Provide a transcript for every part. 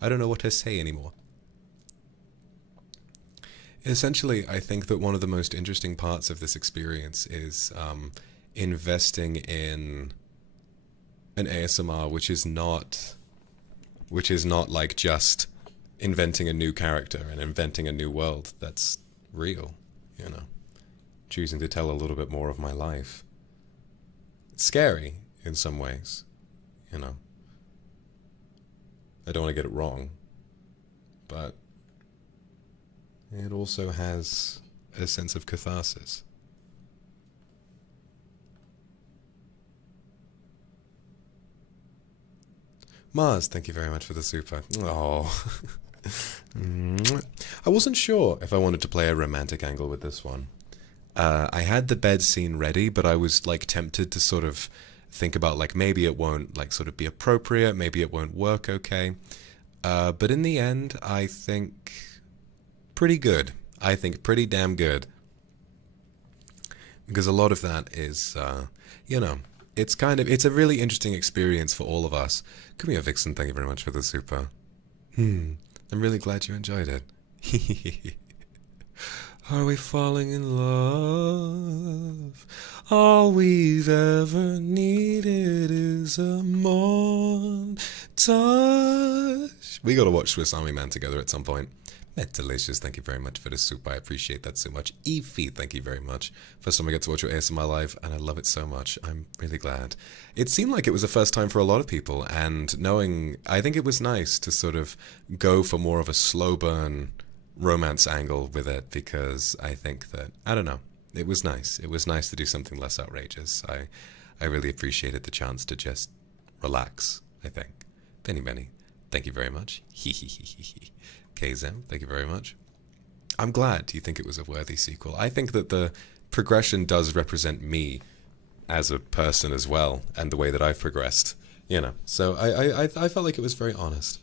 I don't know what to say anymore. Essentially, I think that one of the most interesting parts of this experience is investing in an ASMR which is not like just inventing a new character and inventing a new world that's real, you know. Choosing to tell a little bit more of my life. It's scary in some ways, you know. I don't want to get it wrong, but it also has a sense of catharsis. Mars, thank you very much for the super. Oh. I wasn't sure if I wanted to play a romantic angle with this one. I had the bed scene ready, but I was like tempted to sort of think about like maybe it won't like sort of be appropriate, maybe it won't work okay. But in the end, I think pretty good. I think pretty damn good. Because a lot of that is, you know, it's a really interesting experience for all of us. Come here, Vixen, thank you very much for the super. I'm really glad you enjoyed it. Are we falling in love? All we've ever needed is a montage. We gotta watch Swiss Army Man together at some point. Delicious, thank you very much for the soup. I appreciate that so much. Efi, thank you very much. First time I get to watch your ASMR live, and I love it so much. I'm really glad. It seemed like it was the first time for a lot of people, and I think it was nice to sort of go for more of a slow burn romance angle with it, because I think that, I don't know, it was nice. It was nice to do something less outrageous. I really appreciated the chance to just relax, I think. Benny, thank you very much. KZM, thank you very much. I'm glad you think it was a worthy sequel. I think that the progression does represent me as a person as well, and the way that I've progressed, you know. So I felt like it was very honest.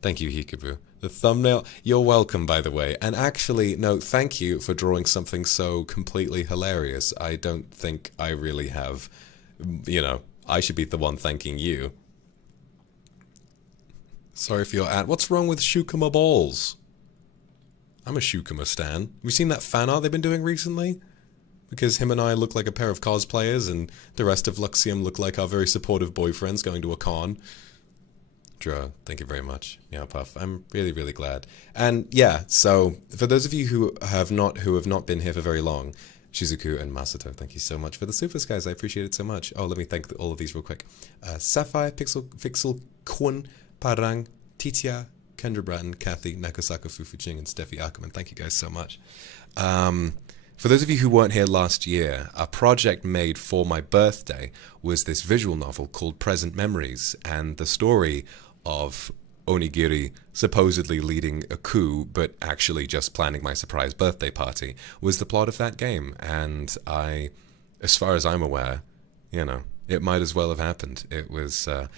Thank you, Hikabu. The thumbnail, you're welcome, by the way. And actually, no, thank you for drawing something so completely hilarious. I don't think I really have, you know, I should be the one thanking you. Sorry for your ad. What's wrong with Shukuma balls? I'm a Shukuma stan. Have you seen that fan art they've been doing recently? Because him and I look like a pair of cosplayers, and the rest of Luxiem look like our very supportive boyfriends going to a con. Dro, thank you very much. Yeah, Puff. I'm really, really glad. And yeah, so for those of you who have not been here for very long, Shizuku and Masato, thank you so much for the supers, guys. I appreciate it so much. Oh, let me thank all of these real quick. Sapphire, Pixel, Kwon, Parang, Titia, Kendra Bratton, Kathy, Nakasaka Fufuching, and Steffi Ackerman. Thank you guys so much. For those of you who weren't here last year, a project made for my birthday was this visual novel called Present Memories, and the story of Onigiri supposedly leading a coup, but actually just planning my surprise birthday party, was the plot of that game. And as far as I'm aware, you know, it might as well have happened. It was the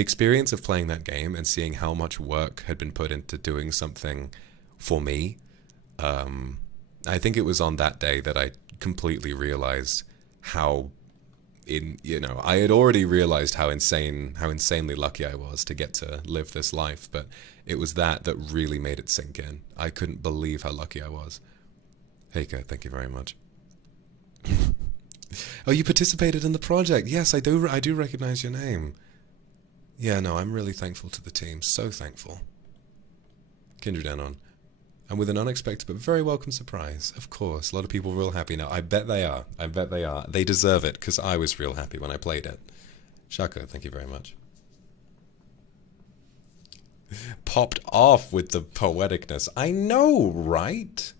experience of playing that game and seeing how much work had been put into doing something for me. I think it was on that day that I completely realized I had already realized how insanely lucky I was to get to live this life, but it was that really made it sink in. I couldn't believe how lucky I was. Heika, thank you very much. Oh, you participated in the project. Yes, I do recognize your name. Yeah, no, I'm really thankful to the team. So thankful. Kindred Anon. And with an unexpected but very welcome surprise, of course. A lot of people are real happy now. I bet they are. I bet they are. They deserve it, because I was real happy when I played it. Shako, thank you very much. Popped off with the poeticness. I know, right?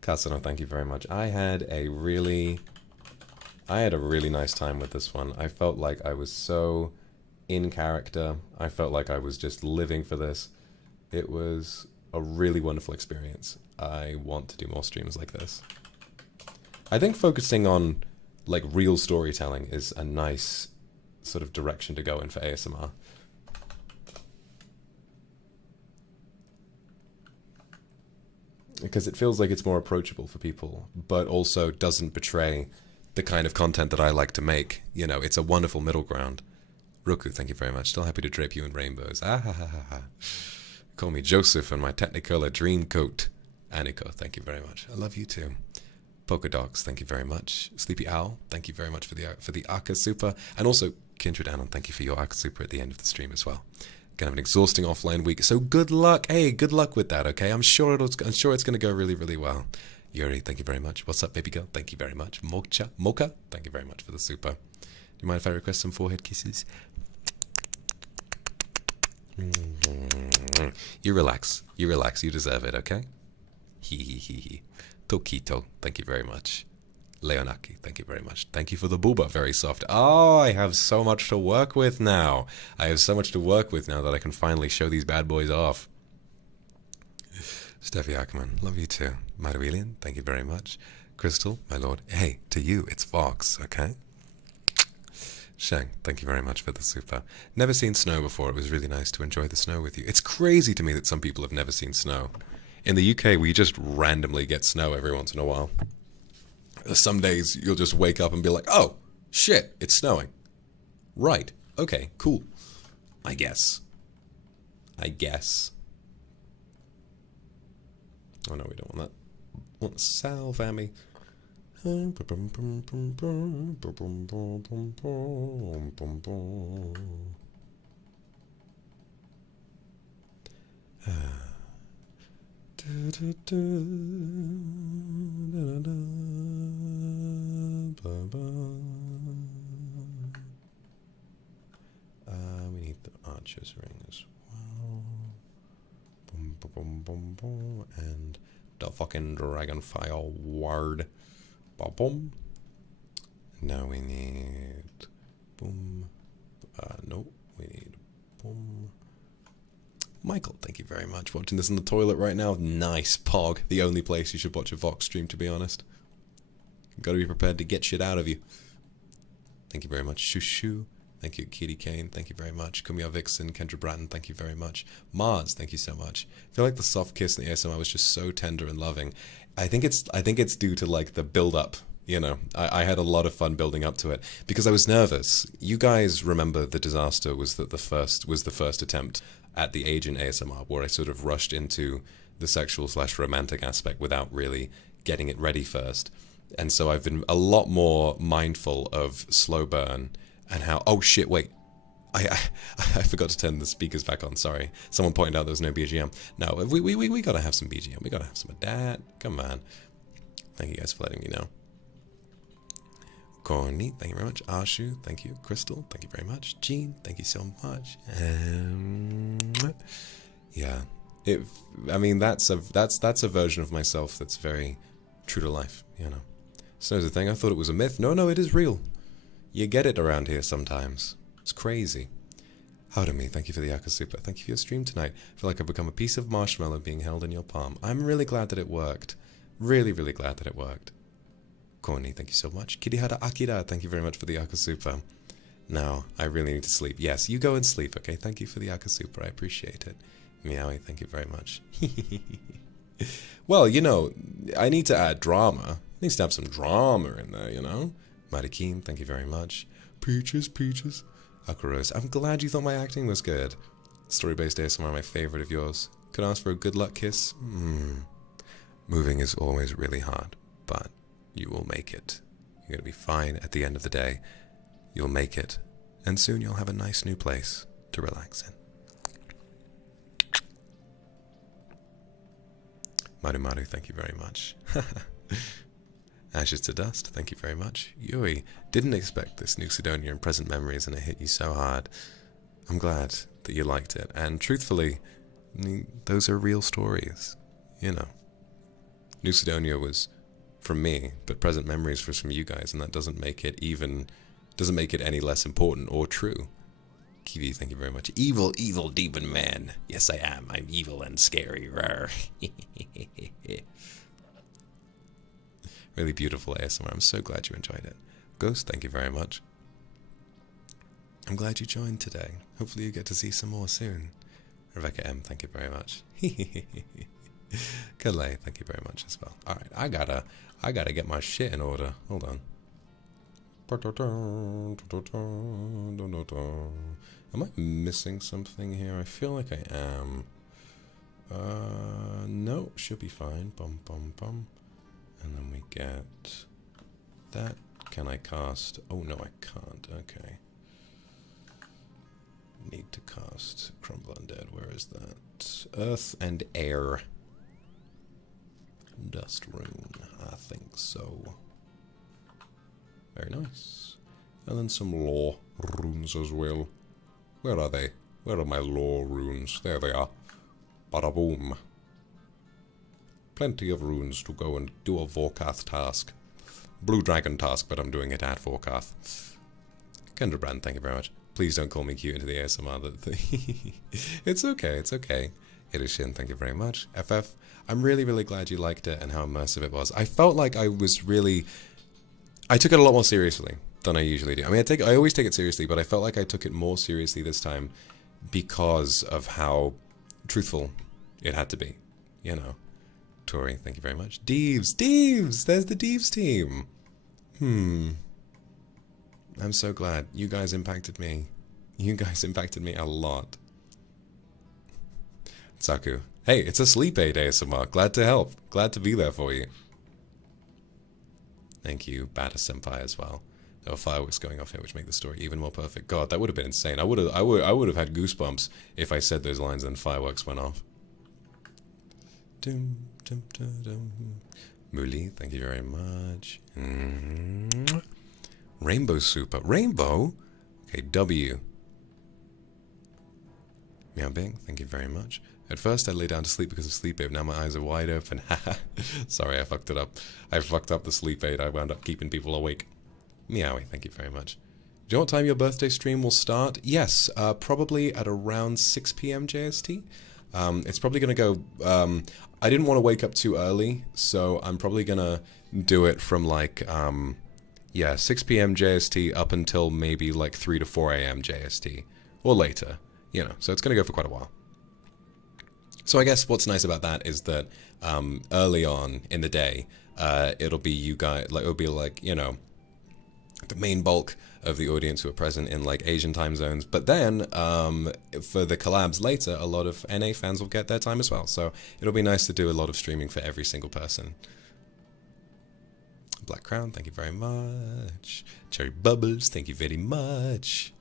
Kasano, thank you very much. I had a really nice time with this one. I felt like I was so in character. I felt like I was just living for this. It was a really wonderful experience. I want to do more streams like this. I think focusing on like real storytelling is a nice sort of direction to go in for ASMR. Because it feels like it's more approachable for people, but also doesn't betray the kind of content that I like to make. You know, it's a wonderful middle ground. Roku, thank you very much. Still happy to drape you in rainbows. Ah ha ha ha ha. Call me Joseph and my Technicolor dream coat. Aniko, thank you very much. I love you too. Polka Dogs, thank you very much. Sleepy Owl, thank you very much for the Aka Super. And also, Kindred Anon, thank you for your Aka Super at the end of the stream as well. Gonna have an exhausting offline week, so good luck. Hey, good luck with that, okay? I'm sure it's gonna go really, really well. Yuri, thank you very much. What's up, baby girl? Thank you very much. Mocha, thank you very much for the super. Do you mind if I request some forehead kisses? You relax. You relax. You deserve it, okay? Hee. Tokito, thank you very much. Leonaki, thank you very much. Thank you for the booba, very soft. Oh, I have so much to work with now. I have so much to work with now that I can finally show these bad boys off. Steffi Ackerman, love you too. Marillian, thank you very much. Crystal, my lord. Hey, to you, it's Vox, okay? Shang, thank you very much for the super. Never seen snow before. It was really nice to enjoy the snow with you. It's crazy to me that some people have never seen snow. In the UK, we just randomly get snow every once in a while. Some days you'll just wake up and be like, oh, shit, it's snowing. Right, okay, cool. I guess. Oh no, we don't want that. We want Salvami. We need the archer's ring as well. Boom, boom, boom, boom, boom. And the fucking dragonfire ward. Boom, boom. Now we need boom. No, we need boom. Michael, thank you very much. Watching this in the toilet right now. Nice, Pog. The only place you should watch a Vox stream, to be honest. You've got to be prepared to get shit out of you. Thank you very much. Shushu. Thank you, Kitty Kane. Thank you very much. Kumia Vixen, Kendra Bratton. Thank you very much. Mars, thank you so much. I feel like the soft kiss in the ASMR was just so tender and loving. I think it's due to like the build up. You know, I had a lot of fun building up to it because I was nervous. You guys remember the disaster was that the first attempt at the age in ASMR where I sort of rushed into the sexual/romantic aspect without really getting it ready first. And so I've been a lot more mindful of slow burn and how, oh shit, wait, I forgot to turn the speakers back on, sorry. Someone pointed out there was no BGM. No, we gotta have some BGM, we gotta have some of that, come on. Thank you guys for letting me know. Corny, thank you very much. Ashu, thank you. Crystal, thank you very much. Jean, thank you so much. Yeah, I mean that's a version of myself that's very true to life, you know. Snow's a thing. I thought it was a myth. No, it is real. You get it around here sometimes. It's crazy. Howdami, thank you for the Akasupa. Thank you for your stream tonight. I feel like I've become a piece of marshmallow being held in your palm. I'm really glad that it worked. Really, really glad that it worked. Corny, thank you so much. Kirihara Akira, thank you very much for the Akasupa. Now, I really need to sleep. Yes, you go and sleep, okay? Thank you for the Akasupa. I appreciate it. Meowie, thank you very much. Well, you know, I need to add drama. Needs to have some drama in there, you know? Marikin, thank you very much. Peaches. Akuros, I'm glad you thought my acting was good. Story-based ASMR, my favorite of yours. Could ask for a good luck kiss? Moving is always really hard, but you will make it. You're going to be fine at the end of the day. You'll make it, and soon you'll have a nice new place to relax in. Maru, thank you very much. Ashes to Dust, thank you very much. Yui, didn't expect this New Sidonia and Present Memories, and it hit you so hard. I'm glad that you liked it, and truthfully, those are real stories, you know. New Sidonia was from me, but Present Memories was from you guys, and that doesn't make it any less important or true. Kiwi, thank you very much. Evil demon man. Yes, I am. I'm evil and scary. Really beautiful ASMR. I'm so glad you enjoyed it. Ghost, thank you very much. I'm glad you joined today. Hopefully you get to see some more soon. Rebecca M, thank you very much. Kalei, thank you very much as well. Alright, I gotta get my shit in order. Hold on. Am I missing something here? I feel like I am. No, should be fine. Bum, bum, bum. And then we get that. Can I cast? Oh, no, I can't. Okay. Need to cast Crumble Undead. Where is that? Earth and Air. Dust Rune. I think so. Very nice. And then some Law runes as well. Where are they? Where are my Law runes? There they are. Bada boom. Plenty of runes to go and do a Vorkath task. Blue Dragon task, but I'm doing it at Vorkath. Kindred, thank you very much. Please don't call me cute into the ASMR. It's okay, it's okay. Edishin, thank you very much. FF, I'm really, really glad you liked it and how immersive it was. I felt like I was really... I took it a lot more seriously than I usually do. I mean, I always take it seriously, but I felt like I took it more seriously this time because of how truthful it had to be, you know. Tori, thank you very much. Deeves! Deeves! There's the Deeves team! I'm so glad. You guys impacted me. You guys impacted me a lot. Saku. Hey, it's a sleep aid ASMR. Glad to help. Glad to be there for you. Thank you, Bata Senpai, as well. There were fireworks going off here, which make the story even more perfect. God, that would have been insane. I would have had goosebumps if I said those lines and fireworks went off. Dum, dum, dum, dum. Muli, thank you very much. Rainbow Super. Rainbow? Okay, W. Meow Bing, thank you very much. At first I lay down to sleep because of sleep aid. Now my eyes are wide open. Sorry, I fucked it up. I fucked up the sleep aid. I wound up keeping people awake. Meowie, thank you very much. Do you know what time your birthday stream will start? Yes, probably at around 6 p.m. JST. It's probably going to go... I didn't want to wake up too early, so I'm probably going to do it from like... yeah, 6 p.m. JST up until maybe like 3 to 4 a.m. JST. Or later, you know, so it's going to go for quite a while. So I guess what's nice about that is that early on in the day, it'll be you guys, like, it'll be like, you know, the main bulk of the audience who are present in like Asian time zones. But then for the collabs later, a lot of NA fans will get their time as well. So it'll be nice to do a lot of streaming for every single person. Black Crown, thank you very much. Cherry Bubbles, thank you very much.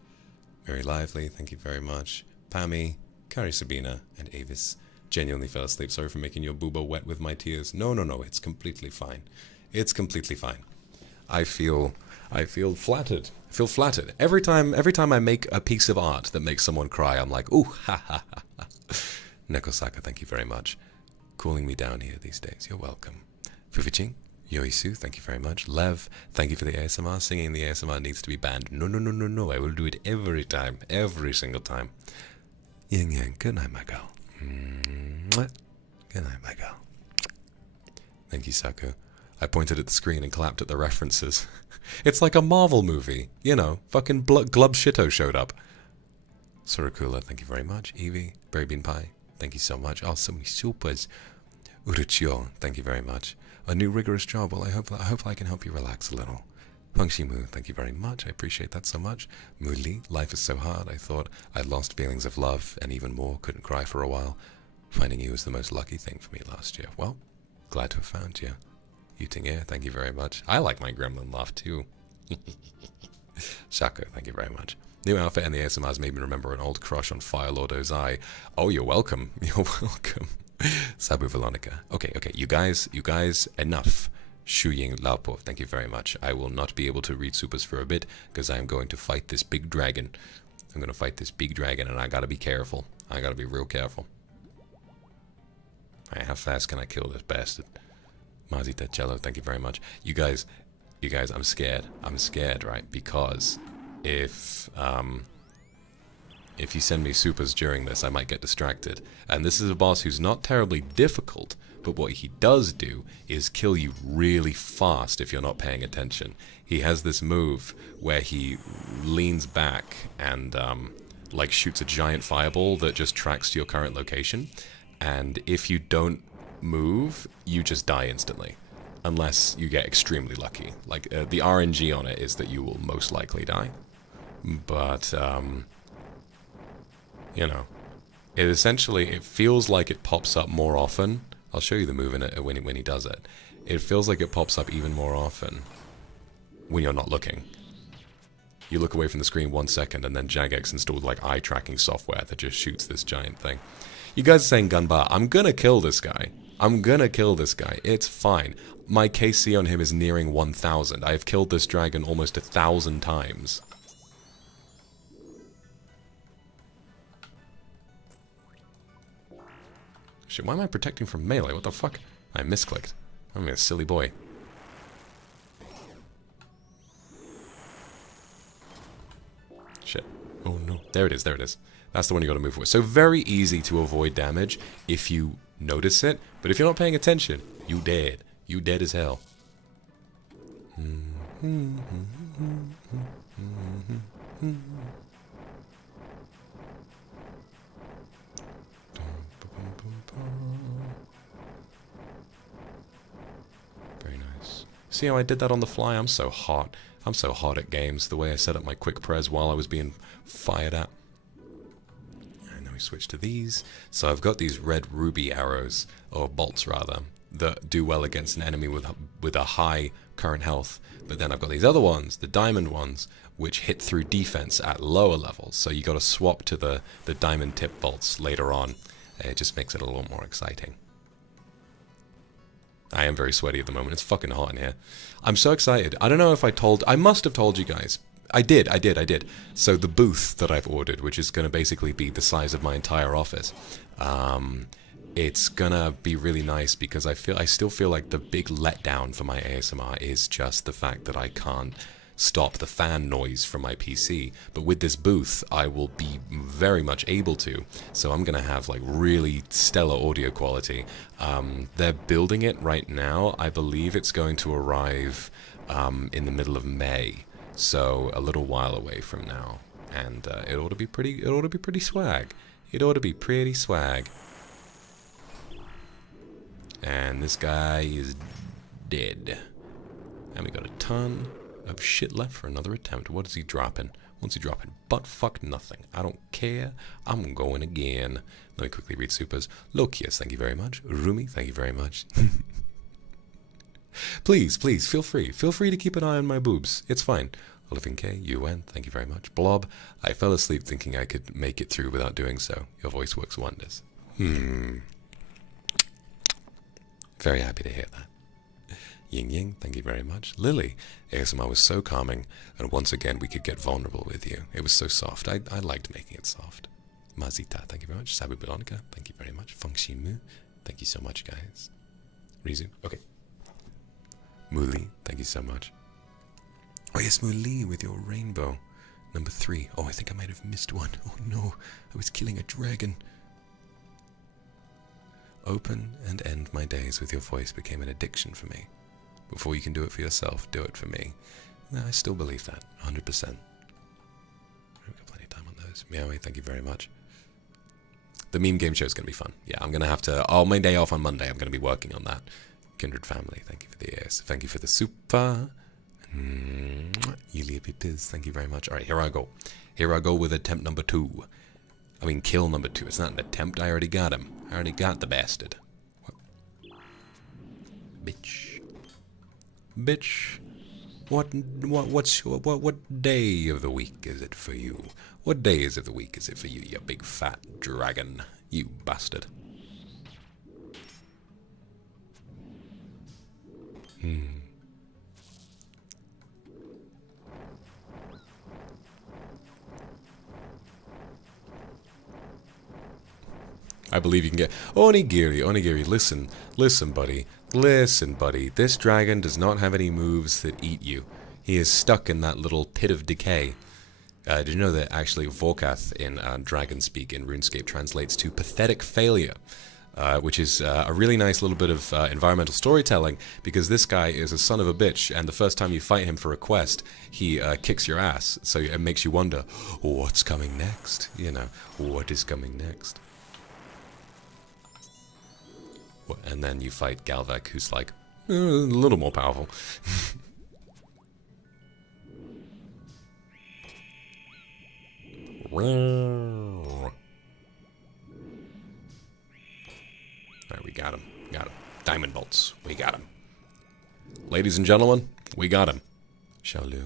Very Lively, thank you very much. Pammy, Kari Sabina, and Avis. Genuinely fell asleep. Sorry for making your booba wet with my tears. No, no, no, it's completely fine. It's completely fine. I feel flattered. I feel flattered. Every time I make a piece of art that makes someone cry, I'm like, ooh, ha, ha, ha, ha. Nekosaka, thank you very much. Cooling me down here these days. You're welcome. Fufiching, Yoisu, thank you very much. Lev, thank you for the ASMR. Singing the ASMR needs to be banned. No, no, no, no, no. I will do it every time. Every single time. Yang Yang, good night, my girl. Good night, my girl. Thank you, Saku. I pointed at the screen and clapped at the references. It's like a Marvel movie. You know, fucking Glub Shito showed up. Surakula, thank you very much. Evie, Berry Bean Pie, thank you so much. Oh, so many supers. Uruchio, thank you very much. A new rigorous job. Well, I hope I can help you relax a little. Fungshimu, thank you very much. I appreciate that so much. Muli, life is so hard. I thought I'd lost feelings of love and even more. Couldn't cry for a while. Finding you was the most lucky thing for me last year. Well, glad to have found you. Yuting Air, thank you very much. I like my gremlin laugh too. Shako, thank you very much. New outfit and the ASMRs made me remember an old crush on Fire Lord Ozai. Oh, you're welcome. You're welcome. Sabu Veronica. Okay, you guys, enough. Shuying Lapo, thank you very much. I will not be able to read supers for a bit because I am going to fight this big dragon. I'm going to fight this big dragon and I gotta be careful. I gotta be real careful. Alright, how fast can I kill this bastard? Mazita Cello, thank you very much. You guys, I'm scared. I'm scared, right? Because if you send me supers during this, I might get distracted. And this is a boss who's not terribly difficult, but what he does do is kill you really fast if you're not paying attention. He has this move where he leans back and like shoots a giant fireball that just tracks to your current location. And if you don't move, you just die instantly. unless you get extremely lucky. Like, the RNG on it is that you will most likely die. But, you know, it feels like it pops up more often. I'll show you the move in it when he does it. It feels like it pops up even more often when you're not looking. You look away from the screen 1 second, and then Jagex installed like eye tracking software that just shoots this giant thing. You guys are saying Gunbar. I'm gonna kill this guy. I'm gonna kill this guy. It's fine. My KC on him is nearing 1,000. I have killed this dragon almost 1,000 times. Shit, why am I protecting from melee? What the fuck? I misclicked. I'm a silly boy. Shit. Oh no. There it is, there it is. That's the one you gotta move for. So very easy to avoid damage if you notice it, but if you're not paying attention, you dead. You dead as hell. Very nice. See how I did that on the fly? I'm so hot. I'm so hot at games. The way I set up my quick pres while I was being fired at. And then we switch to these. So I've got these red ruby arrows, or bolts rather, that do well against an enemy with a high current health. But then I've got these other ones, the diamond ones, which hit through defense at lower levels. So you got to swap to the diamond tip bolts later on. It just makes it a little more exciting. I am very sweaty at the moment. It's fucking hot in here. I'm so excited. I don't know if I must have told you guys. I did. So the booth that I've ordered, which is going to basically be the size of my entire office, it's gonna be really nice because I still feel like the big letdown for my ASMR is just the fact that I can't stop the fan noise from my PC. But with this booth, I will be very much able to. So I'm gonna have like really stellar audio quality. They're building it right now. I believe it's going to arrive in the middle of May, so a little while away from now. And it ought to be pretty. It ought to be pretty swag. It ought to be pretty swag. And this guy is dead. And we got a ton of shit left for another attempt. What is he dropping? What's he dropping? Butt fuck nothing. I don't care. I'm going again. Let me quickly read supers. Lokius, thank you very much. Rumi, thank you very much. Please, feel free. Feel free to keep an eye on my boobs. It's fine. Olivin K, UN, thank you very much. Blob, I fell asleep thinking I could make it through without doing so. Your voice works wonders. Very happy to hear that. Ying Ying, thank you very much. Lily, ASMR was so calming, and once again we could get vulnerable with you. It was so soft. I liked making it soft. Mazita, thank you very much. Sabu Bilonica, thank you very much. Feng Mu, thank you so much, guys. Rizu, okay. Muli, thank you so much. Oh yes, Muli with your rainbow. Number 3. Oh, I think I might have missed one. Oh no, I was killing a dragon. Open and end my days with your voice became an addiction for me. Before you can do it for yourself, do it for me. No, I still believe that, 100%. We've got plenty of time on those. Meowie, thank you very much. The meme game show is going to be fun. Yeah, I'm going to have to... Oh, my day off on Monday, I'm going to be working on that. Kindred family, thank you for the ears. Thank you for the super. Yulia Pipiz, thank you very much. Alright, here I go. Here I go with attempt number 2. I mean, kill number 2. It's not an attempt, I already got him. I already got the bastard. What? Bitch. Bitch. What day of the week is it for you? What days of the week is it for you, you big fat dragon? You bastard. I believe you can get... Onigiri, listen, buddy. This dragon does not have any moves that eat you. He is stuck in that little pit of decay. Did you know that actually Vorkath in Dragon Speak in RuneScape translates to pathetic failure? Which is a really nice little bit of environmental storytelling, because this guy is a son of a bitch, and the first time you fight him for a quest, he kicks your ass, so it makes you wonder, what's coming next? You know, what is coming next? And then you fight Galvek, who's like, A little more powerful. Alright, we got him. Got him. Diamond bolts. We got him. Ladies and gentlemen, we got him. Xiaolu.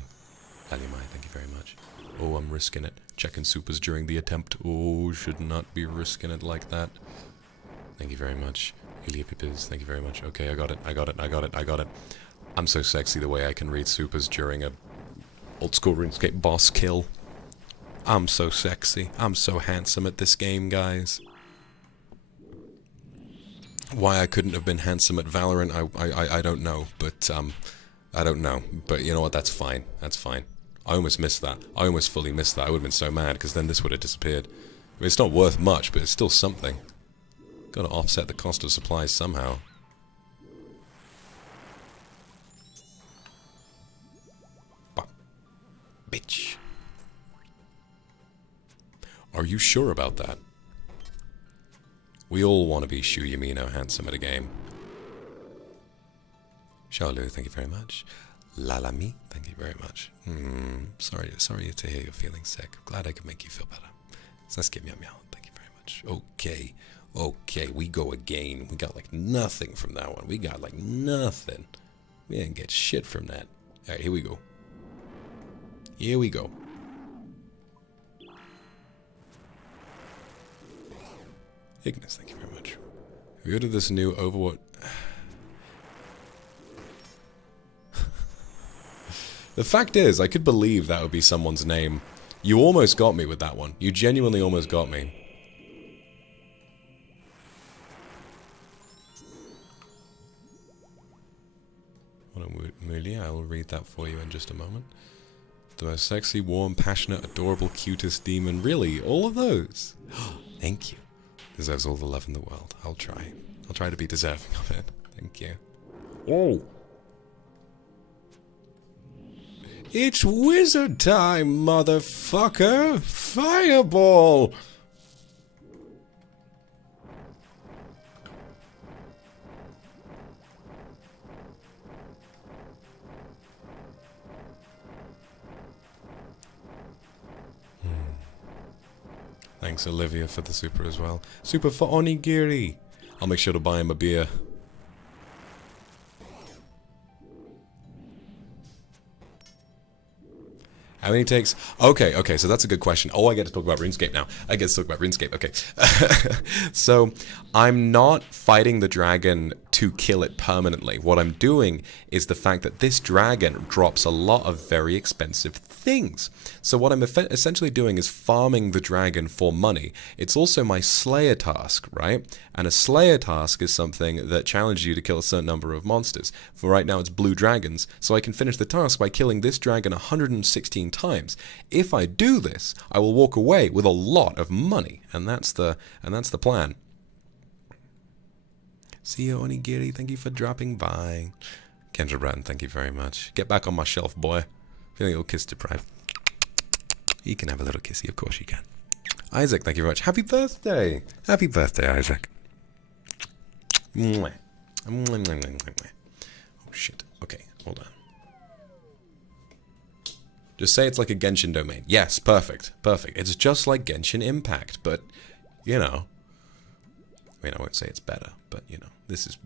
Lalimai, thank you very much. Oh, I'm risking it. Checking supers during the attempt. Oh, should not be risking it like that. Thank you very much. Iliapipis, thank you very much. Okay, I got it. I got it. I got it. I got it. I'm so sexy the way I can read supers during a old school RuneScape boss kill. I'm so sexy. I'm so handsome at this game, guys. Why I couldn't have been handsome at Valorant, I don't know, but, I don't know. But you know what, that's fine. That's fine. I almost missed that. I almost fully missed that. I would have been so mad, because then this would have disappeared. I mean, it's not worth much, but it's still something. Gotta offset the cost of supplies somehow. Bah. Bitch. Are you sure about that? We all want to be Shu Yamino handsome at a game. Xiaolu, thank you very much. Lalami, thank you very much. Sorry to hear you're feeling sick. Glad I could make you feel better. Sasuke Meow Meow, thank you very much. Okay, okay, we go again. We got like nothing from that one. We got like nothing. We didn't get shit from that. Alright, here we go. Here we go. Ignis, thank you very much. We go to this new Overwatch. The fact is, I could believe that would be someone's name. You almost got me with that one. You genuinely almost got me. What a Muli, I will read that for you in just a moment. The most sexy, warm, passionate, adorable, cutest demon. Really? All of those? Thank you. Deserves all the love in the world. I'll try. I'll try to be deserving of it. Thank you. Oh! It's wizard time, motherfucker! Fireball! Thanks, Olivia, for the super as well. Super for Onigiri! I'll make sure to buy him a beer. How many takes? Okay, okay, so that's a good question. Oh, I get to talk about RuneScape now. I get to talk about RuneScape, okay. So, I'm not fighting the dragon to kill it permanently. What I'm doing is the fact that this dragon drops a lot of very expensive things. So what I'm essentially doing is farming the dragon for money. It's also my Slayer task, right? And a Slayer task is something that challenges you to kill a certain number of monsters. For right now, it's blue dragons, so I can finish the task by killing this dragon 116 times. If I do this, I will walk away with a lot of money, and that's the plan. See you, Onigiri. Thank you for dropping by. Kindred, thank you very much. Get back on my shelf, boy. Feeling a little kiss deprived. You can have a little kissy, of course you can. Isaac, thank you very much. Happy birthday! Happy birthday, Isaac. Mwah. Oh shit. Okay, hold on. Just say it's like a Genshin domain. Yes, perfect. Perfect. It's just like Genshin Impact, but you know. I mean, I won't say it's better, but you know, this is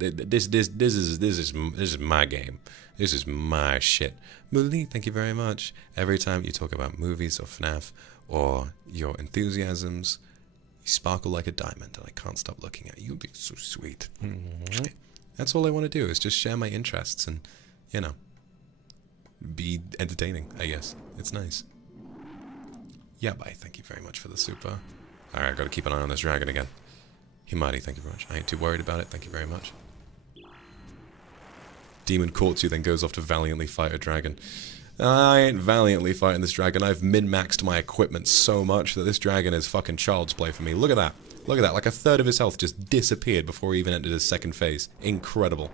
my game. This is my shit. Muli, thank you very much. Every time you talk about movies or FNAF or your enthusiasms, you sparkle like a diamond, and I can't stop looking at you. You're so sweet. That's all I want to do is just share my interests and, you know, be entertaining. I guess it's nice. Yeah, bye. Thank you very much for the super. All right, I gotta keep an eye on this dragon again. Himari, thank you very much. I ain't too worried about it. Thank you very much. Demon courts you, then goes off to valiantly fight a dragon. I ain't valiantly fighting this dragon. I've min-maxed my equipment so much that this dragon is fucking child's play for me. Look at that. Look at that. Like a third of his health just disappeared before he even entered his second phase. Incredible.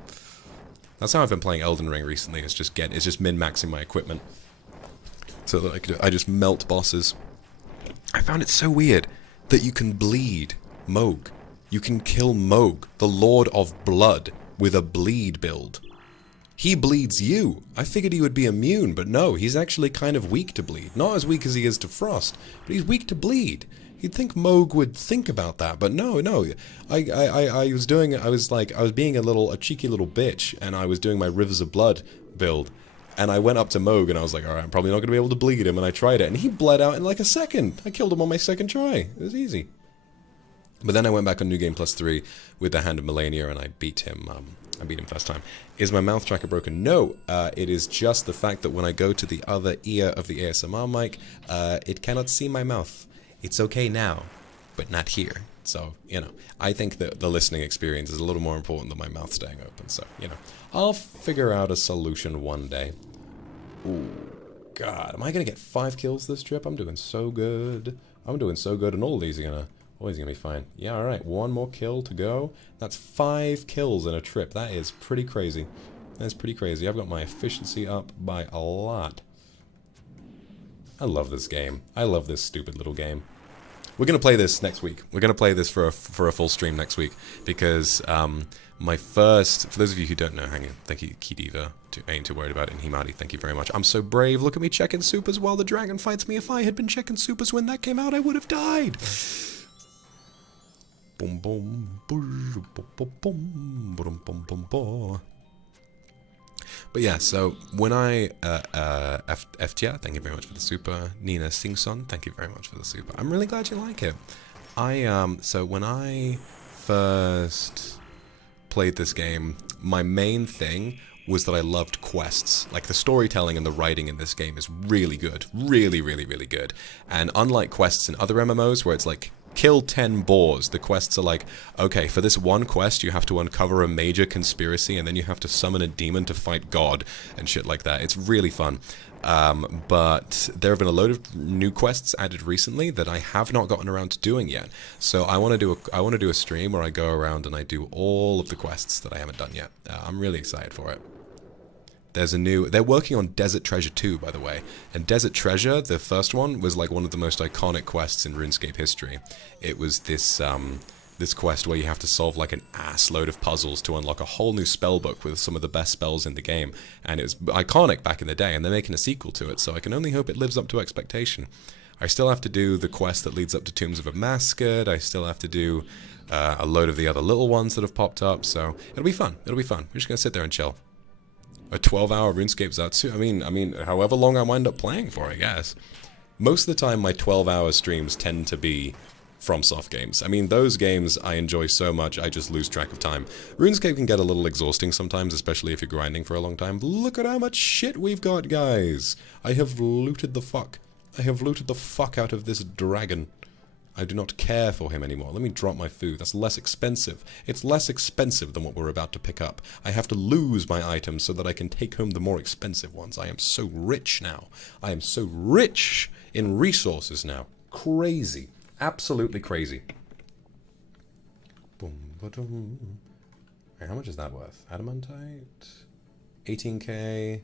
That's how I've been playing Elden Ring recently. It's just min-maxing my equipment so that I just melt bosses. I found it so weird that you can bleed Mohg. You can kill Mohg, the Lord of Blood, with a bleed build. He bleeds you. I figured he would be immune, but no, he's actually kind of weak to bleed. Not as weak as he is to frost, but he's weak to bleed. You'd think Moog would think about that, but no. I was being a cheeky little bitch, and I was doing my Rivers of Blood build, and I went up to Moog, and I was like, alright, I'm probably not going to be able to bleed him, and I tried it, and he bled out in like a second. I killed him on my second try. It was easy. But then I went back on New Game Plus 3 with the Hand of Melania, and I beat him. I beat him first time. Is my mouth tracker broken? No. It is just the fact that when I go to the other ear of the ASMR mic, it cannot see my mouth. It's okay now, but not here. So, you know, I think that the listening experience is a little more important than my mouth staying open. So, you know, I'll figure out a solution one day. Ooh, God. Am I going to get 5 kills this trip? I'm doing so good. I'm doing so good, and all of these are going to... always gonna be fine. Yeah, alright, 1 more kill to go. That's 5 kills in a trip. That is pretty crazy. That's pretty crazy. I've got my efficiency up by a lot. I love this game. I love this stupid little game. We're gonna play this next week. We're gonna play this for a full stream next week, because my first... For those of you who don't know, hang on. Thank you, Kidiva. I ain't too worried about it. And Himari, thank you very much. I'm so brave. Look at me checking supers while the dragon fights me. If I had been checking supers when that came out, I would have died. Boom, boom, boom, boom, boom, boom, boom, boom, boom. But yeah, so when I Eftia, thank you very much for the super. Nina Singson, thank you very much for the super. I'm really glad you like it. So when I first played this game, my main thing was that I loved quests. Like, the storytelling and the writing in this game is really good. Really, really, really good. And unlike quests in other MMOs where it's like, kill 10 boars. The quests are like, okay, for this one quest, you have to uncover a major conspiracy, and then you have to summon a demon to fight God, and shit like that. It's really fun. But there have been a load of new quests added recently that I have not gotten around to doing yet. So I want to do a stream where I go around and I do all of the quests that I haven't done yet. I'm really excited for it. They're working on Desert Treasure 2, by the way. And Desert Treasure, the first one, was like one of the most iconic quests in RuneScape history. It was this quest where you have to solve like an ass load of puzzles to unlock a whole new spell book with some of the best spells in the game. And it was iconic back in the day, and they're making a sequel to it, so I can only hope it lives up to expectation. I still have to do the quest that leads up to Tombs of a Masked. I still have to do a load of the other little ones that have popped up, so it'll be fun. It'll be fun. We're just gonna sit there and chill. A 12-hour RuneScape Zatsu? I mean, however long I wind up playing for, I guess. Most of the time, my 12-hour streams tend to be FromSoft games. I mean, those games I enjoy so much, I just lose track of time. RuneScape can get a little exhausting sometimes, especially if you're grinding for a long time. But look at how much shit we've got, guys! I have looted the fuck. I have looted the fuck out of this dragon. I do not care for him anymore. Let me drop my food. That's less expensive. It's less expensive than what we're about to pick up. I have to lose my items so that I can take home the more expensive ones. I am so rich now. I am so rich in resources now. Crazy. Absolutely crazy. Boom, ba-dum. How much is that worth? Adamantite? 18k?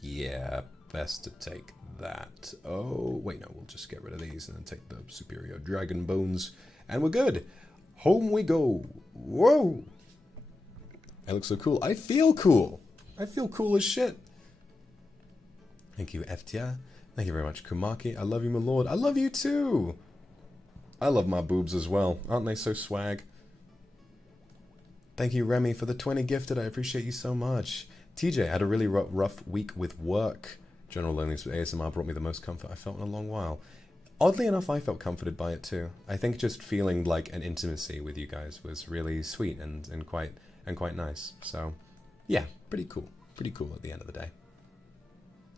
Yeah, best to take that. Oh, wait, no, we'll just get rid of these and then take the superior dragon bones, and we're good. Home we go. Whoa! I look so cool. I feel cool. I feel cool as shit. Thank you, Eftia. Thank you very much, Kumaki. I love you, my lord. I love you too. I love my boobs as well. Aren't they so swag? Thank you, Remy, for the 20 gifted. I appreciate you so much. TJ, I had a really rough week with work. General loneliness with ASMR brought me the most comfort I felt in a long while. Oddly enough, I felt comforted by it too. I think just feeling like an intimacy with you guys was really sweet and quite nice. So, yeah, pretty cool. Pretty cool at the end of the day.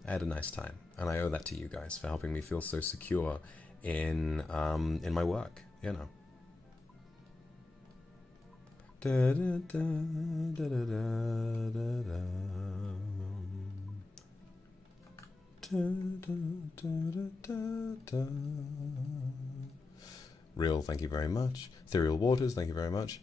I had a nice time, and I owe that to you guys for helping me feel so secure in my work. You know. Da, da, da, da, da, da, da. Real, thank you very much. Ethereal Waters, thank you very much.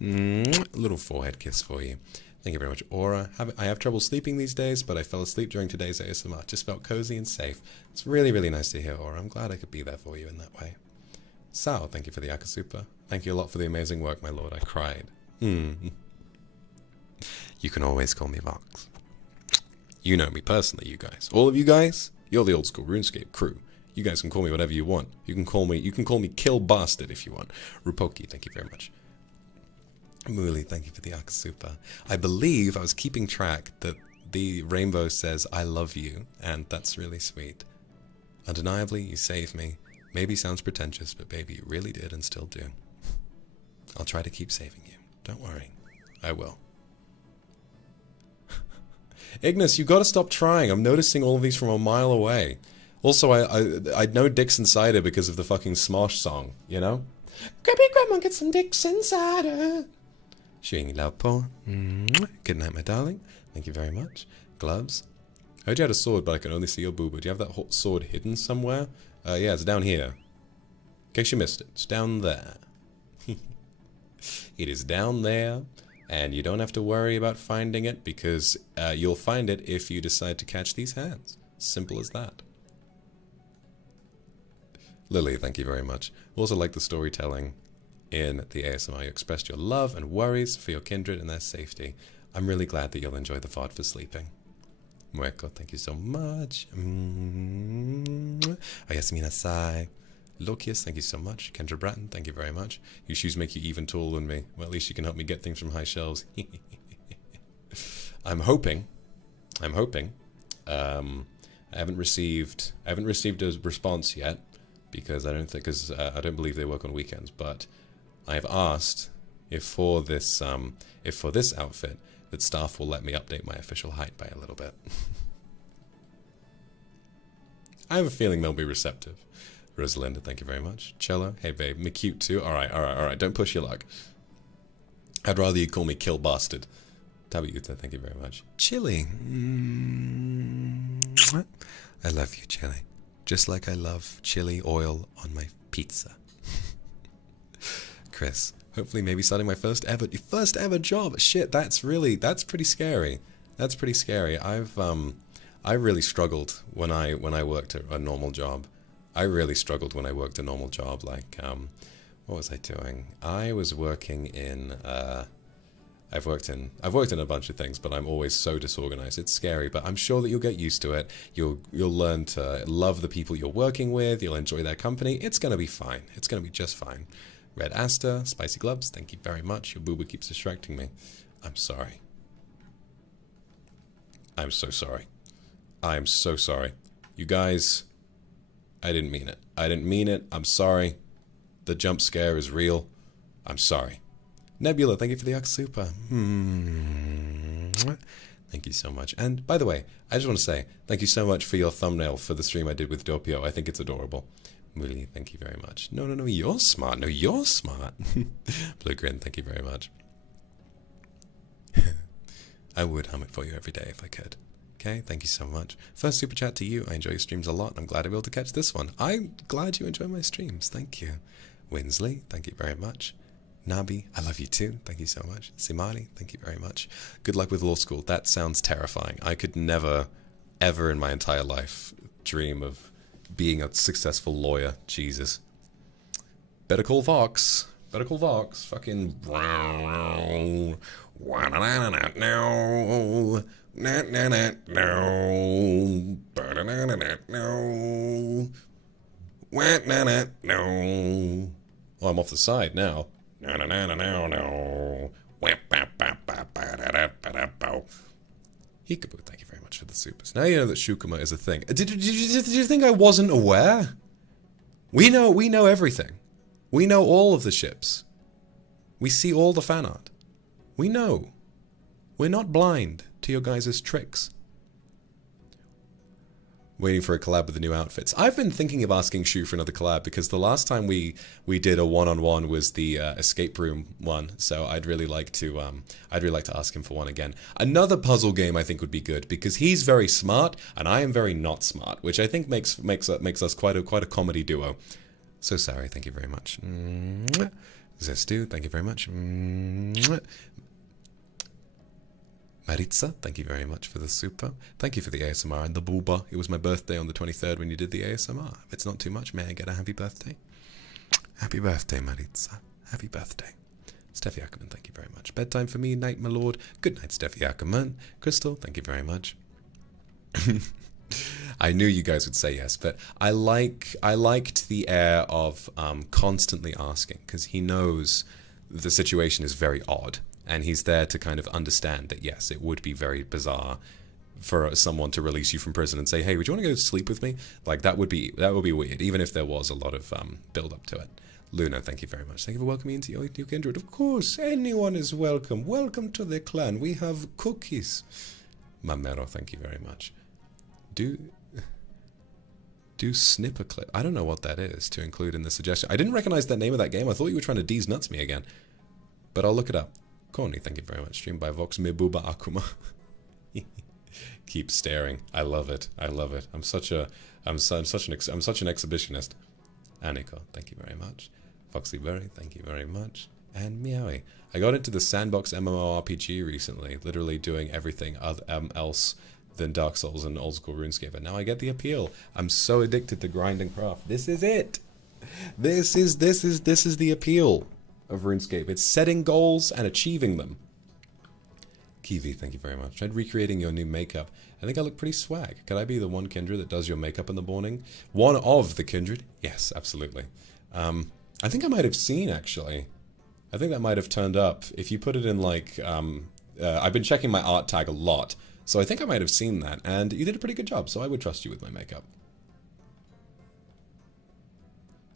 Little forehead kiss for you. Thank you very much, Aura. I have trouble sleeping these days, but I fell asleep during today's ASMR. Just felt cozy and safe. It's really, really nice to hear, Aura. I'm glad I could be there for you in that way. Sao, thank you for the Akasupa. Thank you a lot for the amazing work, my lord. I cried. you can always call me Vox. You know me personally, you guys. All of you guys, you're the old school RuneScape crew. You guys can call me whatever you want. You can call me Kill Bastard if you want. Rupoki, thank you very much. Muli, thank you for the Akasupa. I believe I was keeping track that the rainbow says I love you, and that's really sweet. Undeniably, you saved me. Maybe sounds pretentious, but baby, you really did and still do. I'll try to keep saving you. Don't worry. I will. Ignis, you gotta stop trying. I'm noticing all of these from a mile away. Also, I know Dick's inside her because of the fucking Smosh song, you know? Grabby grandma, get some dicks inside her. Shooting loud paw. Good night, my darling. Thank you very much. Gloves. I heard you had a sword, but I can only see your booba. Do you have that sword hidden somewhere? Yeah, it's down here. In case you missed it, it's down there. It is down there, and you don't have to worry about finding it, because you'll find it if you decide to catch these hands. Simple as that. Lily, thank you very much. Also like the storytelling in the ASMR. You expressed your love and worries for your kindred and their safety. I'm really glad that you'll enjoy the VOD for sleeping. Mueko, thank you so much. Ayasaminasai. Lokius, thank you so much. Kendra Bratton, thank you very much. Your shoes make you even taller than me. Well, at least you can help me get things from high shelves. I'm hoping. I haven't received a response yet, because I don't believe they work on weekends. But I've asked if for this outfit that staff will let me update my official height by a little bit. I have a feeling they'll be receptive. Rosalinda, thank you very much. Cello, hey babe, me cute too. All right. Don't push your luck. I'd rather you call me Kill Bastard. Tabiuta, thank you very much. Chili. I love you, Chili. Just like I love chili oil on my pizza. Chris, hopefully maybe starting my first ever job. Shit, that's pretty scary. That's pretty scary. I really struggled when I worked a normal job. Like, what was I doing? I was working in, I've worked in a bunch of things, but I'm always so disorganized. It's scary, but I'm sure that you'll get used to it. You'll learn to love the people you're working with. You'll enjoy their company. It's gonna be fine. It's gonna be just fine. Red Aster, Spicy Gloves, thank you very much. Your booba keeps distracting me. I'm sorry. I'm so sorry. I'm so sorry. You guys, I didn't mean it. I'm sorry. The jump scare is real. I'm sorry. Nebula, thank you for the Akasupa. Thank you so much. And by the way, I just want to say thank you so much for your thumbnail for the stream I did with Doppio. I think it's adorable. Muli, thank you very much. No, you're smart. No, you're smart. Blue Grin, thank you very much. I would hum it for you every day if I could. Okay, thank you so much. First super chat to you. I enjoy your streams a lot. I'm glad I'm able to catch this one. I'm glad you enjoy my streams. Thank you. Winsley, thank you very much. Nabi, I love you too. Thank you so much. Simani, thank you very much. Good luck with law school. That sounds terrifying. I could never, ever in my entire life dream of being a successful lawyer. Jesus. Better call Vox. Better call Vox. Fucking. No. Oh, I'm off the side now. Hikabu, thank you very much for the supers. Now you know that Shukuma is a thing. Did you think I wasn't aware? We know everything. We know all of the ships. We see all the fan art. We know. We're not blind to your guys' tricks. Waiting for a collab with the new outfits. I've been thinking of asking Shu for another collab because the last time we did a one-on-one was the escape room one. So I'd really like to ask him for one again. Another puzzle game I think would be good because he's very smart and I am very not smart, which I think makes us quite a comedy duo. So sorry, thank you very much. Zestu, thank you very much. Maritza, thank you very much for the super. Thank you for the ASMR and the booba. It was my birthday on the 23rd when you did the ASMR. If it's not too much, may I get a happy birthday? Happy birthday, Maritza. Happy birthday. Steffi Ackerman, thank you very much. Bedtime for me, night, my lord. Good night, Steffi Ackerman. Crystal, thank you very much. I knew you guys would say yes, but I liked the air of constantly asking, because he knows the situation is very odd, and he's there to kind of understand that yes, it would be very bizarre for someone to release you from prison and say, hey, would you want to go sleep with me? Like that would be weird, even if there was a lot of build up to it. Luna, thank you very much. Thank you for welcoming me into your new Kindred. Of course, anyone is welcome. Welcome to the clan. We have cookies. Mamero, thank you very much. Do snipper clip. I don't know what that is to include in the suggestion. I didn't recognize the name of that game. I thought you were trying to D's nuts me again. But I'll look it up. Corny, thank you very much. Streamed by Vox Akuma. Keep staring. I love it. I love it. I'm such an exhibitionist. Aniko, thank you very much. Foxy Berry, thank you very much. And Meowie. I got into the sandbox MMORPG recently, literally doing everything else than Dark Souls and old school RuneScape, and now I get the appeal. I'm so addicted to grind and craft. This is it. This is the appeal of RuneScape. It's setting goals and achieving them. Kiwi, thank you very much. Tried recreating your new makeup. I think I look pretty swag. Could I be the one Kindred that does your makeup in the morning? One of the Kindred? Yes, absolutely. I think I might have seen, actually. I think that might have turned up. If you put it in, like, I've been checking my art tag a lot, so I think I might have seen that, and you did a pretty good job, so I would trust you with my makeup.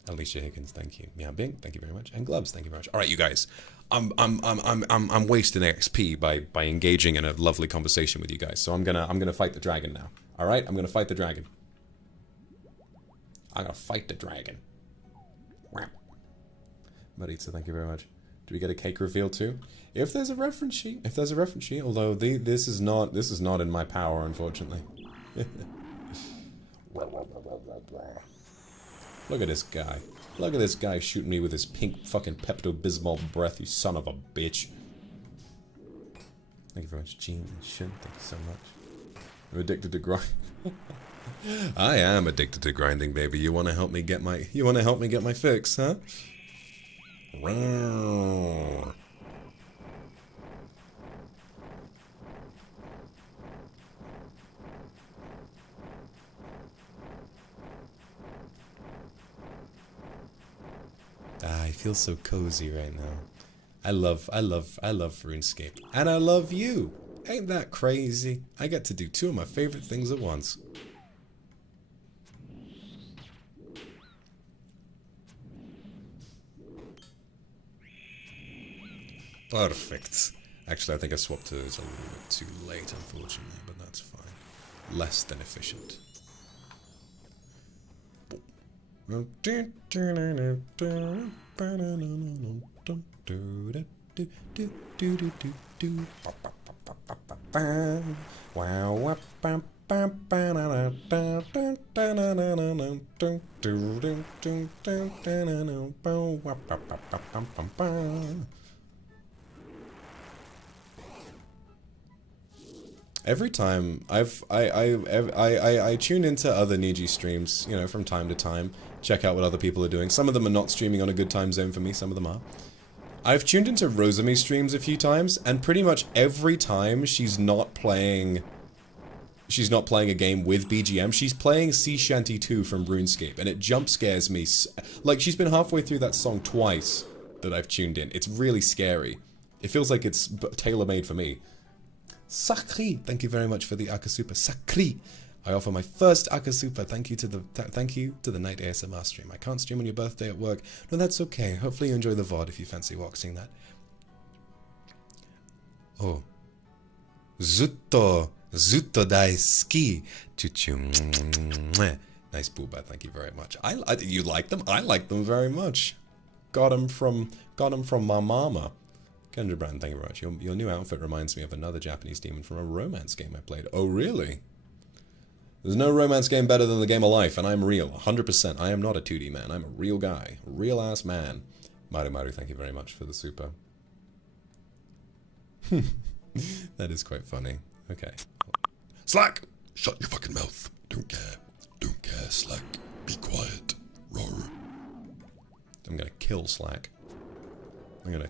Alicia Higgins, thank you. Meow Bing, thank you very much. And Gloves, thank you very much. All right, you guys. I'm wasting XP by engaging in a lovely conversation with you guys. So I'm gonna fight the dragon now. All right, I'm gonna fight the dragon. I'm gonna fight the dragon. Maritza, thank you very much. Do we get a cake reveal too? If there's a reference sheet, although this is not in my power, unfortunately. Look at this guy. Look at this guy shooting me with his pink fucking Pepto-Bismol breath, you son of a bitch. Thank you very much, Gene and Shin. Thank you so much. I'm addicted to grind. I am addicted to grinding, baby. You wanna help me get my fix, huh? I feel so cozy right now. I love RuneScape. And I love you! Ain't that crazy? I get to do two of my favorite things at once. Perfect. Actually, I think I swapped to this a little bit too late, unfortunately, but that's fine. Less than efficient. Every time I tune into other Niji streams, you know, from time to time, check out what other people are doing. Some of them are not streaming on a good time zone for me, some of them are. I've tuned into Rosami's streams a few times, and pretty much every time she's not playing a game with BGM, she's playing Sea Shanty 2 from RuneScape, and it jump scares me. Like, she's been halfway through that song twice that I've tuned in. It's really scary. It feels like it's tailor-made for me. Sakri, thank you very much for the Akasupa. Sakri, I offer my first Akasupa. Thank you to the Night ASMR stream. I can't stream on your birthday at work. No, that's okay. Hopefully you enjoy the VOD if you fancy watching that. Oh, zutto daisuki. Chuchu. Nice booba. Thank you very much. You like them? I like them very much. Got them from my mama. Kendra Brand, thank you very much. Your new outfit reminds me of another Japanese demon from a romance game I played. Oh, really? There's no romance game better than the game of life, and I'm real. 100%. I am not a 2D man. I'm a real guy. A real-ass man. Maru, thank you very much for the super. That is quite funny. Okay. Slack! Shut your fucking mouth. Don't care. Don't care, Slack. Be quiet. Roar. I'm gonna kill Slack. I'm gonna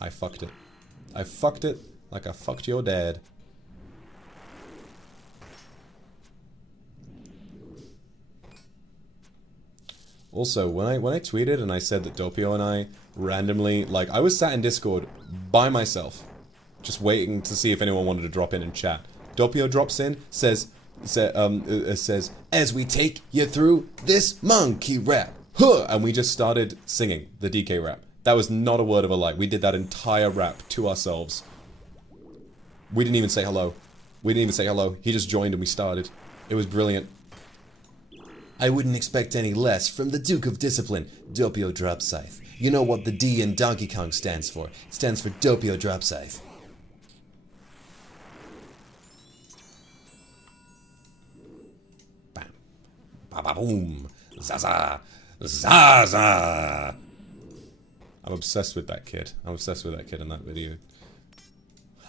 I fucked it. I fucked it like I fucked your dad. Also, when I tweeted and I said that Doppio and I randomly, like, I was sat in Discord by myself, just waiting to see if anyone wanted to drop in and chat. Doppio drops in, says, as we take you through this monkey rap, huh, and we just started singing the DK rap. That was not a word of a lie. We did that entire rap to ourselves. We didn't even say hello. We didn't even say hello. He just joined and we started. It was brilliant. I wouldn't expect any less from the Duke of Discipline, Doppio Drop Scythe. You know what the D in Donkey Kong stands for. It stands for Doppio Drop Scythe. Bam. Ba-ba-boom. Zaza. Zaza. I'm obsessed with that kid. I'm obsessed with that kid in that video.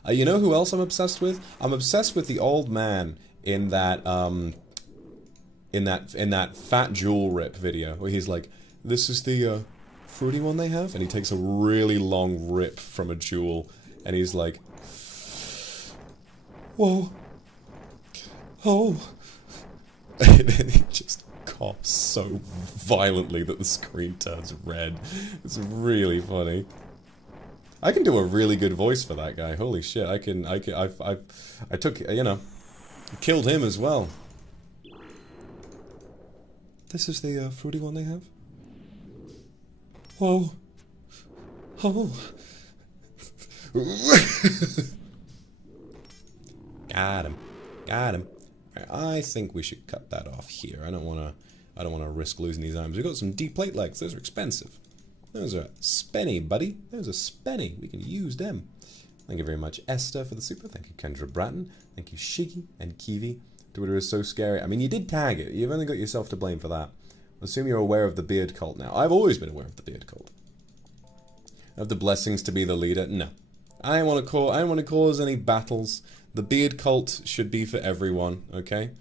You know who else I'm obsessed with? I'm obsessed with the old man in that, in that Fat Jewel rip video, where he's like, this is the, fruity one they have? And he takes a really long rip from a jewel, and he's like, whoa. Oh. And then he just coughs so violently that the screen turns red. It's really funny. I can do a really good voice for that guy. Holy shit, I took, you know, killed him as well. This is the fruity one they have? Whoa. Oh. Got him. Got him. Right, I think we should cut that off here. I don't wanna risk losing these items. We've got some deep plate legs. Those are expensive. Those are spenny, buddy. Those are spenny. We can use them. Thank you very much, Esther, for the super. Thank you, Kendra Bratton. Thank you, Shiggy and Kiwi. Twitter is so scary. I mean, you did tag it. You've only got yourself to blame for that. I assume you're aware of the beard cult now. I've always been aware of the beard cult. Of the blessings to be the leader? No. I don't want to cause any battles. The beard cult should be for everyone, okay?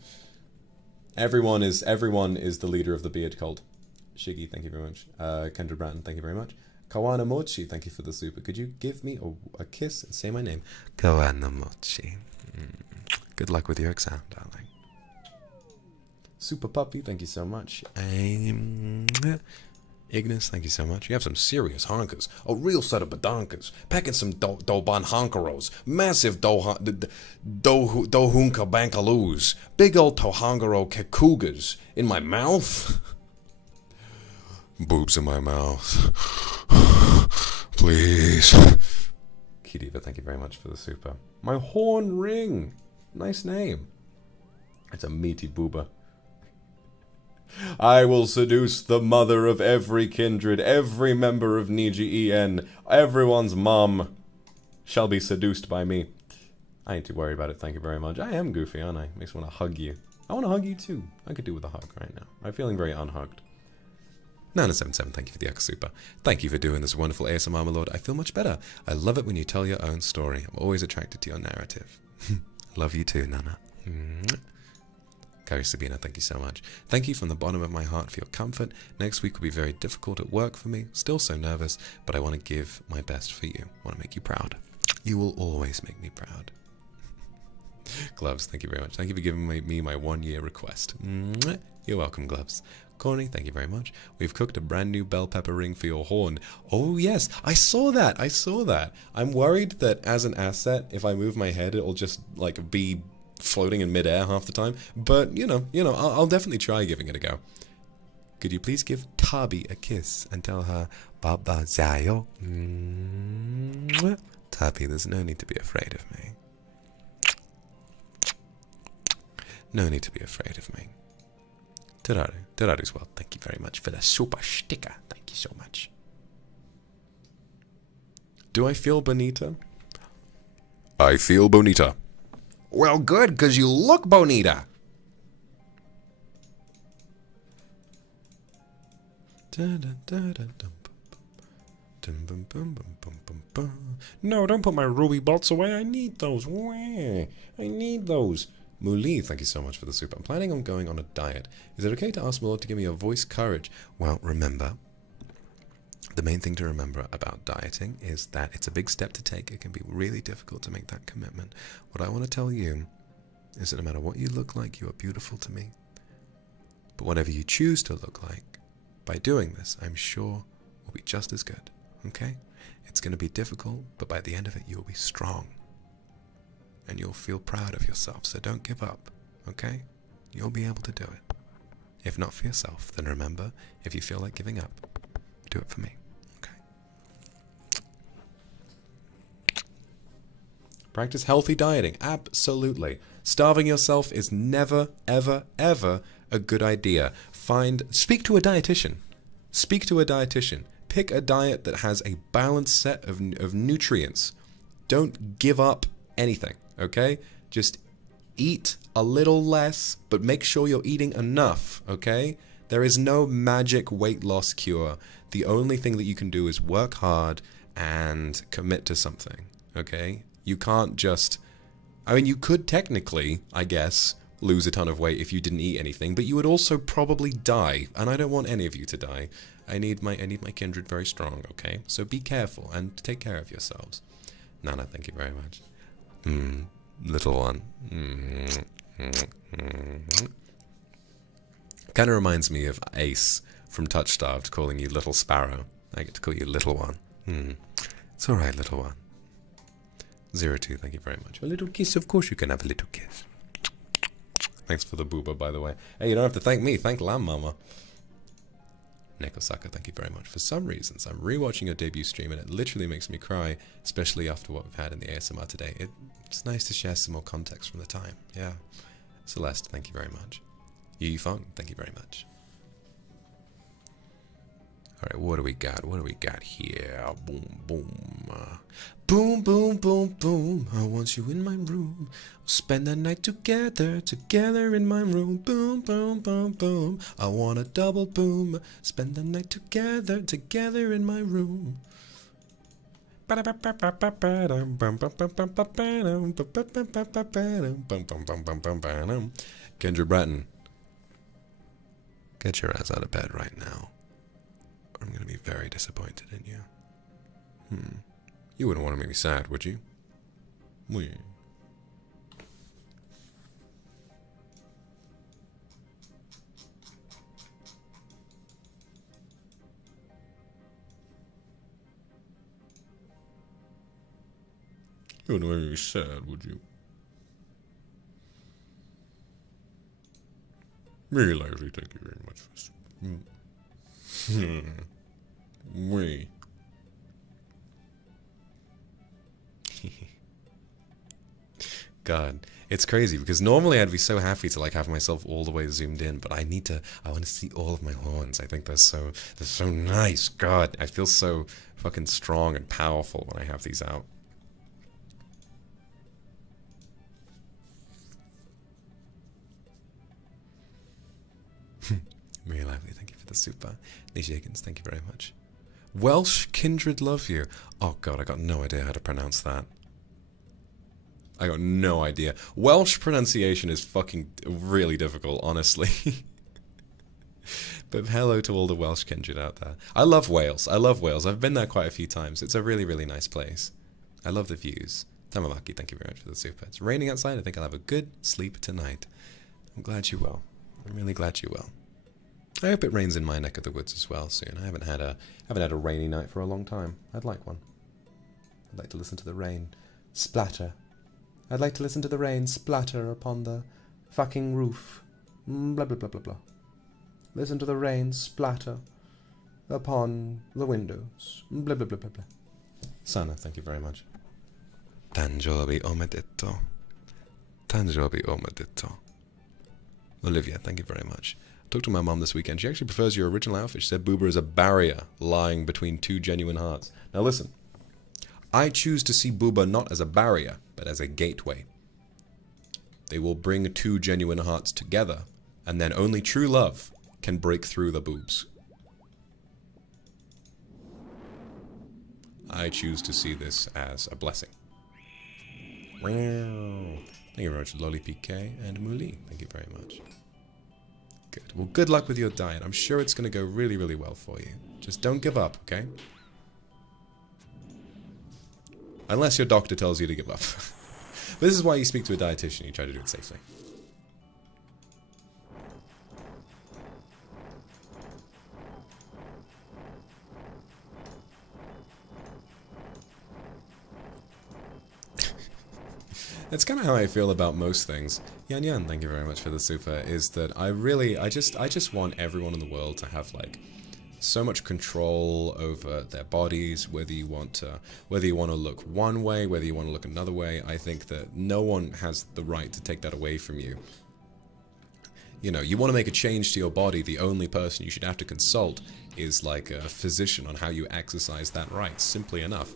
Everyone is the leader of the beard cult. Shiggy, thank you very much. Kendra Bratton, thank you very much. Kawana Mochi, thank you for the super. Could you give me a kiss and say my name? Kawana Mochi. Good luck with your exam, darling. Super Puppy, thank you so much. Ignis, thank you so much. You have some serious honkers. A real set of badonkers. Packing some doban honkeros. Massive dohunka bankaloos. Big old tohangaro kakugas. In my mouth? Boobs in my mouth. Please. Kidiva, thank you very much for the super. My horn ring. Nice name. It's a meaty booba. I will seduce the mother of every kindred, every member of NIJISANJI EN. Everyone's mom shall be seduced by me. I ain't too worried about it, thank you very much. I am goofy, aren't I? Makes me want to hug you. I want to hug you too. I could do with a hug right now. I'm feeling very unhugged. Nana77, thank you for the X Super. Thank you for doing this wonderful ASMR, my lord. I feel much better. I love it when you tell your own story. I'm always attracted to your narrative. Love you too, Nana. Carrie Sabina, thank you so much. Thank you from the bottom of my heart for your comfort. Next week will be very difficult at work for me. Still so nervous, but I want to give my best for you. I want to make you proud. You will always make me proud. Gloves, thank you very much. Thank you for giving me my 1-year request. You're welcome, Gloves. Corny, thank you very much. We've cooked a brand new bell pepper ring for your horn. Oh yes, I saw that. I saw that. I'm worried that as an asset, if I move my head, it'll just like be floating in midair half the time. But you know, I'll definitely try giving it a go. Could you please give Tabi a kiss and tell her Baba Zayo? Tabi, there's no need to be afraid of me. No need to be afraid of me. Turaru's well, thank you very much for the super sticker. Thank you so much. Do I feel bonita? I feel bonita. Well, good, because you look bonita. No, don't put my ruby bolts away. I need those. I need those. Muli, thank you so much for the soup. I'm planning on going on a diet. Is it okay to ask my lord to give me a voice courage? Well, remember, The main thing to remember about dieting is that it's a big step to take. It can be really difficult to make that commitment. What I want to tell you is that no matter what you look like, you are beautiful to me. But whatever you choose to look like, by doing this, I'm sure will be just as good, okay? It's going to be difficult, but by the end of it, you'll be strong. And you'll feel proud of yourself, so don't give up, okay? You'll be able to do it. If not for yourself, then remember, if you feel like giving up, do it for me, okay? Practice healthy dieting, absolutely. Starving yourself is never, ever, ever a good idea. Speak to a dietitian. Speak to a dietitian. Pick a diet that has a balanced set of nutrients. Don't give up anything, okay? Just eat a little less, but make sure you're eating enough, okay? There is no magic weight loss cure. The only thing that you can do is work hard and commit to something, okay? You can't just... I mean, you could technically, I guess, lose a ton of weight if you didn't eat anything, but you would also probably die, and I don't want any of you to die. I need my kindred very strong, okay? So be careful and take care of yourselves. Nana, thank you very much. Little one. Kind of reminds me of Ace from Touch Starved calling you Little Sparrow. I get to call you Little One. It's alright, Little One. 02, thank you very much. A little kiss, of course you can have a little kiss. Thanks for the booba, by the way. Hey, you don't have to thank me, thank Lamb Mama. Nekosaka, thank you very much. For some reasons, I'm rewatching your debut stream and it literally makes me cry, especially after what we've had in the ASMR today. It's nice to share some more context from the time. Yeah. Celeste, thank you very much. Yu Fong, thank you very much. Alright, what do we got? What do we got here? Boom, boom. Boom, boom, boom, boom. I want you in my room. Spend the night together, together in my room. Boom, boom, boom, boom. I want a double boom. Spend the night together, together in my room. Kendra Bratton, get your ass out of bed right now. I'm going to be very disappointed in you. You wouldn't want to make me sad, would you? You wouldn't want me sad, would you? Very lively, thank you very much for this. God, it's crazy because normally I'd be so happy to like have myself all the way zoomed in, but I want to see all of my horns. I think they're so nice. God, I feel so fucking strong and powerful when I have these out. Very lively, thank you for the super. Nishikins, thank you very much. Welsh Kindred love you. Oh god, I got no idea how to pronounce that. I got no idea. Welsh pronunciation is fucking really difficult, honestly. But hello to all the Welsh Kindred out there. I love Wales. I love Wales. I've been there quite a few times. It's a really, really nice place. I love the views. Tamamaki, thank you very much for the super. It's raining outside. I think I'll have a good sleep tonight. I'm glad you will. I'm really glad you will. I hope it rains in my neck of the woods as well soon. I haven't had a rainy night for a long time. I'd like one. I'd like to listen to the rain splatter. I'd like to listen to the rain splatter upon the fucking roof. Blah blah blah blah blah. Listen to the rain splatter upon the windows. Blah blah blah blah blah. Sana, thank you very much. Tanjobi omedeto. Tanjobi omedeto. Olivia, thank you very much. I talked to my mom this weekend. She actually prefers your original outfit. She said Boober is a barrier lying between two genuine hearts. Now listen, I choose to see Booba not as a barrier, but as a gateway. They will bring two genuine hearts together, and then only true love can break through the boobs. I choose to see this as a blessing. Wow. Thank you very much, Lolly PK and Muli. Thank you very much. Good. Well, good luck with your diet. I'm sure it's going to go really, really well for you. Just don't give up, okay? Unless your doctor tells you to give up. But this is why you speak to a dietitian. You try to do it safely. That's kind of how I feel about most things. Yan Yan, thank you very much for the super. Is that I just want everyone in the world to have like so much control over their bodies. Whether you want to look one way, whether you want to look another way. I think that no one has the right to take that away from you. You know, you want to make a change to your body. The only person you should have to consult is like a physician on how you exercise that right. Simply enough.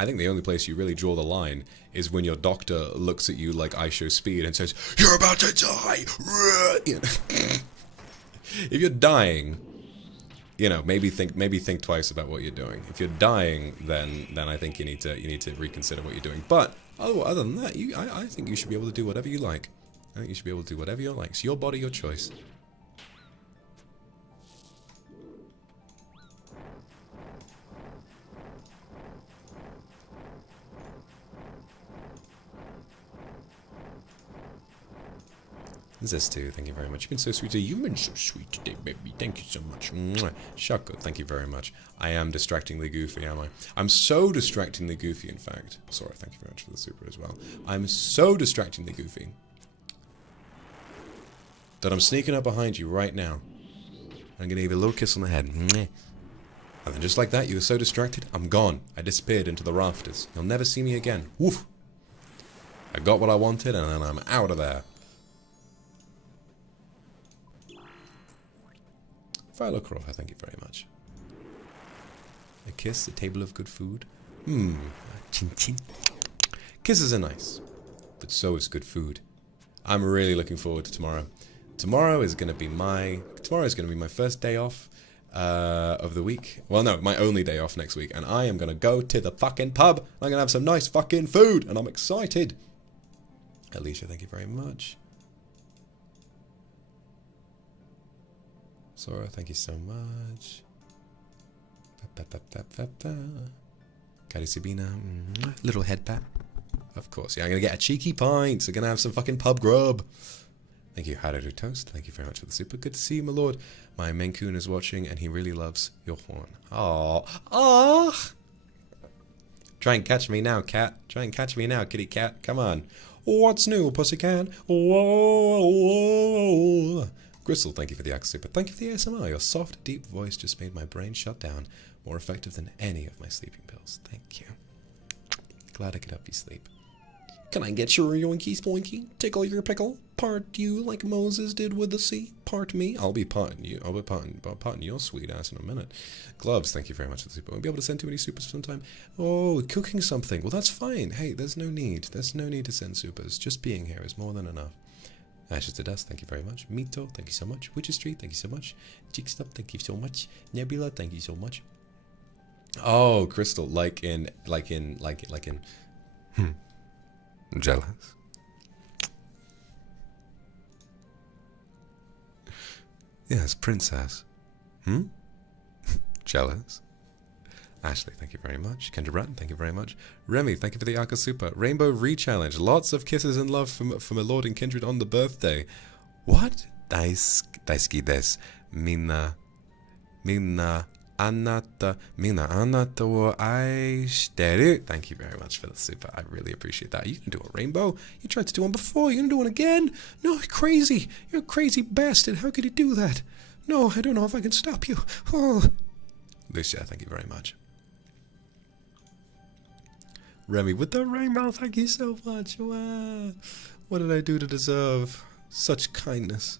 I think the only place you really draw the line is when your doctor looks at you like I show speed and says, "You're about to die!" You know? If you're dying, you know, maybe think twice about what you're doing. If you're dying, then I think you need to reconsider what you're doing. But other than that, I think you should be able to do whatever you like. I think you should be able to do whatever you like. It's your body, your choice. Zestu, thank you very much. You've been so sweet today. You've been so sweet today, baby. Thank you so much. Mwah. Shako, thank you very much. I am distractingly goofy, am I? I'm so distractingly goofy, in fact. Sorry, thank you very much for the super as well. I'm so distractingly goofy that I'm sneaking up behind you right now. I'm going to give you a little kiss on the head. And then just like that, you were so distracted, I'm gone. I disappeared into the rafters. You'll never see me again. Woof. I got what I wanted, and then I'm out of there. Philo Crofa, thank you very much. A kiss, a table of good food. Chin chin. Kisses are nice, but so is good food. I'm really looking forward to tomorrow. Tomorrow is gonna be my first day off of the week. Well, no, my only day off next week, and I am gonna go to the fucking pub. I'm gonna have some nice fucking food, and I'm excited. Alicia, thank you very much. Sora, thank you so much. Kari Sabina, little head pat. Of course, yeah, I'm gonna get a cheeky pint. I'm gonna have some fucking pub grub. Thank you, Haruto Toast. Thank you very much for the super. Good to see you, my lord. My Menkun is watching, and he really loves your horn. Aww. Try and catch me now, cat. Try and catch me now, kitty cat. Come on. What's new, pussycat? Whoa. Gristle, thank you for the axe super. Thank you for the ASMR. Your soft, deep voice just made my brain shut down. More effective than any of my sleeping pills. Thank you. Glad I could help you sleep. Can I get your yoinky spoinky? Tickle your pickle? Part you like Moses did with the sea? Part me? I'll be parting you. I'll be parting your sweet ass in a minute. Gloves, thank you very much for the super. Won't be able to send too many supers sometime. Oh, cooking something. Well, that's fine. Hey, there's no need. There's no need to send supers. Just being here is more than enough. Ashes to Dust, thank you very much. Mito, thank you so much. Witcher Street, thank you so much. Jigstop, thank you so much. Nebula, thank you so much. Oh, Crystal, like in. Jealous. Yes, princess. Jealous. Ashley, thank you very much. Kendra Bratton, thank you very much. Remy, thank you for the Arca Super. Rainbow Re-Challenge. Lots of kisses and love from my lord and Kindred on the birthday. What? Daisuki desu. Minna anata wo aishiteru. Thank you very much for the super. I really appreciate that. You can do a rainbow. You tried to do one before. You're gonna do one again? No, you're crazy. You're a crazy bastard. How could you do that? No, I don't know if I can stop you. Oh. Lucia, thank you very much. Remy with the rainbow, thank you so much. Wow. What did I do to deserve such kindness?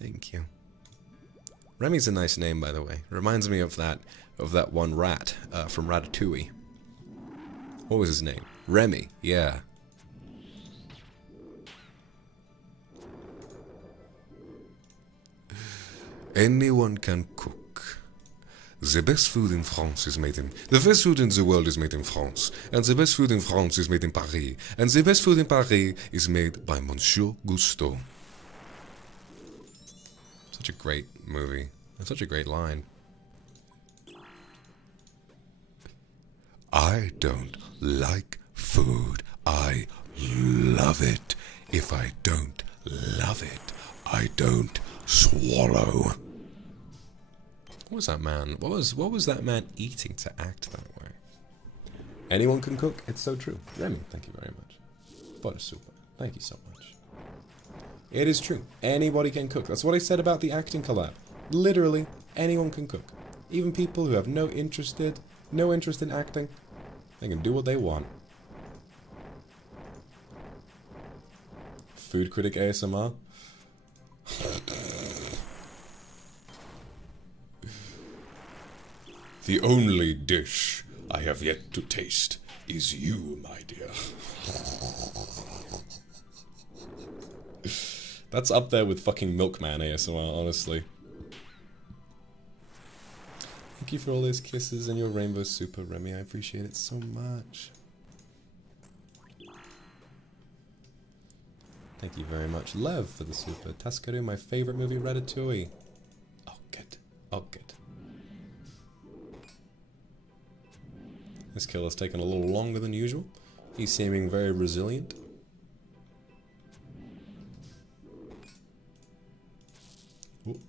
Thank you. Remy's a nice name, by the way. Reminds me of that one rat from Ratatouille. What was his name? Remy, yeah. Anyone can cook. The best food in France is made in... The best food in the world is made in France. And the best food in France is made in Paris. And the best food in Paris is made by Monsieur Gusteau. such a great movie. That's such a great line. I don't like food. I love it. If I don't love it, I don't swallow. What was that man? What was that man eating to act that way? Anyone can cook. It's so true. Remy, thank you very much. Butter super. Thank you so much. It is true. Anybody can cook. That's what I said about the acting collab. Literally, anyone can cook. Even people who have no interest in acting, they can do what they want. Food critic ASMR. The only dish I have yet to taste is you, my dear. That's up there with fucking Milkman ASMR, honestly. Thank you for all those kisses and your rainbow super, Remy. I appreciate it so much. Thank you very much. Lev for the super. Taskaru, my favorite movie, Ratatouille. Oh, good. Oh, good. This kill has taken a little longer than usual. He's seeming very resilient.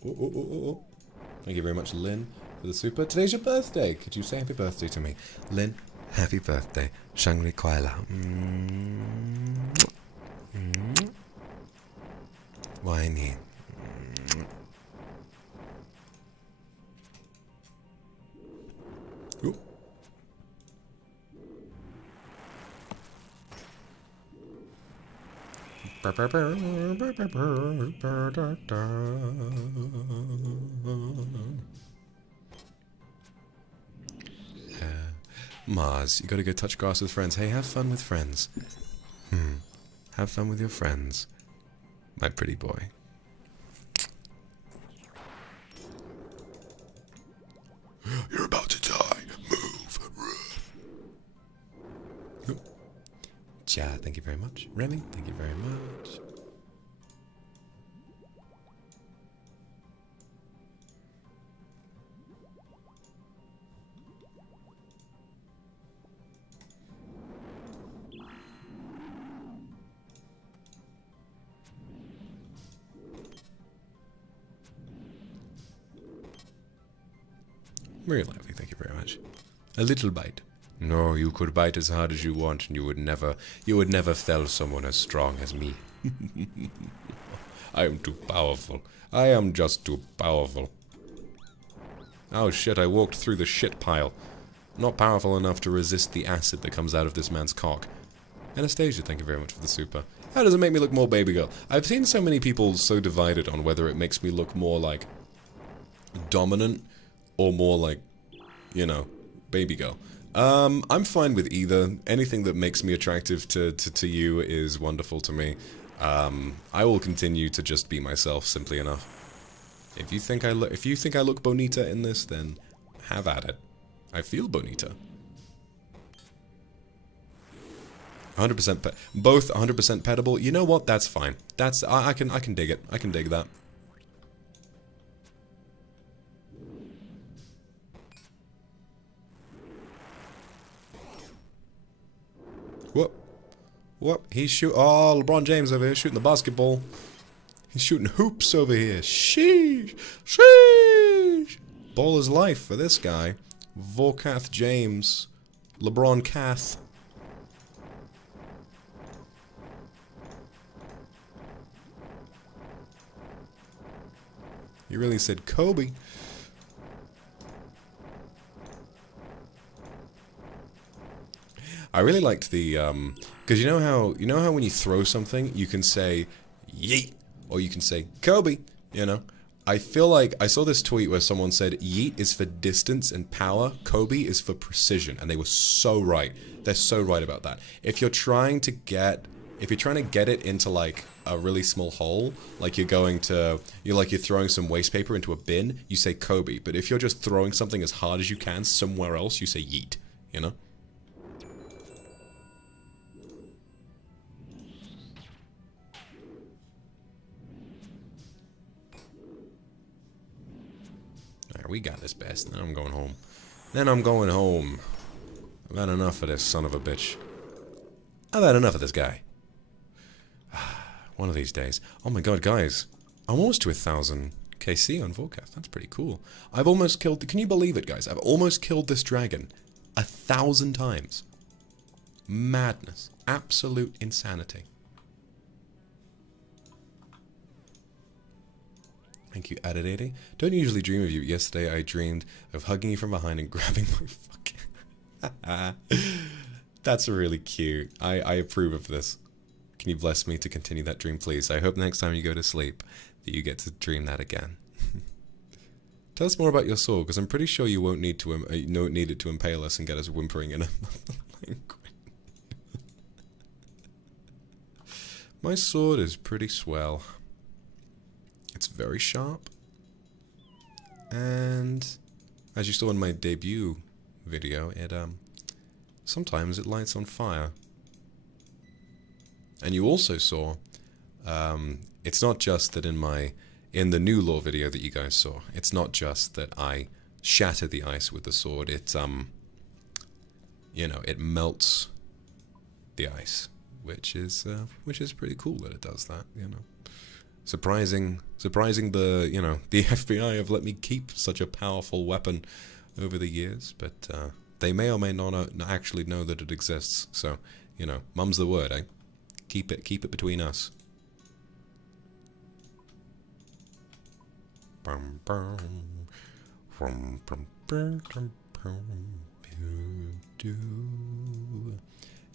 Oh. Thank you very much, Lynn, for the super. Today's your birthday. Could you say happy birthday to me? Lynn, happy birthday. Shangri Kwaila. Whiny. Ooh. Mars, you gotta go touch grass with friends. Hey, have fun with friends. Have fun with your friends. My pretty boy. You're about to die. Move. Ja, thank you very much. Remy, thank you very much. Very lively, thank you very much. A little bite. No, you could bite as hard as you want, and you would never fell someone as strong as me. I am too powerful. I am just too powerful. Oh shit, I walked through the shit pile. Not powerful enough to resist the acid that comes out of this man's cock. Anastasia, thank you very much for the super. How does it make me look more baby girl? I've seen so many people so divided on whether it makes me look more like dominant or more like, you know, baby girl. I'm fine with either. Anything that makes me attractive to you is wonderful to me. I will continue to just be myself, simply enough. If you think I look bonita in this, then have at it. I feel bonita. 100% both 100% petable. You know what? That's fine. That's I can dig it. I can dig that. What? He's oh, LeBron James over here shooting the basketball. He's shooting hoops over here. Sheesh. Sheesh. Ball is life for this guy. Vorkath James. LeBron Cath. You really said Kobe. I really liked the, because you know how when you throw something, you can say, yeet, or you can say, Kobe, you know? I feel like, I saw this tweet where someone said, yeet is for distance and power, Kobe is for precision, and they were so right. They're so right about that. If you're trying to get it into like a really small hole, like you're throwing some waste paper into a bin, you say Kobe, but if you're just throwing something as hard as you can somewhere else, you say yeet, you know? We got this best. Then I'm going home. Then I'm going home. I've had enough of this son of a bitch. I've had enough of this guy. One of these days. Oh my god, guys. I'm almost to 1,000 KC on Vorkath. That's pretty cool. I've almost killed... Can you believe it, guys? I've almost killed this dragon 1,000 times. Madness. Absolute insanity. Thank you, Added 80. Don't usually dream of you. Yesterday I dreamed of hugging you from behind and grabbing my fucking... That's really cute. I approve of this. Can you bless me to continue that dream, please? I hope next time you go to sleep that you get to dream that again. Tell us more about your sword, because I'm pretty sure you won't need it to impale us and get us whimpering in another language. My sword is pretty swell. It's very sharp. And as you saw in my debut video, it sometimes it lights on fire. And you also saw, it's not just that in the new lore video that you guys saw, it's not just that I shatter the ice with the sword, it, you know, it melts the ice, which is pretty cool that it does that, you know. Surprising the, you know, the FBI have let me keep such a powerful weapon over the years, but they may or may not actually know that it exists, so, you know, mum's the word, eh? Keep it between us.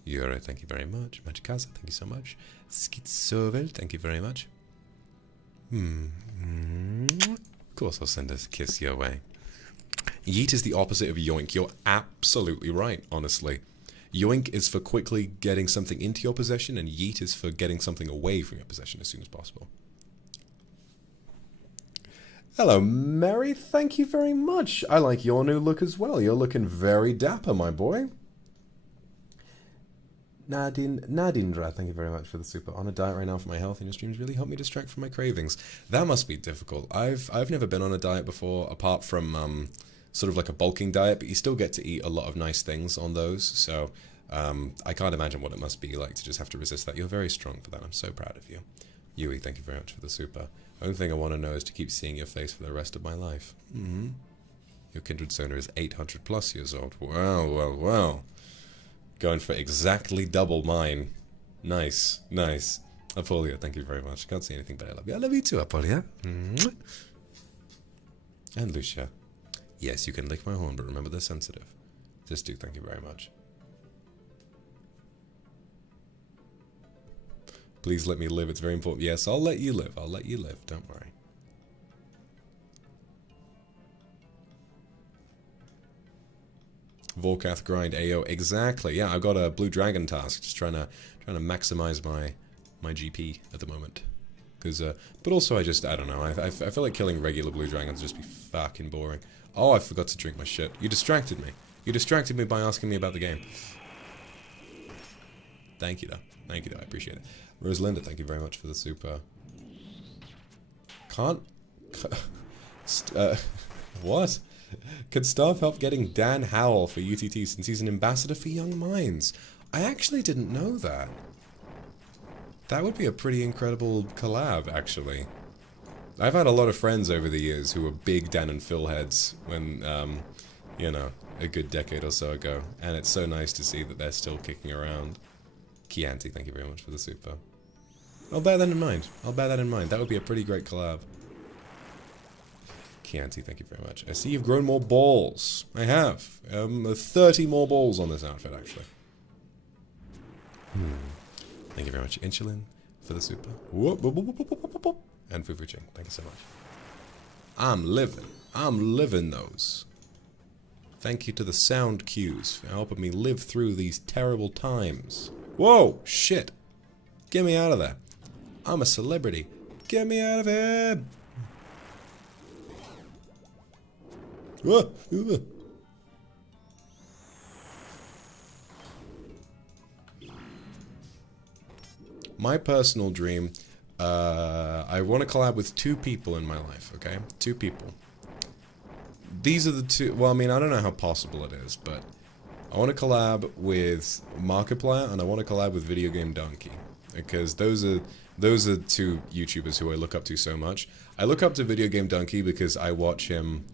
Yura, thank you very much. Magikaza, thank you so much. Skitsovel, thank you very much. Of course I'll send a kiss your way. Yeet is the opposite of yoink. You're absolutely right, honestly. Yoink is for quickly getting something into your possession, and yeet is for getting something away from your possession as soon as possible. Hello, Mary. Thank you very much. I like your new look as well. You're looking very dapper, my boy. Nadindra, thank you very much for the super. On a diet right now for my health, and your streams really help me distract from my cravings. That must be difficult. I've never been on a diet before, apart from sort of like a bulking diet, but you still get to eat a lot of nice things on those. So I can't imagine what it must be like to just have to resist that. You're very strong for that. I'm so proud of you. Yui, thank you very much for the super. Only thing I want to know is to keep seeing your face for the rest of my life. Your kindred sonar is 800 plus years old. Wow, wow, wow. Going for exactly double mine. Nice, nice. Apolia, thank you very much. Can't see anything but I love you. I love you too, Apolia. And Lucia. Yes, you can lick my horn, but remember they're sensitive. Just do, thank you very much. Please let me live, it's very important. Yes, I'll let you live. I'll let you live, don't worry. Vorkath grind AO, exactly. Yeah, I've got a blue dragon task, just trying to maximize my GP at the moment. Because, but also I don't know. I feel like killing regular blue dragons would just be fucking boring. Oh, I forgot to drink my shit. You distracted me. You distracted me by asking me about the game. Thank you, though. Thank you, though. I appreciate it. Rosalinda, thank you very much for the super. What? Could staff help getting Dan Howell for UTT since he's an ambassador for Young Minds? I actually didn't know that. That would be a pretty incredible collab, actually. I've had a lot of friends over the years who were big Dan and Phil heads when, you know, a good decade or so ago. And it's so nice to see that they're still kicking around. Chianti, thank you very much for the super. I'll bear that in mind. I'll bear that in mind. That would be a pretty great collab. Chianti, thank you very much. I see you've grown more balls. I have. 30 more balls on this outfit, actually. Thank you very much, Insulin, for the super. And Fufuching, thank you so much. I'm living those. Thank you to the sound cues for helping me live through these terrible times. Whoa, shit. Get me out of there. I'm a celebrity. Get me out of here. My personal dream, I want to collab with 2 people in my life, okay? 2 people. these are the two. Well, I mean, I don't know how possible it is, but I want to collab with Markiplier and I want to collab with Video Game Donkey, because those are two YouTubers who I look up to so much. I look up to Video Game Donkey because I watch him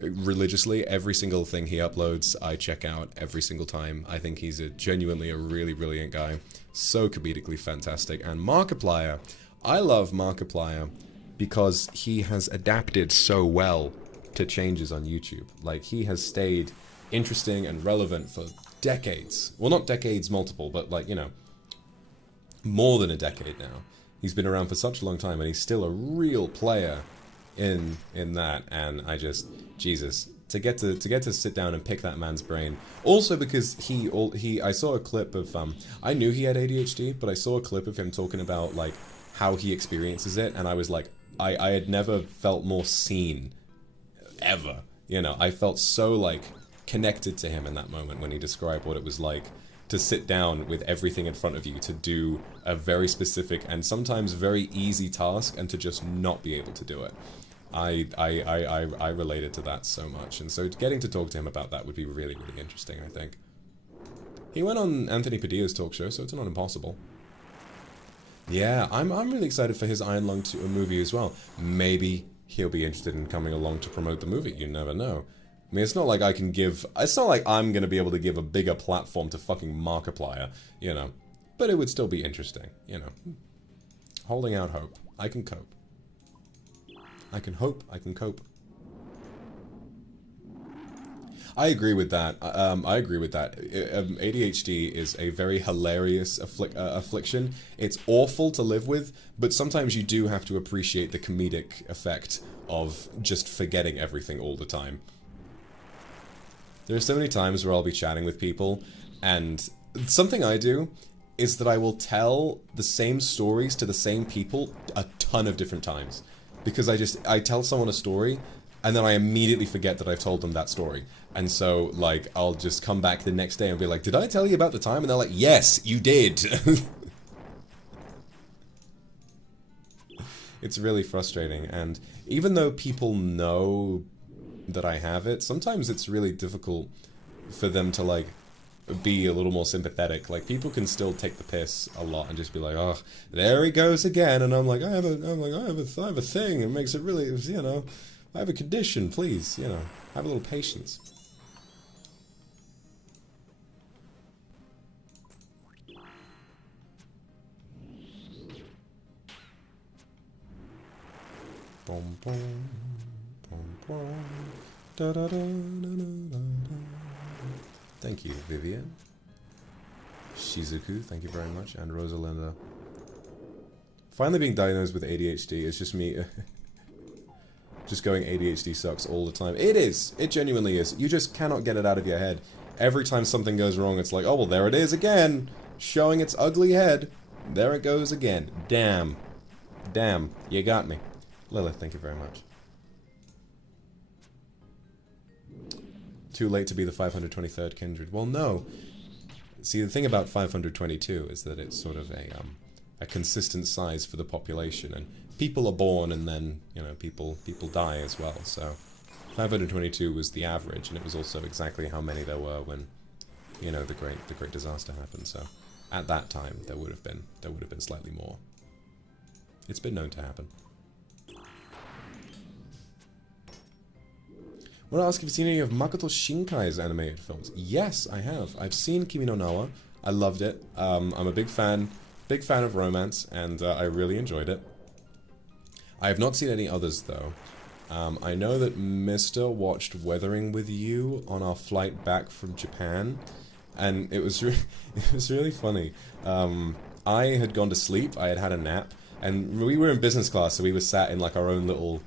religiously. Every single thing he uploads, I check out every single time. I think he's genuinely a really brilliant guy. So comedically fantastic. And Markiplier, I love Markiplier because he has adapted so well to changes on YouTube. Like, he has stayed interesting and relevant for decades. Well, not decades multiple, but like, you know, more than a decade now. He's been around for such a long time and he's still a real player in that, and I just, Jesus, to get to sit down and pick that man's brain. Also because I saw a clip of I knew he had ADHD, but I saw a clip of him talking about like how he experiences it, and I was like, I had never felt more seen ever. You know, I felt so like connected to him in that moment when he described what it was like to sit down with everything in front of you to do a very specific and sometimes very easy task and to just not be able to do it. I related to that so much, and so getting to talk to him about that would be really interesting, I think. He went on Anthony Padilla's talk show, so it's not impossible. Yeah, I'm really excited for his Iron Lung 2 movie as well. Maybe he'll be interested in coming along to promote the movie, you never know. I mean, it's not like it's not like I'm gonna be able to give a bigger platform to fucking Markiplier, you know. But it would still be interesting, you know. Holding out hope. I can cope. I can hope, I can cope. I agree with that. I agree with that. ADHD is a very hilarious affliction. It's awful to live with, but sometimes you do have to appreciate the comedic effect of just forgetting everything all the time. There are so many times where I'll be chatting with people, and something I do is that I will tell the same stories to the same people a ton of different times. Because I tell someone a story, and then I immediately forget that I've told them that story. And so, like, I'll just come back the next day and be like, did I tell you about the time? And they're like, yes, you did. It's really frustrating, and even though people know that I have it, sometimes it's really difficult for them to, like, be a little more sympathetic. Like, people can still take the piss a lot and just be like, oh, there he goes again, and I'm like, I have a thing. It makes it really, you know, I have a condition, please, you know, have a little patience. Boom, boom, boom, boom, da da da da da da. Thank you, Vivian. Shizuku, thank you very much, and Rosalinda. Finally being diagnosed with ADHD is just me just going ADHD sucks all the time. It is! It genuinely is. You just cannot get it out of your head. Every time something goes wrong, it's like, oh, well, there it is again! Showing its ugly head. There it goes again. Damn. Damn. You got me. Lilith, thank you very much. Too late to be the 523rd Kindred. Well, no. See, the thing about 522 is that it's sort of a consistent size for the population, and people are born and then, you know, people die as well, so 522 was the average, and it was also exactly how many there were when, you know, the great disaster happened, so at that time there would have been slightly more. It's been known to happen. I want to ask if you've seen any of Makoto Shinkai's animated films. Yes, I have. I've seen Kimi no Na wa. I loved it. I'm a big fan of romance, and I really enjoyed it. I have not seen any others, though. I know that Mr. watched Weathering with You on our flight back from Japan, and it was really funny. I had gone to sleep, I had had a nap, and we were in business class, so we were sat in like our own little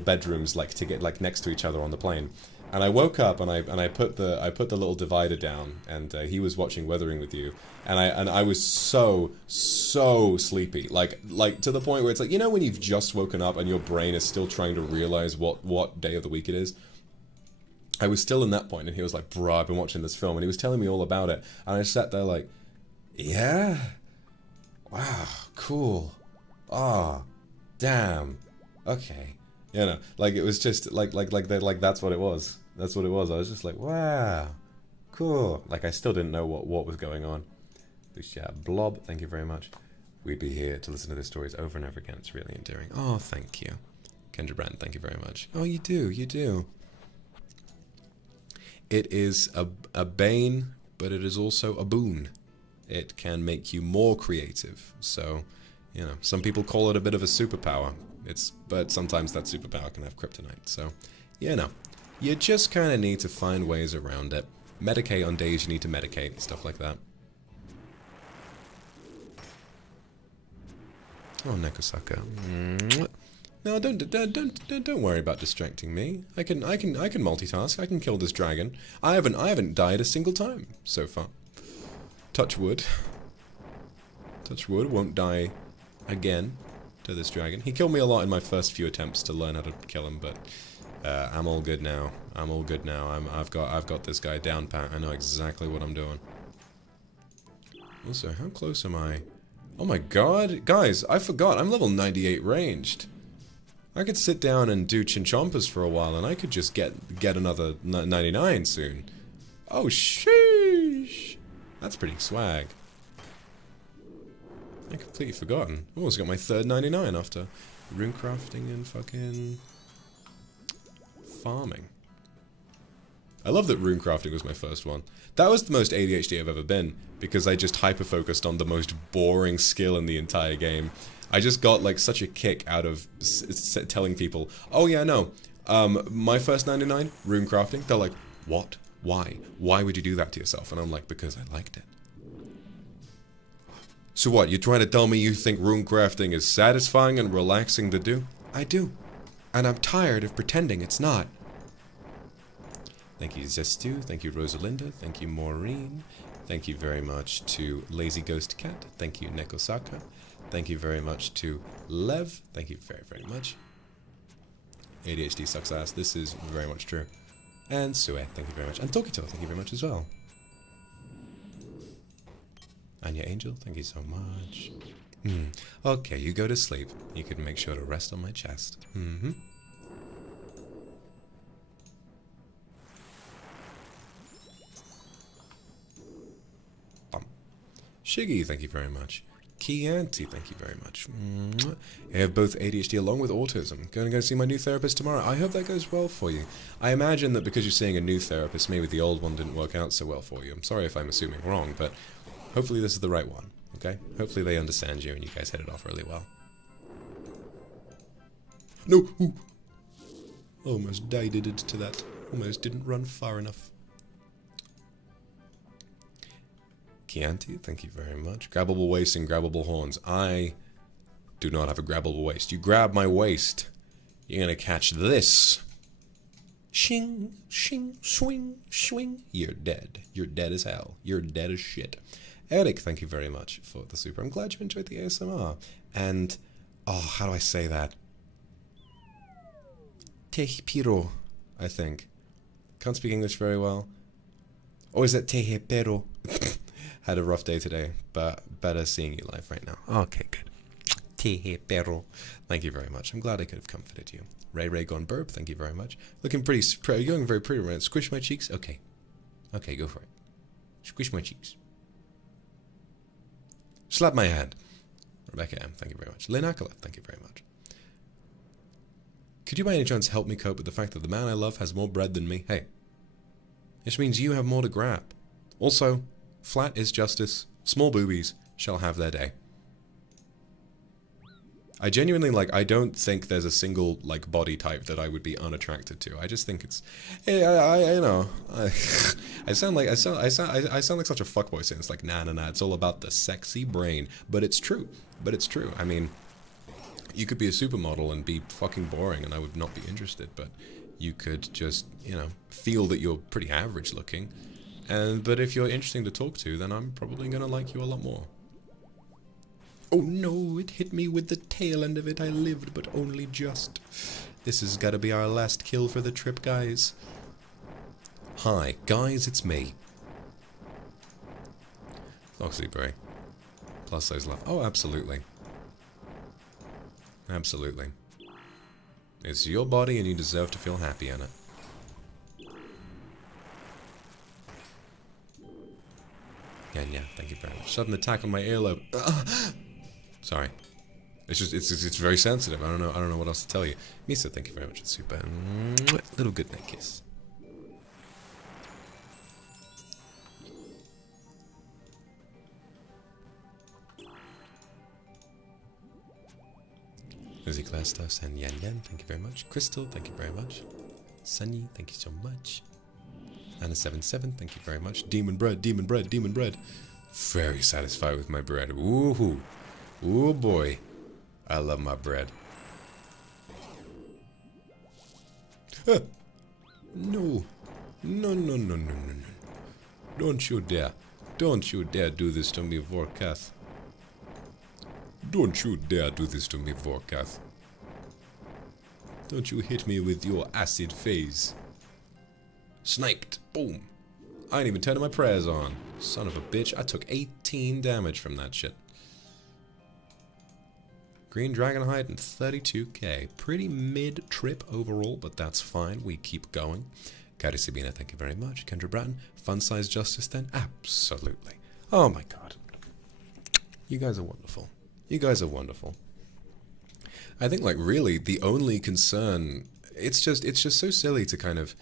bedrooms, like to get like next to each other on the plane. And I woke up and I put the little divider down, and he was watching Weathering with You, and I was so sleepy, like to the point where it's like, you know, when you've just woken up and your brain is still trying to realize what day of the week it is. I was still in that point, and he was like, "Bro, I've been watching this film," and he was telling me all about it, and I sat there like, "Yeah, wow, cool, ah, oh, damn, okay." You know, like it was just like that's what it was. That's what it was. I was just like, wow, cool. Like I still didn't know what was going on. Lucia Blob, thank you very much. We'd be here to listen to their stories over and over again. It's really endearing. Oh, thank you. Kindred Brand, thank you very much. Oh, you do, you do. It is a bane, but it is also a boon. It can make you more creative. So, you know, some people call it a bit of a superpower. But sometimes that superpower can have kryptonite. So, you know, you just kind of need to find ways around it. Medicate on days you need to medicate, stuff like that. Oh, Nekosaka. No, don't worry about distracting me. I can multitask. I can kill this dragon. I haven't died a single time so far. Touch wood. Touch wood. Won't die again to this dragon. He killed me a lot in my first few attempts to learn how to kill him, but I'm all good now. I'm all good now. I've got this guy down pat. I know exactly what I'm doing. Also, how close am I? Oh my god, guys, I forgot. I'm level 98 ranged. I could sit down and do chinchompas for a while, and I could just get another 99 soon. Oh, sheesh. That's pretty swag. I completely forgotten. I almost got my third 99 after rune crafting and fucking farming. I love that rune crafting was my first one. That was the most ADHD I've ever been, because I just hyper-focused on the most boring skill in the entire game. I just got like such a kick out of telling people, oh yeah, no, my first 99, rune crafting. They're like, what? Why? Why would you do that to yourself? And I'm like, because I liked it. So what, you're trying to tell me you think rune crafting is satisfying and relaxing to do? I do. And I'm tired of pretending it's not. Thank you, Zestu. Thank you, Rosalinda. Thank you, Maureen. Thank you very much to Lazy Ghost Cat. Thank you, Nekosaka. Thank you very much to Lev. Thank you very, very much. ADHD sucks ass. This is very much true. And Sue, thank you very much. And Tokito, thank you very much as well. Anya Angel, thank you so much. Okay, you go to sleep. You can make sure to rest on my chest. Shiggy, thank you very much. Chianti, thank you very much. I have both ADHD along with autism. Gonna go see my new therapist tomorrow. I hope that goes well for you. I imagine that because you're seeing a new therapist, maybe the old one didn't work out so well for you. I'm sorry if I'm assuming wrong, but hopefully this is the right one, okay? Hopefully they understand you and you guys hit it off really well. No! Ooh. Almost died to that. Almost didn't run far enough. Chianti, thank you very much. Grabbable waist and grabbable horns. I do not have a grabbable waist. You grab my waist, you're gonna catch this. Shing, shing, swing, swing. You're dead. You're dead as hell. You're dead as shit. Eric, thank you very much for the super. I'm glad you enjoyed the ASMR. And, oh, how do I say that? Tehipiro, I think. Can't speak English very well. Or is it Tehipero? Had a rough day today, but better seeing you live right now. Okay, good. Tehipero. Thank you very much. I'm glad I could have comforted you. Ray Gone Burp, thank you very much. Looking pretty, you're going very pretty right. Squish my cheeks? Okay. Okay, go for it. Squish my cheeks. Slap my hand. Rebecca M, thank you very much. Lynn Akalef, thank you very much. Could you by any chance help me cope with the fact that the man I love has more bread than me? Hey. Which means you have more to grab. Also, flat is justice. Small boobies shall have their day. I genuinely, like, I don't think there's a single, like, body type that I would be unattracted to. I just think it's, hey, you know, I sound like such a fuckboy saying it's like, nah, it's all about the sexy brain. But it's true. I mean, you could be a supermodel and be fucking boring and I would not be interested, but you could just, you know, feel that you're pretty average looking. But if you're interesting to talk to, then I'm probably gonna like you a lot more. Oh no, it hit me with the tail end of it. I lived, but only just. This has got to be our last kill for the trip, guys. Hi, guys, it's me. Oxybray. Plus size love. Oh, absolutely. Absolutely. It's your body and you deserve to feel happy in it. Again, yeah, thank you very much. Sudden attack on my earlobe. Sorry. It's very sensitive. I don't know what else to tell you. Misa, thank you very much. It's super. Little good night kiss. Lizzie Clastos and Yan Yan, thank you very much. Crystal, thank you very much. Sunny, thank you so much. Anna77, thank you very much. Demon bread, demon bread, demon bread. Very satisfied with my bread. Ooh, ooh boy, I love my bread. Ah. No, no, no, no, no, no, no! Don't you dare do this to me, Vorkath. Don't you dare do this to me, Vorkath. Don't you hit me with your acid phase. Sniped. Boom. I ain't even turning my prayers on. Son of a bitch. I took 18 damage from that shit. Green Dragon Hide and 32k. Pretty mid-trip overall, but that's fine. We keep going. Kari Sabina, thank you very much. Kendra Bratton. Fun size justice then? Absolutely. Oh my god. You guys are wonderful. You guys are wonderful. I think, like, really, the only concern... It's just so silly to kind of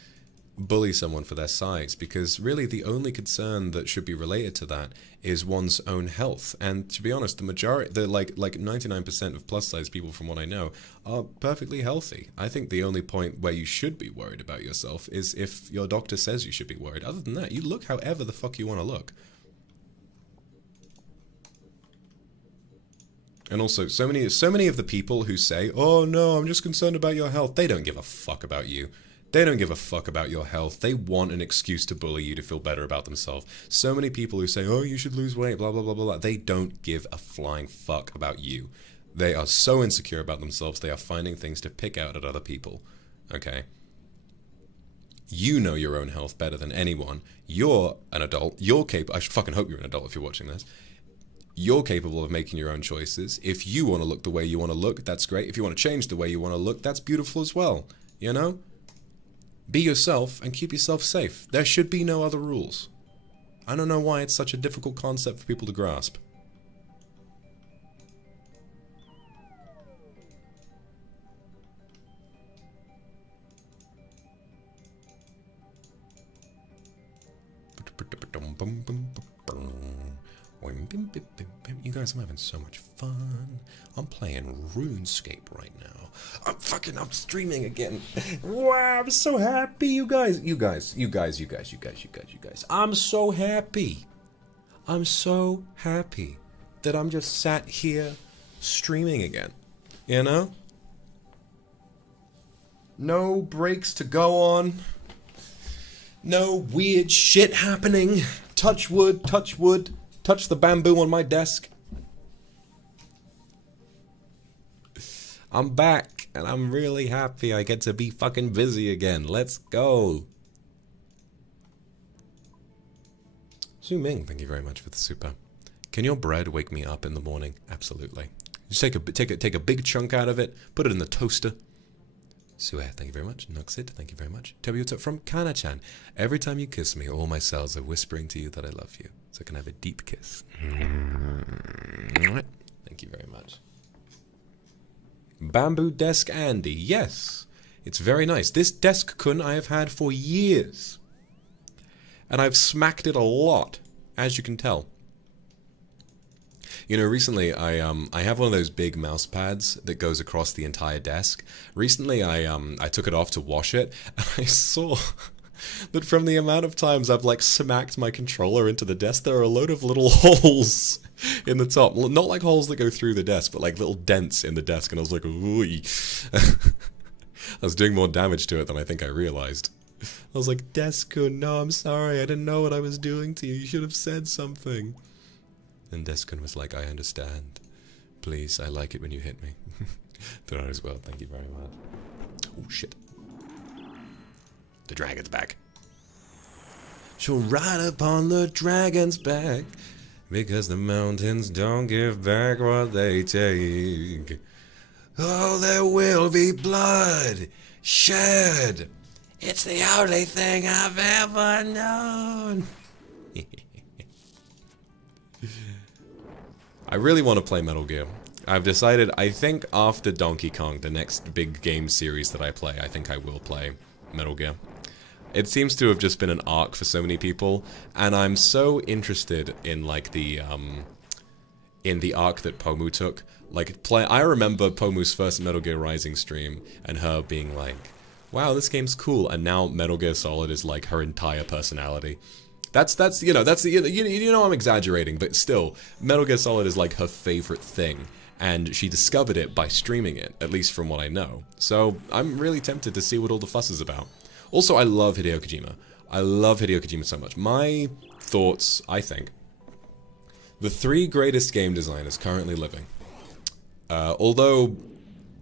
bully someone for their size, because really the only concern that should be related to that is one's own health. And to be honest, the majority, like 99% of plus-size people from what I know, are perfectly healthy. I think the only point where you should be worried about yourself is if your doctor says you should be worried. Other than that, you look however the fuck you want to look. And also, so many of the people who say, oh no, I'm just concerned about your health, they don't give a fuck about you. They don't give a fuck about your health. They want an excuse to bully you to feel better about themselves. So many people who say, oh, you should lose weight, blah, blah, blah, blah, blah. They don't give a flying fuck about you. They are so insecure about themselves, they are finding things to pick out at other people. Okay? You know your own health better than anyone. You're an adult. You're capable. I should fucking hope you're an adult if you're watching this. You're capable of making your own choices. If you want to look the way you want to look, that's great. If you want to change the way you want to look, that's beautiful as well. You know? Be yourself and keep yourself safe. There should be no other rules. I don't know why it's such a difficult concept for people to grasp. You guys, I'm having so much fun. I'm playing RuneScape right now. I'm streaming again. Wow, I'm so happy, you guys. I'm so happy. I'm so happy that I'm just sat here streaming again. You know? No breaks to go on. No weird shit happening. Touch wood, touch wood. Touch the bamboo on my desk. I'm back, and I'm really happy I get to be fucking busy again. Let's go. Zhu Ming, thank you very much for the super. Can your bread wake me up in the morning? Absolutely. Just take a big chunk out of it, put it in the toaster. Sue, thank you very much. Nuxit, thank you very much. Tobyuta from Kana-chan. Every time you kiss me, all my cells are whispering to you that I love you. So I can have a deep kiss. Thank you very much. Bamboo Desk Andy. Yes, it's very nice. This desk-kun I have had for years. And I've smacked it a lot, as you can tell. You know, recently I have one of those big mouse pads that goes across the entire desk. Recently I took it off to wash it, and I saw that from the amount of times I've like smacked my controller into the desk, there are a load of little holes in the top. Not like holes that go through the desk, but like little dents in the desk, and I was like, ooh. I was doing more damage to it than I think I realized. I was like, Desk-kun, no, I'm sorry, I didn't know what I was doing to you. You should have said something. And Desk-kun was like, I understand. Please, I like it when you hit me. Thought as well, thank you very much. Oh, shit. The dragon's back. She'll ride upon the dragon's back, because the mountains don't give back what they take. Oh, there will be blood shed. It's the only thing I've ever known. I really want to play Metal Gear. I've decided, I think after Donkey Kong, the next big game series that I play, I think I will play Metal Gear. It seems to have just been an arc for so many people, and I'm so interested in, like, the arc that Pomu took. Like, I remember Pomu's first Metal Gear Rising stream, and her being like, wow, this game's cool, and now Metal Gear Solid is, like, her entire personality. You know I'm exaggerating, but still, Metal Gear Solid is, like, her favorite thing, and she discovered it by streaming it, at least from what I know. So, I'm really tempted to see what all the fuss is about. Also, I love Hideo Kojima. I love Hideo Kojima so much. My thoughts, I think, the 3 greatest game designers currently living, although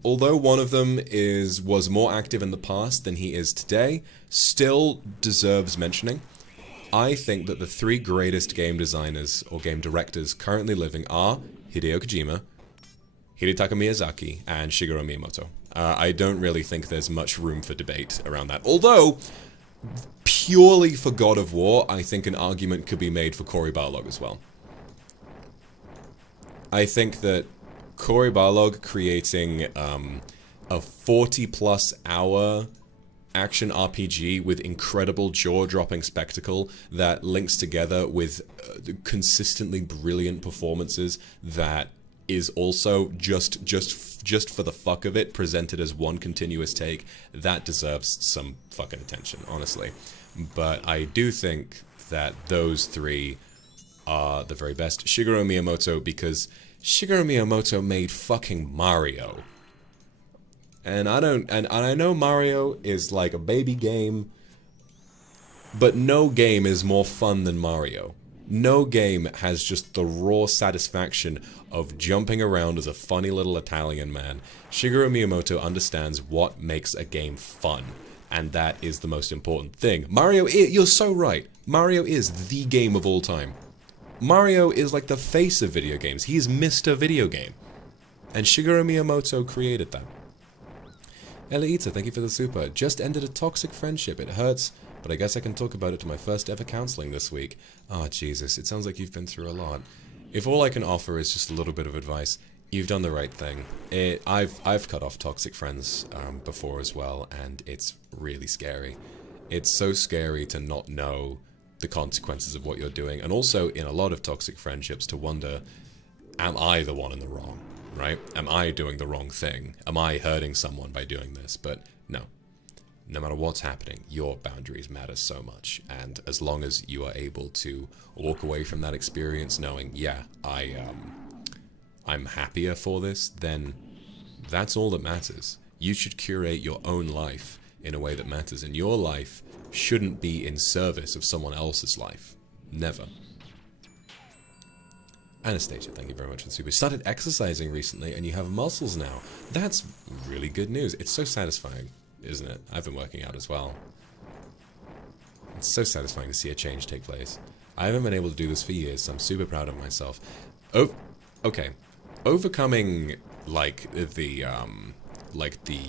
one of them was more active in the past than he is today, still deserves mentioning. I think that the 3 greatest game designers or game directors currently living are Hideo Kojima, Hidetaka Miyazaki, and Shigeru Miyamoto. I don't really think there's much room for debate around that. Although, purely for God of War, I think an argument could be made for Cory Barlog as well. I think that Cory Barlog creating a 40-plus hour action RPG with incredible jaw-dropping spectacle that links together with consistently brilliant performances that is also just for the fuck of it presented as one continuous take, that deserves some fucking attention, honestly. But I do think that those 3 are the very best. Shigeru Miyamoto, because Shigeru Miyamoto made fucking Mario. And I know Mario is like a baby game, but no game is more fun than Mario. No game has just the raw satisfaction of jumping around as a funny little Italian man. Shigeru Miyamoto understands what makes a game fun, and that is the most important thing. You're so right. Mario is the game of all time. Mario is like the face of video games. He is Mr. Video Game. And Shigeru Miyamoto created that. Elita, thank you for the super. Just ended a toxic friendship. It hurts, but I guess I can talk about it to my first ever counseling this week. Oh, Jesus, it sounds like you've been through a lot. If all I can offer is just a little bit of advice, you've done the right thing. I've cut off toxic friends before as well, and it's really scary. It's so scary to not know the consequences of what you're doing, and also in a lot of toxic friendships to wonder, am I the one in the wrong, right? Am I doing the wrong thing? Am I hurting someone by doing this? But no. No matter what's happening, your boundaries matter so much, and as long as you are able to walk away from that experience knowing, yeah, I'm happier for this, then that's all that matters. You should curate your own life in a way that matters, and your life shouldn't be in service of someone else's life. Never. Anastasia, thank you very much for the super. Started exercising recently, and you have muscles now. That's really good news. It's so satisfying, isn't it? I've been working out as well. It's so satisfying to see a change take place. I haven't been able to do this for years, so I'm super proud of myself. Oh, okay. Overcoming, like the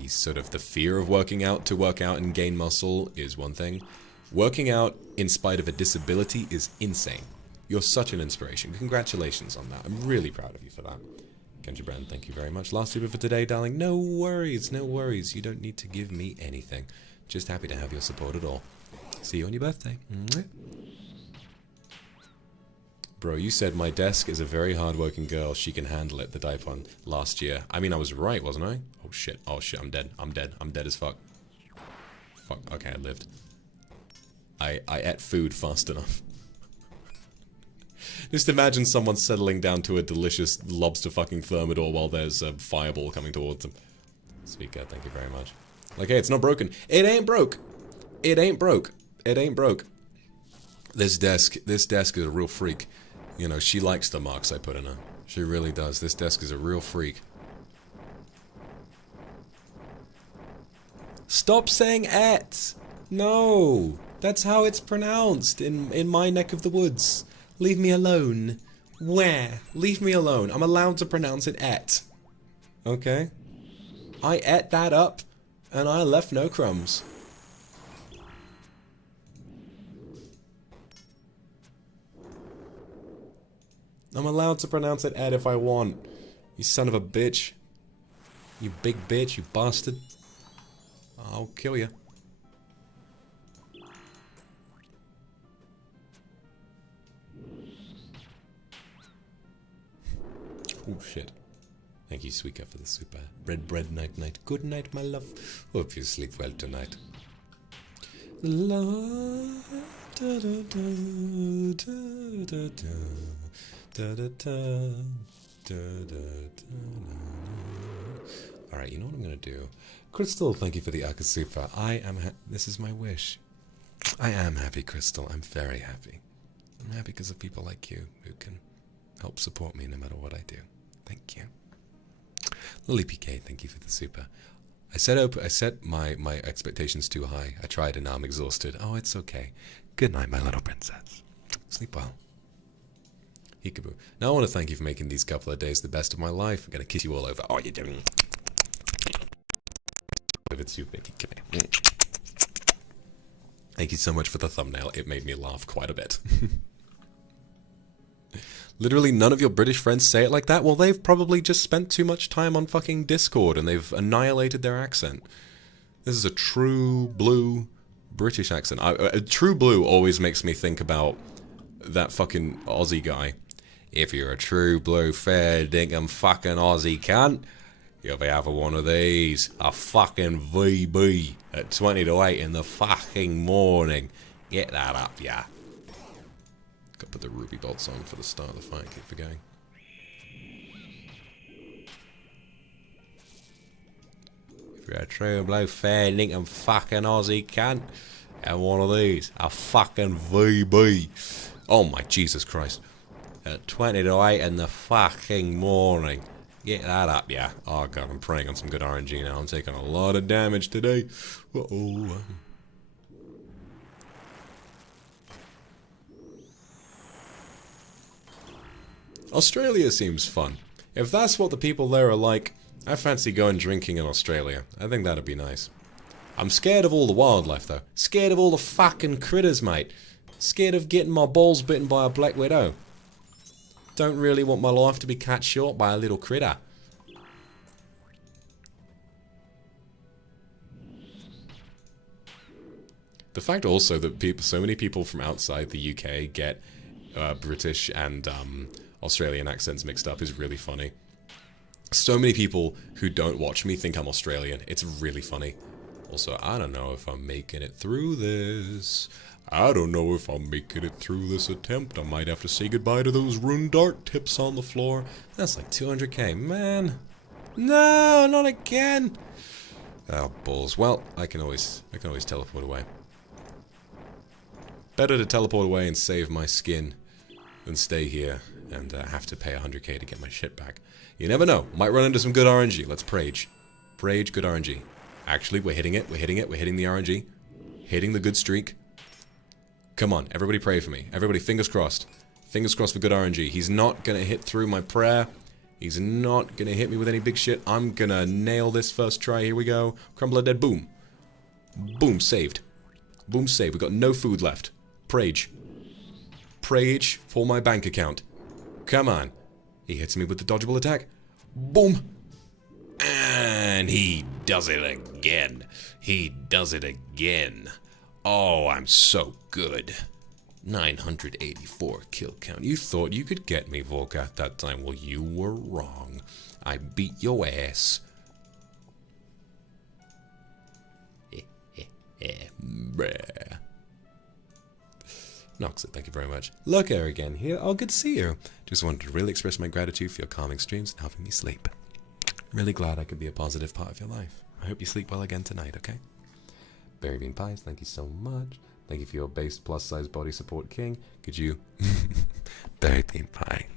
sort of the fear of working out to work out and gain muscle is one thing. Working out in spite of a disability is insane. You're such an inspiration. Congratulations on that. I'm really proud of you for that. Kenji Brand, thank you very much. Last super for today, darling. No worries, no worries. You don't need to give me anything. Just happy to have your support at all. See you on your birthday. Mwah. Bro, you said my desk is a very hard-working girl. She can handle it, the dive one last year. I mean, I was right, wasn't I? Oh, shit. Oh, shit. I'm dead. I'm dead. I'm dead as fuck. Fuck. Okay, I lived. I ate food fast enough. Just imagine someone settling down to a delicious lobster fucking thermidor while there's a fireball coming towards them. Speaker, thank you very much. Like, hey, it's not broken. It ain't broke. It ain't broke. It ain't broke. This desk is a real freak. You know, she likes the marks I put in her. She really does. This desk is a real freak. Stop saying et! No! That's how it's pronounced in my neck of the woods. Leave me alone. Where? Leave me alone. I'm allowed to pronounce it et. Okay? I ate that up, and I left no crumbs. I'm allowed to pronounce it Ed if I want. You son of a bitch. You big bitch, you bastard. I'll kill you. Oh shit. Thank you, Suika, for the super. Bread, night, night. Good night, my love. Hope you sleep well tonight. La, da, da, da, da, da, da. Da, da, da, da, da, da. Alright, you know what I'm gonna do? Crystal, thank you for the Akasupa. This is my wish. I am happy, Crystal. I'm very happy. I'm happy because of people like you who can help support me no matter what I do. Thank you. Lily PK, thank you for the super. I set my expectations too high. I tried and now I'm exhausted. Oh, it's okay. Good night, my little princess. Sleep well. Hikaboo. Now I want to thank you for making these couple of days the best of my life. I'm going to kiss you all over. Oh, you're doing... Thank you so much for the thumbnail. It made me laugh quite a bit. Literally none of your British friends say it like that? Well, they've probably just spent too much time on fucking Discord and they've annihilated their accent. This is a true blue British accent. True blue always makes me think about that fucking Aussie guy. If you're a true blue fair dinkum fucking Aussie cunt, you'll be having one of these. A fucking VB at 20 to 8 in the fucking morning. Get that up, yeah. Gotta put the ruby bolts on for the start of the fight. Keep forgetting. If you're a true blue fair dinkum fucking Aussie cunt, and one of these. A fucking VB. Oh my Jesus Christ. At 20 to 8 in the fucking morning. Get that up, yeah. Oh god, I'm praying on some good RNG now. I'm taking a lot of damage today. Uh-oh. Australia seems fun. If that's what the people there are like, I fancy going drinking in Australia. I think that'd be nice. I'm scared of all the wildlife, though. Scared of all the fucking critters, mate. Scared of getting my balls bitten by a black widow. Don't really want my life to be cut short by a little critter. The fact also that so many people from outside the UK get British and Australian accents mixed up is really funny. So many people who don't watch me think I'm Australian. It's really funny. Also, I don't know if I'm making it through this. I don't know if I'm making it through this attempt. I might have to say goodbye to those rune dart tips on the floor. That's like 200k, man. No, not again. Oh, balls. Well, I can always teleport away. Better to teleport away and save my skin than stay here and have to pay 100k to get my shit back. You never know. Might run into some good RNG. Let's prage. Prage, good RNG. Actually, we're hitting it. We're hitting it. We're hitting the RNG. Hitting the good streak. Come on, everybody pray for me. Everybody, fingers crossed. Fingers crossed for good RNG. He's not gonna hit through my prayer. He's not gonna hit me with any big shit. I'm gonna nail this first try. Here we go. Crumbler dead. Boom. Boom, saved. Boom, saved. We got no food left. Prage. Prage for my bank account. Come on. He hits me with the dodgeable attack. Boom. And he does it again. He does it again. Oh, I'm so good. 984 kill count. You thought you could get me, Volk, at that time. Well, you were wrong. I beat your ass. Bruh. Noxit, thank you very much. Look, again here. Oh, good to see you. Just wanted to really express my gratitude for your calming streams and helping me sleep. Really glad I could be a positive part of your life. I hope you sleep well again tonight, okay? Berry Bean Pies, thank you so much. Thank you for your base plus size body support king. Could you... Berry Bean Pie.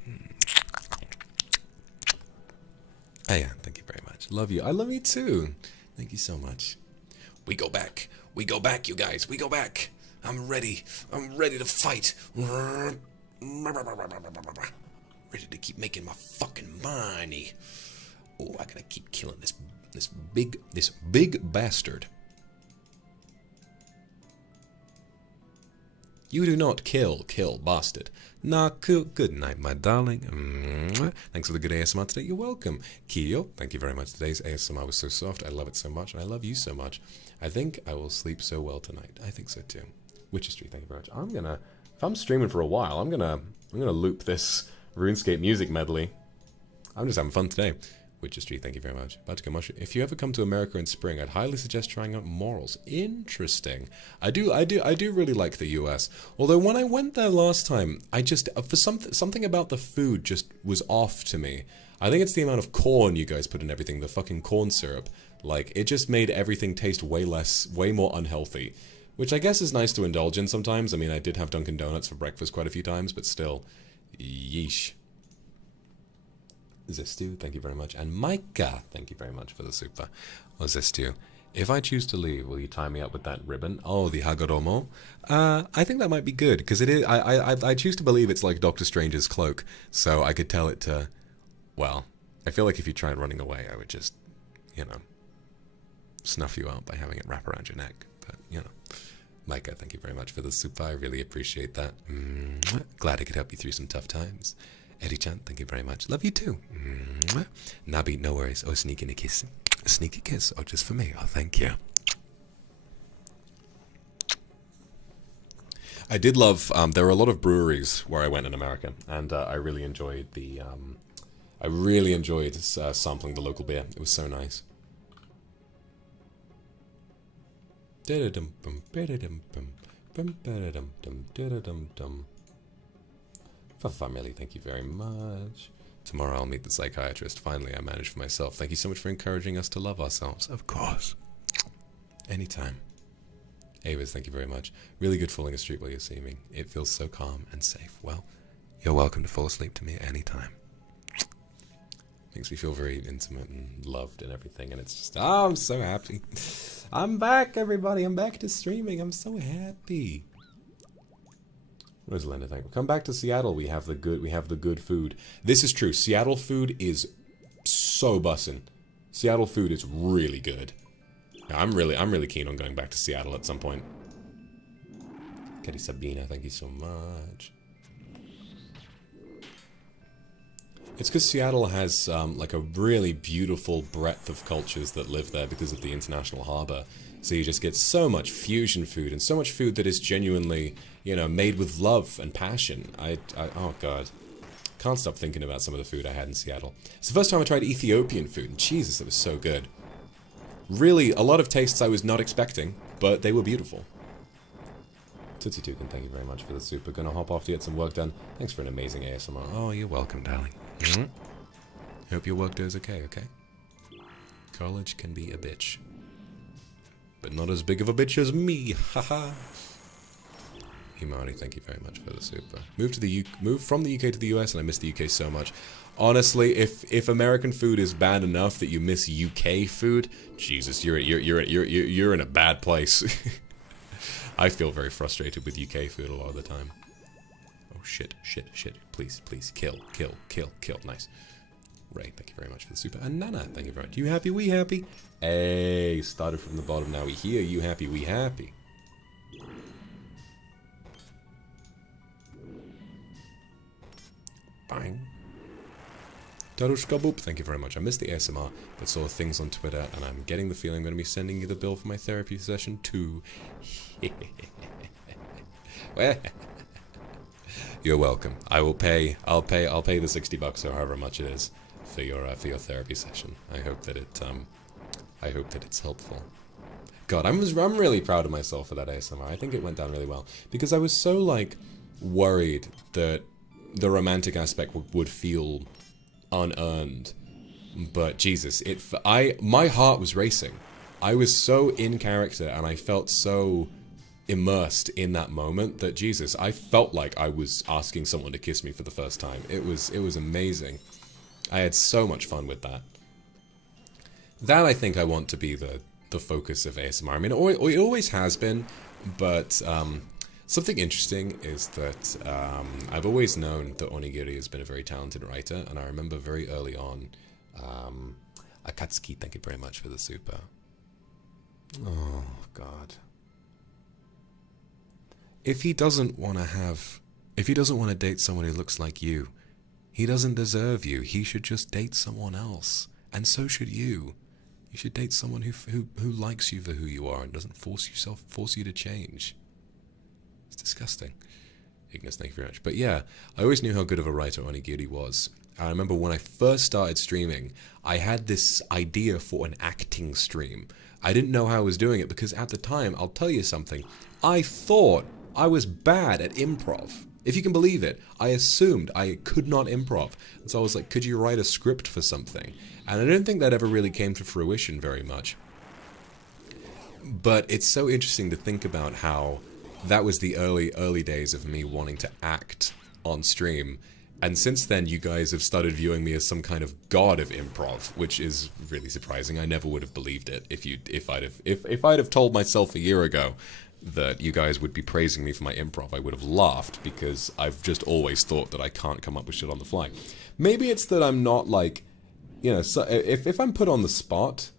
Oh yeah, thank you very much. Love you. I love you too. Thank you so much. We go back. We go back, you guys. We go back. I'm ready. I'm ready to fight. Ready to keep making my fucking money. Oh, I gotta keep killing this This big bastard. You do not kill, bastard. Nah, cool. Good night, my darling. Thanks for the good ASMR today. You're welcome. Kyo, thank you very much. Today's ASMR was so soft. I love it so much, and I love you so much. I think I will sleep so well tonight. I think so too. Witchestry, thank you very much. If I'm streaming for a while, I'm gonna loop this RuneScape music medley. I'm just having fun today. Witchestry, thank you very much. About to go mushroom. If you ever come to America in spring, I'd highly suggest trying out Morals. Interesting. I do really like the US. Although when I went there last time, I just for something about the food just was off to me. I think it's the amount of corn you guys put in everything, the fucking corn syrup. Like, it just made everything taste way more unhealthy. Which I guess is nice to indulge in sometimes. I mean, I did have Dunkin' Donuts for breakfast quite a few times, but still, yeesh. Zestu, thank you very much. And Micah, thank you very much for the super. Oh, Zestu, if I choose to leave, will you tie me up with that ribbon? Oh, the Hagoromo? I think that might be good, because it is. I choose to believe it's like Doctor Strange's cloak, so I could tell it to. Well, I feel like if you tried running away, I would just, you know, snuff you out by having it wrap around your neck. But you know, Micah, thank you very much for the super. I really appreciate that. Glad I could help you through some tough times. Eddie-chan, thank you very much. Love you too. Nabi, no worries. Oh, sneaking a kiss. A sneaky kiss. Oh, just for me. Oh, thank you. I did love, there were a lot of breweries where I went in America, and I really enjoyed the, sampling the local beer. It was so nice. For family, thank you very much. Tomorrow I'll meet the psychiatrist. Finally, I managed for myself. Thank you so much for encouraging us to love ourselves. Of course. Anytime. Avis, thank you very much. Really good falling asleep while you're streaming. It feels so calm and safe. Well, you're welcome to fall asleep to me at any time. Makes me feel very intimate and loved and everything, and it's just, oh, I'm so happy. I'm back, everybody. I'm back to streaming. I'm so happy. What does Linda think? Come back to Seattle. We have the good food. This is true. Seattle food is so bussin'. Seattle food is really good. I'm really keen on going back to Seattle at some point. Kitty Sabina, thank you so much. It's because Seattle has like a really beautiful breadth of cultures that live there because of the International Harbor. So you just get so much fusion food and so much food that is genuinely, you know, made with love and passion. Oh god, can't stop thinking about some of the food I had in Seattle. It's the first time I tried Ethiopian food, and Jesus, it was so good. Really, a lot of tastes I was not expecting, but they were beautiful. Tootsie Toucan, thank you very much for the super. Gonna hop off to get some work done. Thanks for an amazing ASMR. Oh, you're welcome, darling. Hope your work goes okay, okay? College can be a bitch. But not as big of a bitch as me, haha. Himari, thank you very much for the super. Moved from the UK to the US, and I miss the UK so much. Honestly, if American food is bad enough that you miss UK food, Jesus, you're in a bad place. I feel very frustrated with UK food a lot of the time. Oh shit. Please, kill. Nice. Ray, thank you very much for the super. And Nana, thank you very much. You happy, we happy? Hey, started from the bottom, now we here. You happy, we happy. Bang. Darushka Boop, thank you very much. I missed the ASMR, but saw things on Twitter, and I'm getting the feeling I'm going to be sending you the bill for my therapy session too. You're welcome. I'll pay the $60 or however much it is for your therapy session. I hope that it's helpful. God, I'm really proud of myself for that ASMR. I think it went down really well because I was so like worried that the romantic aspect would feel unearned, but Jesus, my heart was racing. I was so in character and I felt so immersed in that moment that Jesus, I felt like I was asking someone to kiss me for the first time. It was amazing. I had so much fun with that. That I think I want to be the focus of ASMR. I mean, it always has been, but something interesting is that I've always known that Onigiri has been a very talented writer, and I remember very early on, Akatsuki, thank you very much for the super. Oh, God. If he doesn't want to date someone who looks like you, he doesn't deserve you. He should just date someone else. And so should you. You should date someone who likes you for who you are and doesn't force you to change. It's disgusting. Ignis, thank you very much. But yeah, I always knew how good of a writer Onigiri was. I remember when I first started streaming, I had this idea for an acting stream. I didn't know how I was doing it because at the time, I'll tell you something, I thought I was bad at improv. If you can believe it, I assumed I could not improv. And so I was like, could you write a script for something? And I don't think that ever really came to fruition very much. But it's so interesting to think about how that was the early days of me wanting to act on stream. And since then, you guys have started viewing me as some kind of god of improv, which is really surprising. I never would have believed it if I'd have told myself a year ago that you guys would be praising me for my improv. I would have laughed because I've just always thought that I can't come up with shit on the fly. Maybe it's that I'm not like, you know, so if I'm put on the spot,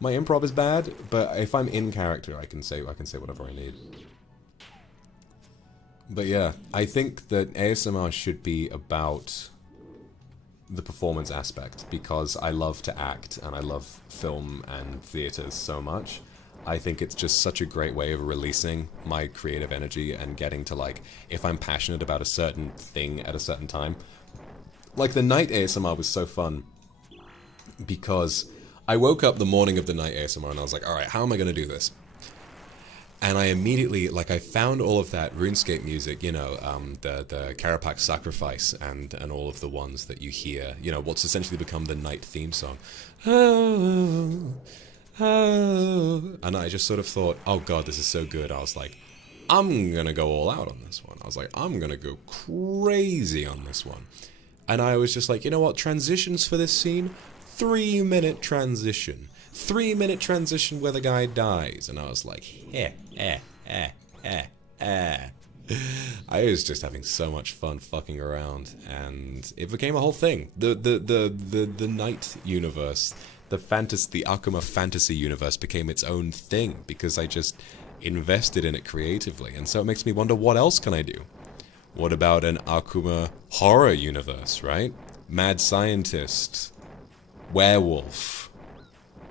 my improv is bad. But if I'm in character, I can say whatever I need. But yeah, I think that ASMR should be about the performance aspect because I love to act and I love film and theaters so much. I think it's just such a great way of releasing my creative energy and getting to, like, if I'm passionate about a certain thing at a certain time. Like, the night ASMR was so fun because I woke up the morning of the night ASMR and I was like, alright, how am I going to do this? And I immediately, like, I found all of that RuneScape music, you know, the Carapax Sacrifice and all of the ones that you hear, you know, what's essentially become the night theme song. And I just sort of thought, oh god, this is so good. I was like, I'm gonna go all out on this one. I was like, I'm gonna go crazy on this one. And I was just like, you know what, transitions for this scene? 3-minute transition. 3-minute transition where the guy dies. And I was like, I was just having so much fun fucking around, and it became a whole thing. The night universe, the Akuma fantasy universe became its own thing because I just invested in it creatively. And so it makes me wonder, what else can I do? What about an Akuma horror universe, right? Mad scientist, werewolf.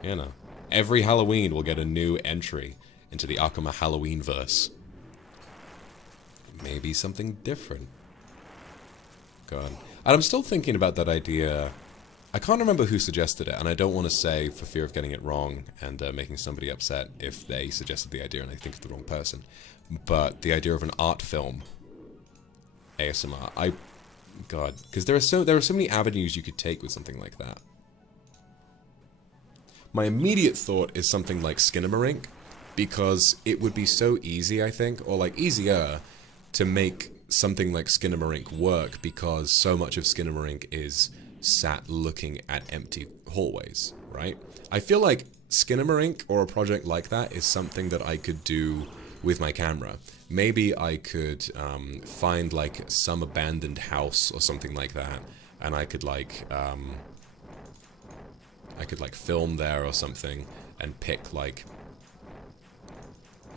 You know, every Halloween we'll get a new entry into the Akuma Halloween verse. Maybe something different. God. And I'm still thinking about that idea. I can't remember who suggested it, and I don't want to say for fear of getting it wrong and making somebody upset if they suggested the idea and I think it's the wrong person. But the idea of an art film ASMR. God, because there are so many avenues you could take with something like that. My immediate thought is something like Skinamarink, because it would be so easy, I think, or like easier to make something like Skinamarink work, because so much of Skinamarink is sat looking at empty hallways, right? I feel like Skinamarink or a project like that is something that I could do with my camera. Maybe I could find like some abandoned house or something like that, and I could like film there or something and pick like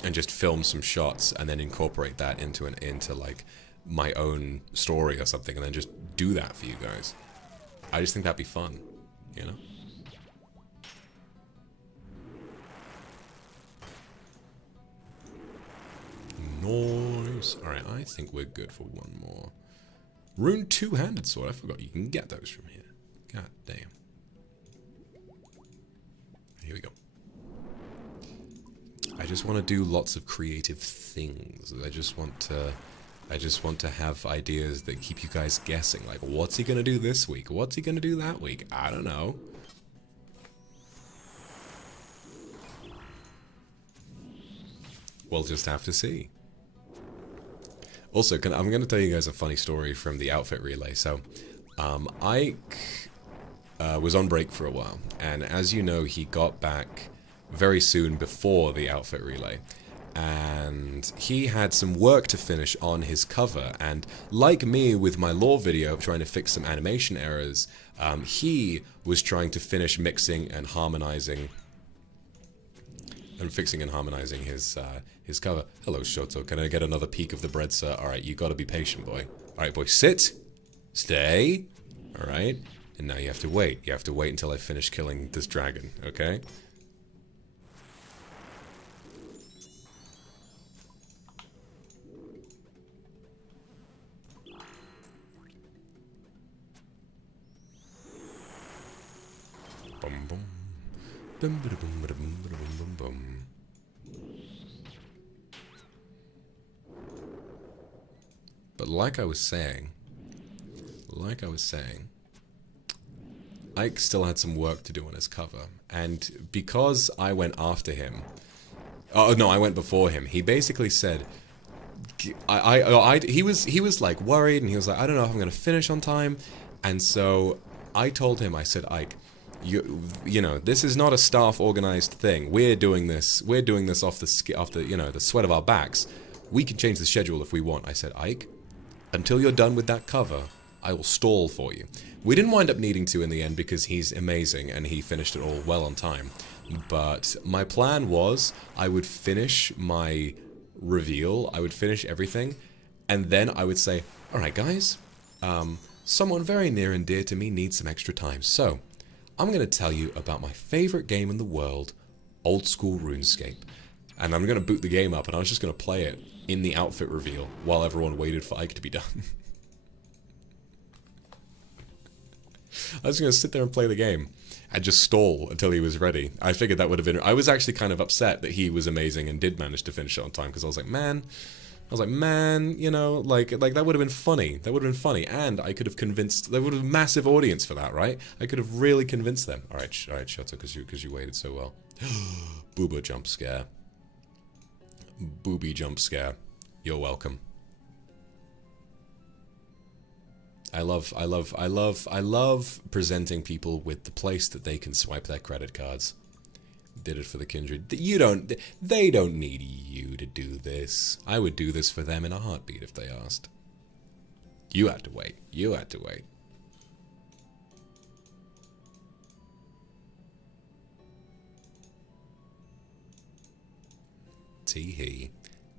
and just film some shots and then incorporate that into like my own story or something and then just do that for you guys. I just think that'd be fun, you know? Nice. Alright, I think we're good for one more. Rune two-handed sword. I forgot you can get those from here. God damn. Here we go. I just want to do lots of creative things. I just want to have ideas that keep you guys guessing. Like, what's he gonna do this week? What's he gonna do that week? I don't know. We'll just have to see. Also, I'm going to tell you guys a funny story from the outfit relay. So, Ike was on break for a while, and as you know, he got back very soon before the outfit relay. and he had some work to finish on his cover, and like me with my lore video trying to fix some animation errors, he was trying to finish mixing and harmonizing his cover. Hello, Shoto. Can I get another peek of the bread, sir? Alright, you gotta be patient, boy. Alright, boy, sit. Stay. Alright. And now you have to wait. You have to wait until I finish killing this dragon, okay? Bum bum. Bum bum bum bum bum bum. But like I was saying, Ike still had some work to do on his cover, and because I went after him, oh no, I went before him. He basically said, he was like worried, and he was like, I don't know if I'm gonna finish on time, and so I told him, I said, Ike, you know, this is not a staff organized thing. We're doing this off the you know, the sweat of our backs. We can change the schedule if we want. I said, Ike, until you're done with that cover, I will stall for you. We didn't wind up needing to in the end because he's amazing and he finished it all well on time. But my plan was I would finish my reveal, I would finish everything, and then I would say, alright guys, someone very near and dear to me needs some extra time. So, I'm going to tell you about my favorite game in the world, old school RuneScape. And I'm going to boot the game up and I was just going to play it in the outfit reveal while everyone waited for Ike to be done. I was going to sit there and play the game and just stall until he was ready. I figured that would have been... I was actually kind of upset that he was amazing and did manage to finish it on time because I was like, man, you know, like that would have been funny. That would have been funny. And I could have convinced... There would have been a massive audience for that, right? I could have really convinced them. Alright, Shoto, because you waited so well. Booba jump scare. Booby jump scare. You're welcome. I love presenting people with the place that they can swipe their credit cards. Did it for the Kindred. They don't need you to do this. I would do this for them in a heartbeat if they asked. You had to wait. You had to wait. Tee-hee.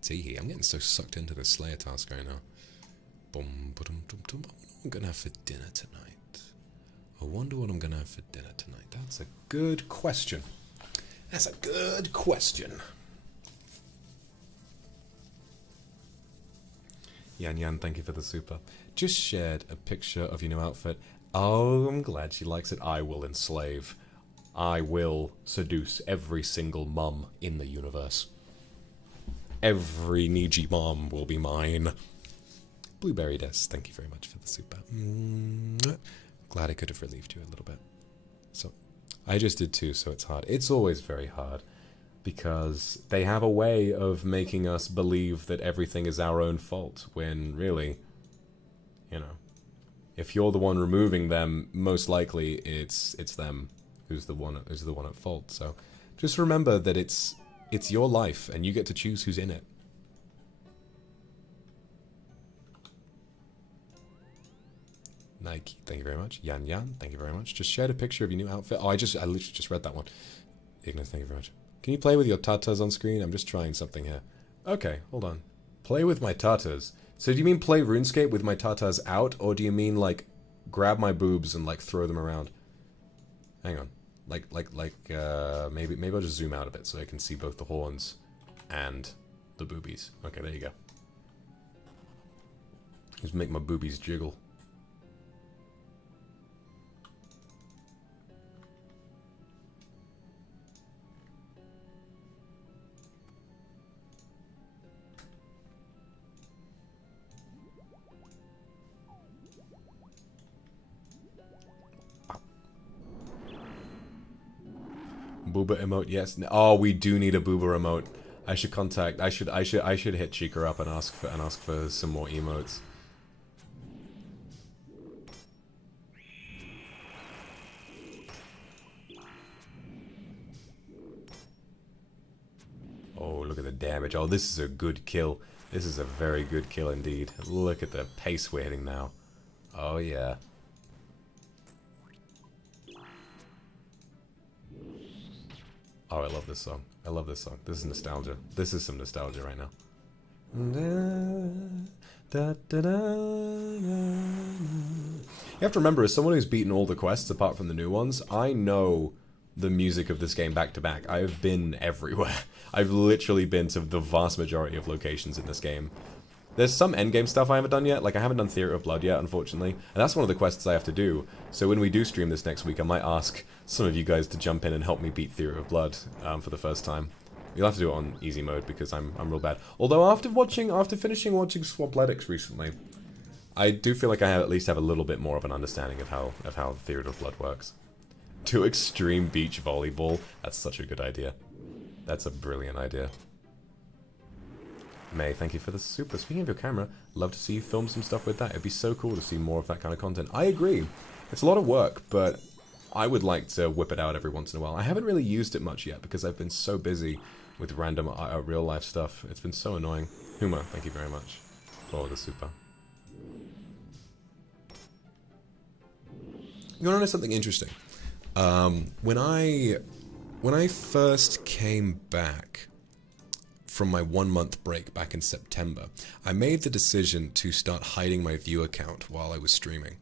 Tee-hee. I'm getting so sucked into this Slayer task right now. Boom, ba-dum, dum, dum. I wonder what I'm gonna have for dinner tonight. I wonder what I'm gonna have for dinner tonight. That's a good question. That's a good question. Yan, thank you for the super. Just shared a picture of your new outfit. Oh, I'm glad she likes it. I will enslave. I will seduce every single mum in the universe. Every Niji mom will be mine. Blueberry Des, thank you very much for the super. Glad I could have relieved you a little bit. So, I just did too, so it's hard. It's always very hard, because they have a way of making us believe that everything is our own fault, when really, you know, if you're the one removing them, most likely it's them who's the one at fault. So, just remember that it's your life, and you get to choose who's in it. Nike, thank you very much. Yan, thank you very much. Just shared a picture of your new outfit. Oh, I literally just read that one. Ignis, thank you very much. Can you play with your tatas on screen? I'm just trying something here. Okay, hold on. Play with my tatas. So do you mean play RuneScape with my tatas out, or do you mean, like, grab my boobs and, like, throw them around? Hang on. Maybe I'll just zoom out a bit so I can see both the horns and the boobies. Okay, there you go. Just make my boobies jiggle. Booba emote, yes. Oh, we do need a Booba emote. I should contact. I should hit Chica up and ask for some more emotes. Oh, look at the damage. Oh, this is a good kill. This is a very good kill indeed. Look at the pace we're hitting now. Oh, yeah. Oh, I love this song. I love this song. This is nostalgia. This is some nostalgia right now. You have to remember, as someone who's beaten all the quests apart from the new ones, I know the music of this game back to back. I have been everywhere. I've literally been to the vast majority of locations in this game. There's some endgame stuff I haven't done yet, like I haven't done Theatre of Blood yet, unfortunately, and that's one of the quests I have to do, so when we do stream this next week, I might ask some of you guys to jump in and help me beat Theatre of Blood for the first time. You'll have to do it on easy mode, because I'm real bad. Although after finishing watching Swabletics recently, I do feel like I at least have a little bit more of an understanding of how Theatre of Blood works. To extreme beach volleyball, that's such a good idea. That's a brilliant idea. May, thank you for the super. Speaking of your camera, love to see you film some stuff with that. It'd be so cool to see more of that kind of content. I agree. It's a lot of work, but I would like to whip it out every once in a while. I haven't really used it much yet because I've been so busy with random real-life stuff. It's been so annoying. Huma, thank you very much for the super. You want to know something interesting? When I first came back from my 1-month break back in September, I made the decision to start hiding my view account while I was streaming.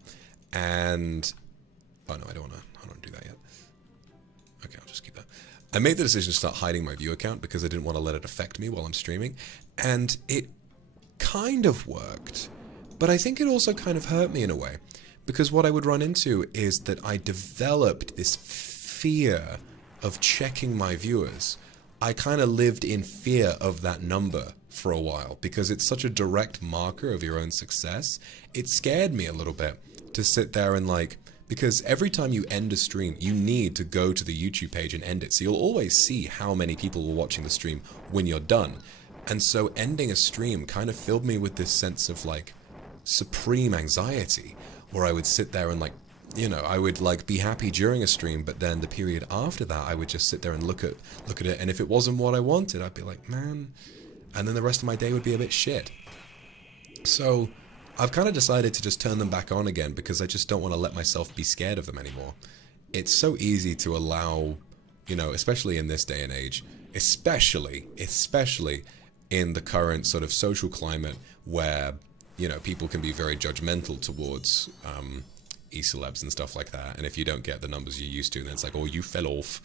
And oh no, I don't want to do that yet. Okay, I'll just keep that. I made the decision to start hiding my view account because I didn't want to let it affect me while I'm streaming, and it kind of worked, but I think it also kind of hurt me in a way, because what I would run into is that I developed this fear of checking my viewers. I kind of lived in fear of that number for a while because it's such a direct marker of your own success. It scared me a little bit to sit there and like, because every time you end a stream, you need to go to the YouTube page and end it. So you'll always see how many people were watching the stream when you're done. And so ending a stream kind of filled me with this sense of like supreme anxiety, where I would sit there and like, you know, I would like be happy during a stream, but then the period after that, I would just sit there and look at it, and if it wasn't what I wanted, I'd be like, man, and then the rest of my day would be a bit shit. So I've kind of decided to just turn them back on again because I just don't want to let myself be scared of them anymore. It's so easy to allow, you know, especially in this day and age, especially in the current sort of social climate where, you know, people can be very judgmental towards e-celebs and stuff like that, and if you don't get the numbers you're used to, then it's like, oh, you fell off.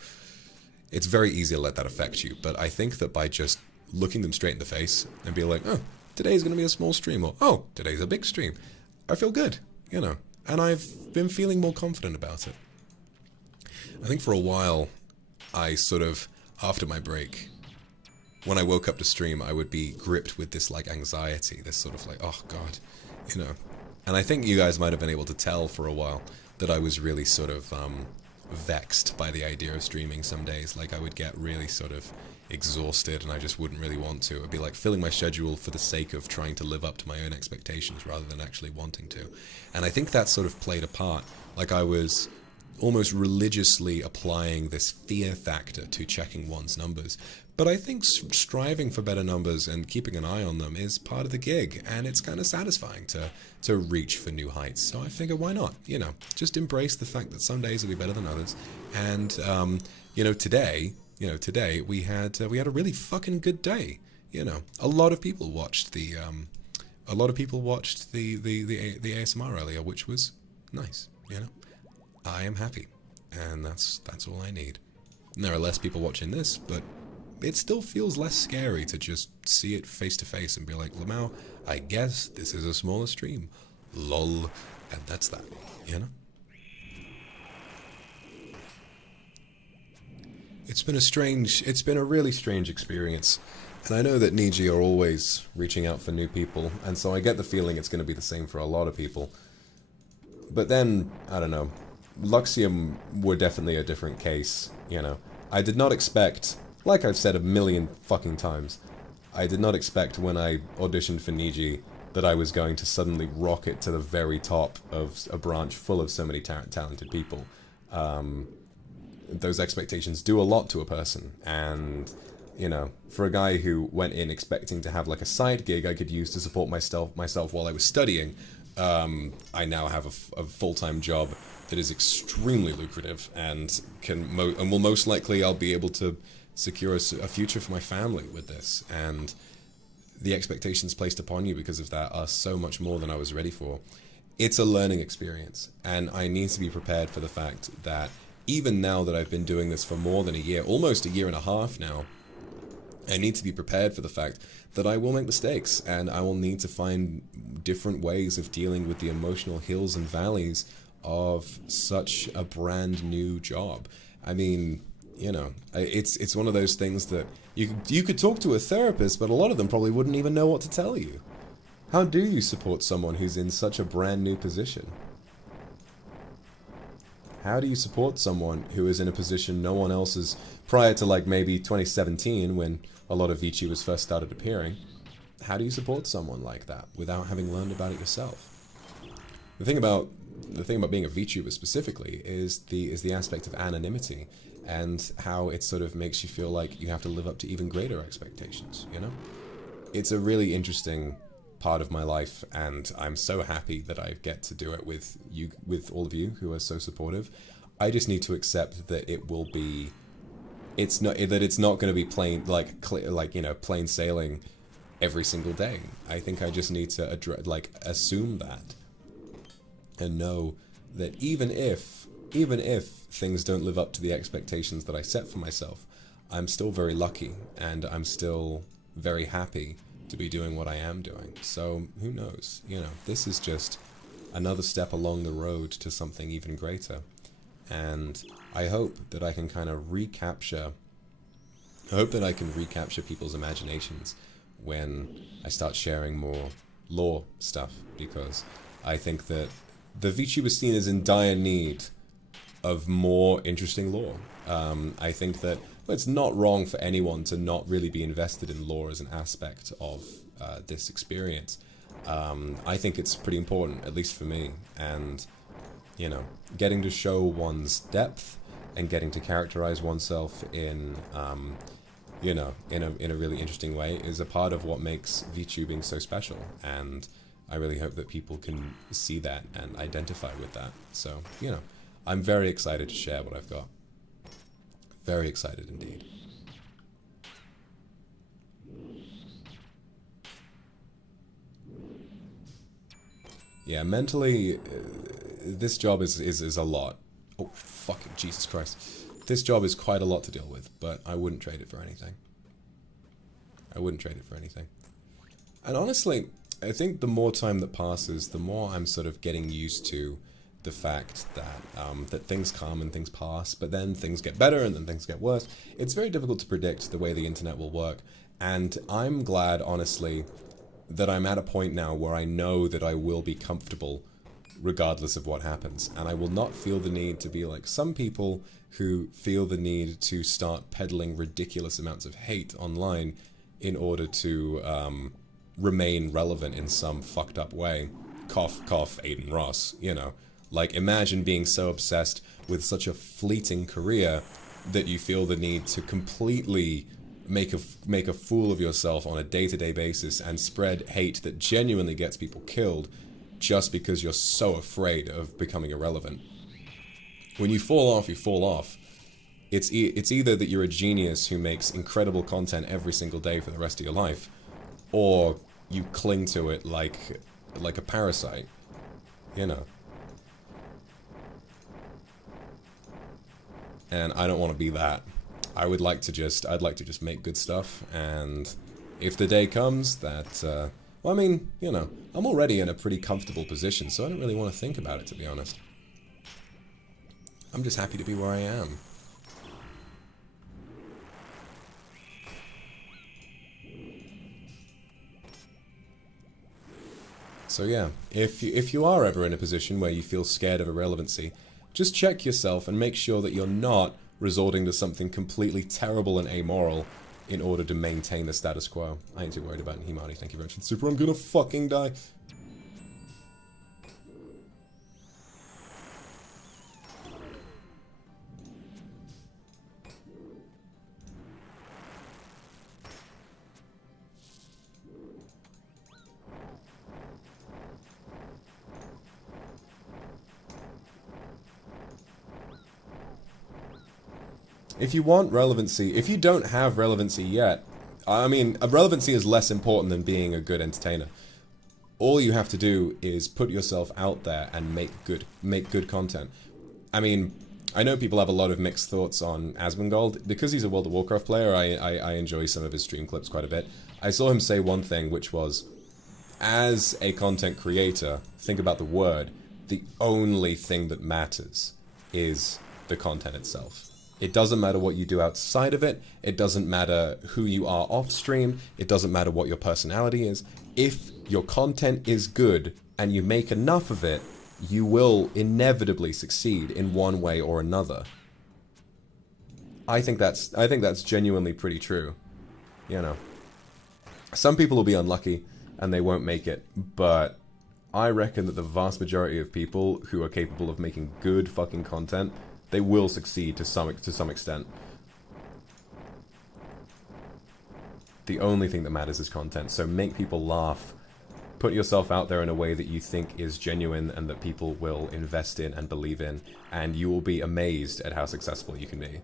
It's very easy to let that affect you, but I think that by just looking them straight in the face and be like, oh, today's going to be a small stream, or oh, today's a big stream, I feel good, you know, and I've been feeling more confident about it. I think for a while, I sort of, after my break, when I woke up to stream, I would be gripped with this like anxiety, this sort of like, oh god, you know. And I think you guys might have been able to tell for a while that I was really sort of vexed by the idea of streaming some days. Like I would get really sort of exhausted and I just wouldn't really want to. It would be like filling my schedule for the sake of trying to live up to my own expectations rather than actually wanting to. And I think that sort of played a part. Like I was almost religiously applying this fear factor to checking one's numbers. But I think striving for better numbers and keeping an eye on them is part of the gig, and it's kind of satisfying to reach for new heights. So I figure, why not? You know, just embrace the fact that some days will be better than others. And you know, today we had a really fucking good day. You know, a lot of people watched the ASMR earlier, which was nice. You know, I am happy, and that's all I need. And there are less people watching this, but it still feels less scary to just see it face to face and be like, Lamau, I guess this is a smaller stream. Lol. And that's that, you know? It's been a really strange experience. And I know that Niji are always reaching out for new people, and so I get the feeling it's going to be the same for a lot of people. But then, I don't know, Luxiem were definitely a different case, you know? I did not expect, like I've said a million fucking times, I did not expect when I auditioned for Niji that I was going to suddenly rocket to the very top of a branch full of so many talented people. Those expectations do a lot to a person, and you know, for a guy who went in expecting to have like a side gig I could use to support myself while I was studying, I now have a full-time job that is extremely lucrative and will most likely I'll be able to secure a future for my family with this. And the expectations placed upon you because of that are so much more than I was ready for. It's a learning experience, and I need to be prepared for the fact that even now that I've been doing this for more than a year, almost a year and a half now, I need to be prepared for the fact that I will make mistakes, and I will need to find different ways of dealing with the emotional hills and valleys of such a brand new job. I mean, you know, it's one of those things that you could talk to a therapist, but a lot of them probably wouldn't even know what to tell you. How do you support someone who's in such a brand new position? How do you support someone who is in a position no one else is, prior to like maybe 2017 when a lot of VTubers first started appearing? How do you support someone like that without having learned about it yourself? The thing about being a VTuber specifically is the aspect of anonymity, and how it sort of makes you feel like you have to live up to even greater expectations, you know? It's a really interesting part of my life, and I'm so happy that I get to do it with you, with all of you who are so supportive. I just need to accept that it's not going to be plain plain sailing every single day. I think I just need to assume that and know that even if things don't live up to the expectations that I set for myself, I'm still very lucky, and I'm still very happy to be doing what I am doing. So who knows? You know, this is just another step along the road to something even greater. And I hope that I can kind of recapture people's imaginations when I start sharing more lore stuff, because I think that the VTuber scene is in dire need of more interesting lore. I think that it's not wrong for anyone to not really be invested in lore as an aspect of this experience. I think it's pretty important, at least for me, and you know, getting to show one's depth and getting to characterize oneself in you know, in a really interesting way is a part of what makes VTubing so special, and I really hope that people can see that and identify with that. So, you know, I'm very excited to share what I've got. Very excited indeed. Yeah, mentally, this job is a lot. Oh, fucking Jesus Christ. This job is quite a lot to deal with, but I wouldn't trade it for anything. I wouldn't trade it for anything. And honestly, I think the more time that passes, the more I'm sort of getting used to the fact that that things come and things pass, but then things get better and then things get worse. It's very difficult to predict the way the internet will work, and I'm glad, honestly, that I'm at a point now where I know that I will be comfortable regardless of what happens, and I will not feel the need to be like some people who feel the need to start peddling ridiculous amounts of hate online in order to remain relevant in some fucked up way. Cough, cough, Aiden Ross, you know. Like, imagine being so obsessed with such a fleeting career that you feel the need to completely make a fool of yourself on a day-to-day basis and spread hate that genuinely gets people killed just because you're so afraid of becoming irrelevant. When you fall off, you fall off. It's either that you're a genius who makes incredible content every single day for the rest of your life, or you cling to it like a parasite, you know. And I don't want to be that. I'd like to just make good stuff, and if the day comes that, well, I mean, you know, I'm already in a pretty comfortable position, so I don't really want to think about it, to be honest. I'm just happy to be where I am. So yeah, if you are ever in a position where you feel scared of irrelevancy, just check yourself and make sure that you're not resorting to something completely terrible and amoral in order to maintain the status quo. I ain't too worried about Himari, thank you very much. Super, I'm gonna fucking die. If you want relevancy, if you don't have relevancy yet, I mean, relevancy is less important than being a good entertainer. All you have to do is put yourself out there and make good content. I mean, I know people have a lot of mixed thoughts on Asmongold. Because he's a World of Warcraft player, I enjoy some of his stream clips quite a bit. I saw him say one thing, which was, as a content creator, think about the word, the only thing that matters is the content itself. It doesn't matter what you do outside of it, it doesn't matter who you are off stream, it doesn't matter what your personality is. If your content is good and you make enough of it, you will inevitably succeed in one way or another. I think that's genuinely pretty true. You know. Some people will be unlucky and they won't make it, but I reckon that the vast majority of people who are capable of making good fucking content, they will succeed to some extent. The only thing that matters is content, so make people laugh. Put yourself out there in a way that you think is genuine and that people will invest in and believe in, and you will be amazed at how successful you can be.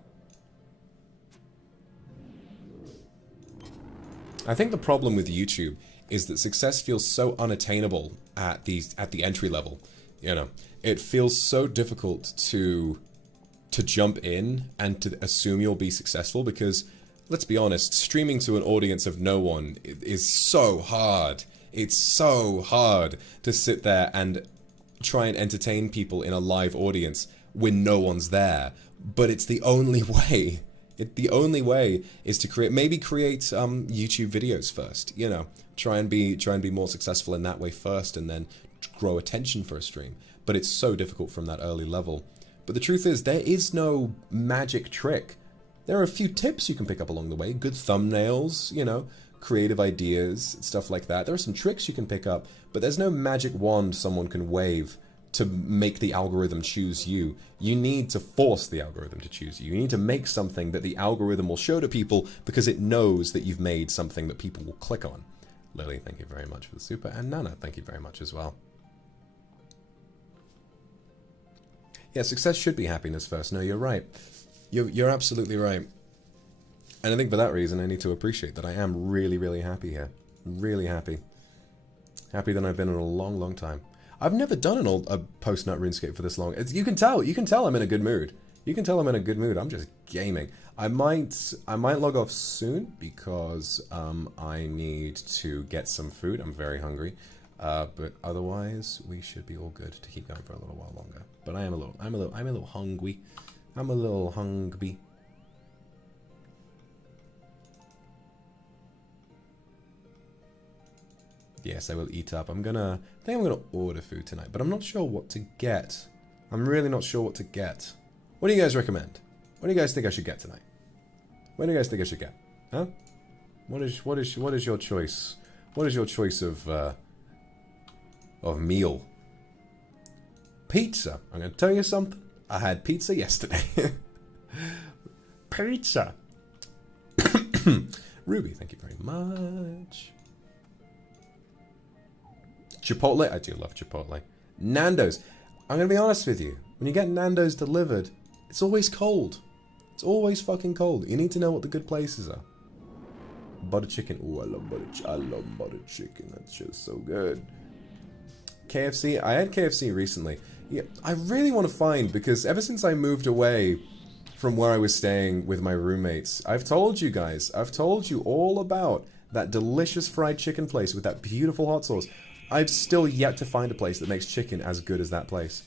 I think the problem with YouTube is that success feels so unattainable at the entry level. You know, it feels so difficult to jump in and to assume you'll be successful because, let's be honest, streaming to an audience of no one is so hard. It's so hard to sit there and try and entertain people in a live audience when no one's there. But it's the only way. The only way is to create YouTube videos first. You know, try and be more successful in that way first, and then grow attention for a stream. But it's so difficult from that early level. But the truth is, there is no magic trick. There are a few tips you can pick up along the way. Good thumbnails, you know, creative ideas, stuff like that. There are some tricks you can pick up, but there's no magic wand someone can wave to make the algorithm choose you. You need to force the algorithm to choose you. You need to make something that the algorithm will show to people because it knows that you've made something that people will click on. Lily, thank you very much for the super, and Nana, thank you very much as well. Yeah, success should be happiness first. No, you're right. You're absolutely right. And I think for that reason, I need to appreciate that I am really, really happy here. Really happy. Happier than I've been in a long, long time. I've never done a post-nut RuneScape for this long. You can tell I'm in a good mood. You can tell I'm in a good mood. I'm just gaming. I might log off soon because I need to get some food. I'm very hungry. But otherwise, we should be all good to keep going for a little while longer. But I'm a little hungry. I'm a little hungry. Yes, I will eat up. I think I'm gonna order food tonight, but I'm not sure what to get. I'm really not sure what to get. What do you guys recommend? What do you guys think I should get tonight? What do you guys think I should get? Huh? What is your choice? What is your choice of meal? Pizza. I'm gonna tell you something. I had pizza yesterday. Pizza. Ruby, thank you very much. Chipotle, I do love Chipotle. Nando's. I'm gonna be honest with you. When you get Nando's delivered, it's always cold. It's always fucking cold. You need to know what the good places are. Butter chicken. Ooh, I love butter chicken. That's just so good. KFC. I had KFC recently. Yeah, I really want to find, because ever since I moved away from where I was staying with my roommates, I've told you guys, I've told you all about that delicious fried chicken place with that beautiful hot sauce. I've still yet to find a place that makes chicken as good as that place.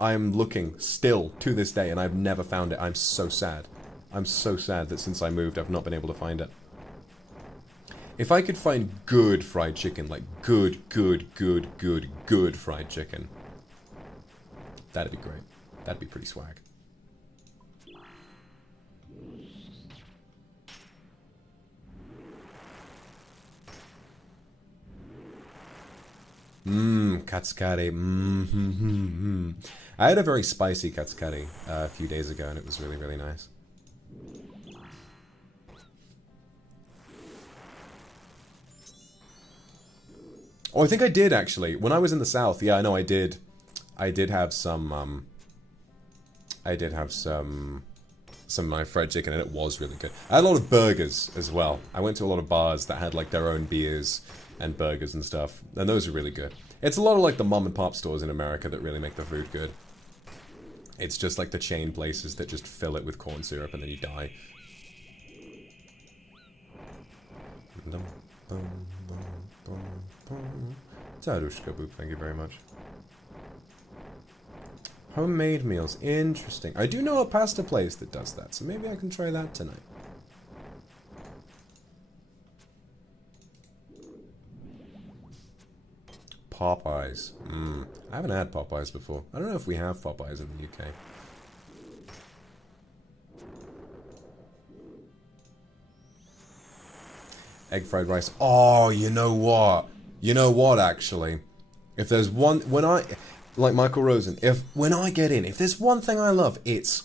I'm looking still to this day and I've never found it. I'm so sad. I'm so sad that since I moved I've not been able to find it. If I could find good fried chicken, like good fried chicken, that'd be great. That'd be pretty swag. Katsukari. I had a very spicy katsukari a few days ago and it was really, really nice. Oh, I think I did actually. When I was in the south, yeah, I know I did. I did have some some of my fried chicken, and it was really good. I had a lot of burgers as well. I went to a lot of bars that had like their own beers and burgers and stuff, and those are really good. It's a lot of like the mom and pop stores in America that really make the food good. It's just like the chain places that just fill it with corn syrup and then you die. Tarushka Boop, thank you very much. Homemade meals, interesting. I do know a pasta place that does that, so maybe I can try that tonight. Popeyes. I haven't had Popeyes before. I don't know if we have Popeyes in the UK. Egg fried rice. Oh, you know what? You know what, actually? If there's one... Like Michael Rosen, when I get in, if there's one thing I love, it's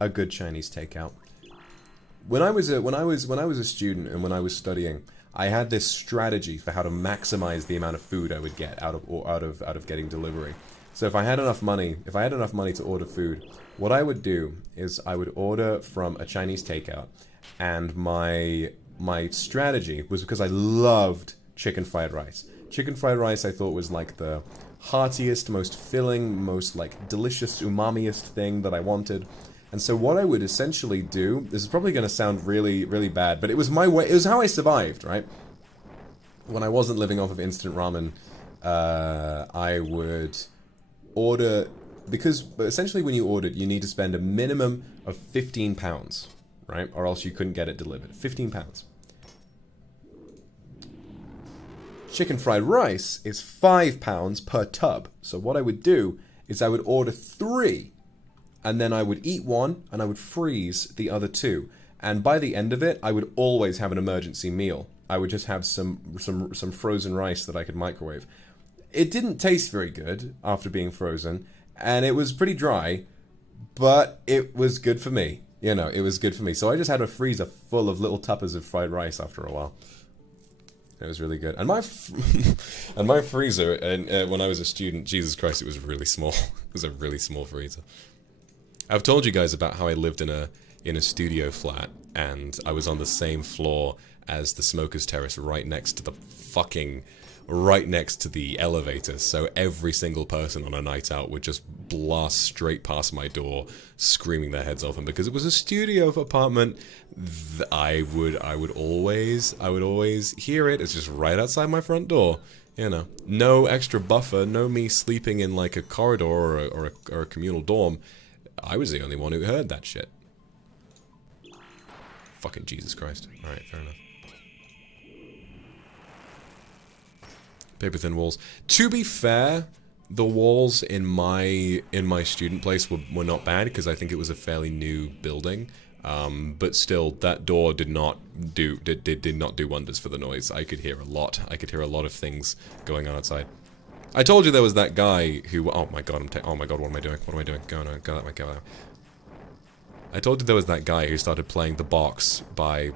a good Chinese takeout. When I was a student and when I was studying, I had this strategy for how to maximize the amount of food I would get out of getting delivery. So if I had enough money to order food, what I would do is I would order from a Chinese takeout, and my strategy was because I loved chicken fried rice. Chicken fried rice I thought was like the heartiest, most filling, most like delicious, umamiest thing that I wanted. And so what I would essentially do, this is probably going to sound really, really bad, but it was my way, it was how I survived, right? When I wasn't living off of instant ramen, I would order, because essentially when you ordered, you need to spend a minimum of £15, right? Or else you couldn't get it delivered. £15. Chicken fried rice is £5 per tub. So what I would do is I would order 3, and then I would eat one, and I would freeze the other 2. And by the end of it, I would always have an emergency meal. I would just have some frozen rice that I could microwave. It didn't taste very good after being frozen, and it was pretty dry, but it was good for me. You know, it was good for me. So I just had a freezer full of little tuppers of fried rice after a while. It was really good. And my freezer, and when I was a student, Jesus Christ, it was really small. It was a really small freezer. I've told you guys about how I lived in a studio flat, and I was on the same floor as the smoker's terrace, right next to the elevator. So every single person on a night out would just blast straight past my door, screaming their heads off. And because it was a studio apartment, I would always hear it. It's just right outside my front door. You know, no extra buffer, no me sleeping in like a corridor or a communal dorm. I was the only one who heard that shit. Fucking Jesus Christ. Alright, fair enough. Paper thin walls. To be fair, the walls in my student place were not bad, because I think it was a fairly new building. But still, that door did not do wonders for the noise. I could hear a lot. I could hear a lot of things going on outside. I told you there was that guy who... Oh my god, oh my god, what am I doing? What am I doing? Go that way, go that way. I told you there was that guy who started playing The Box by...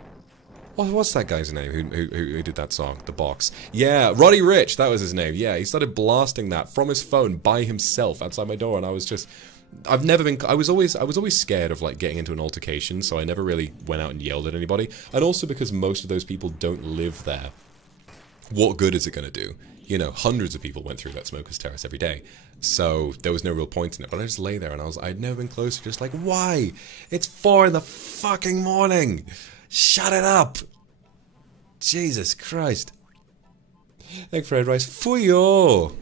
What's that guy's name who did that song? The Box. Yeah, Roddy Ricch, that was his name. Yeah, he started blasting that from his phone by himself outside my door, and I was just... I've never been... I was always scared of, like, getting into an altercation, so I never really went out and yelled at anybody. And also because most of those people don't live there. What good is it gonna do? You know, hundreds of people went through that smoker's terrace every day. So there was no real point in it. But I just lay there and I'd never been closer. Just like, why? It's 4 in the fucking morning. Shut it up. Jesus Christ. Egg fried rice. Fuyo.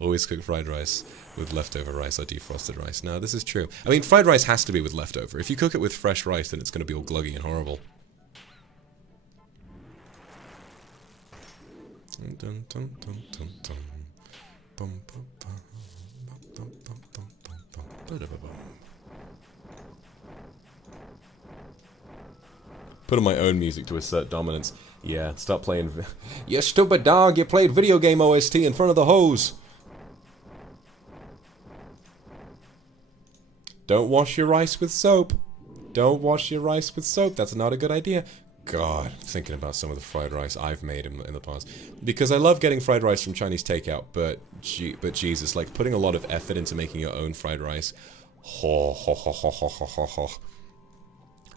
Always cook fried rice with leftover rice or defrosted rice. No, this is true. I mean, fried rice has to be with leftover. If you cook it with fresh rice, then it's going to be all gluggy and horrible. Dun, dun, dun, dun, dun. Bum, bum, bum, bum, bum, bum, bum, bum, bum. Put on my own music to assert dominance. Yeah, stop playing. You stupid dog! You played video game OST in front of the hose. Don't wash your rice with soap. Don't wash your rice with soap. That's not a good idea. God, I'm thinking about some of the fried rice I've made in the past. Because I love getting fried rice from Chinese takeout, but Jesus, like putting a lot of effort into making your own fried rice. Ho, ho, ho, ho, ho, ho, ho, ho.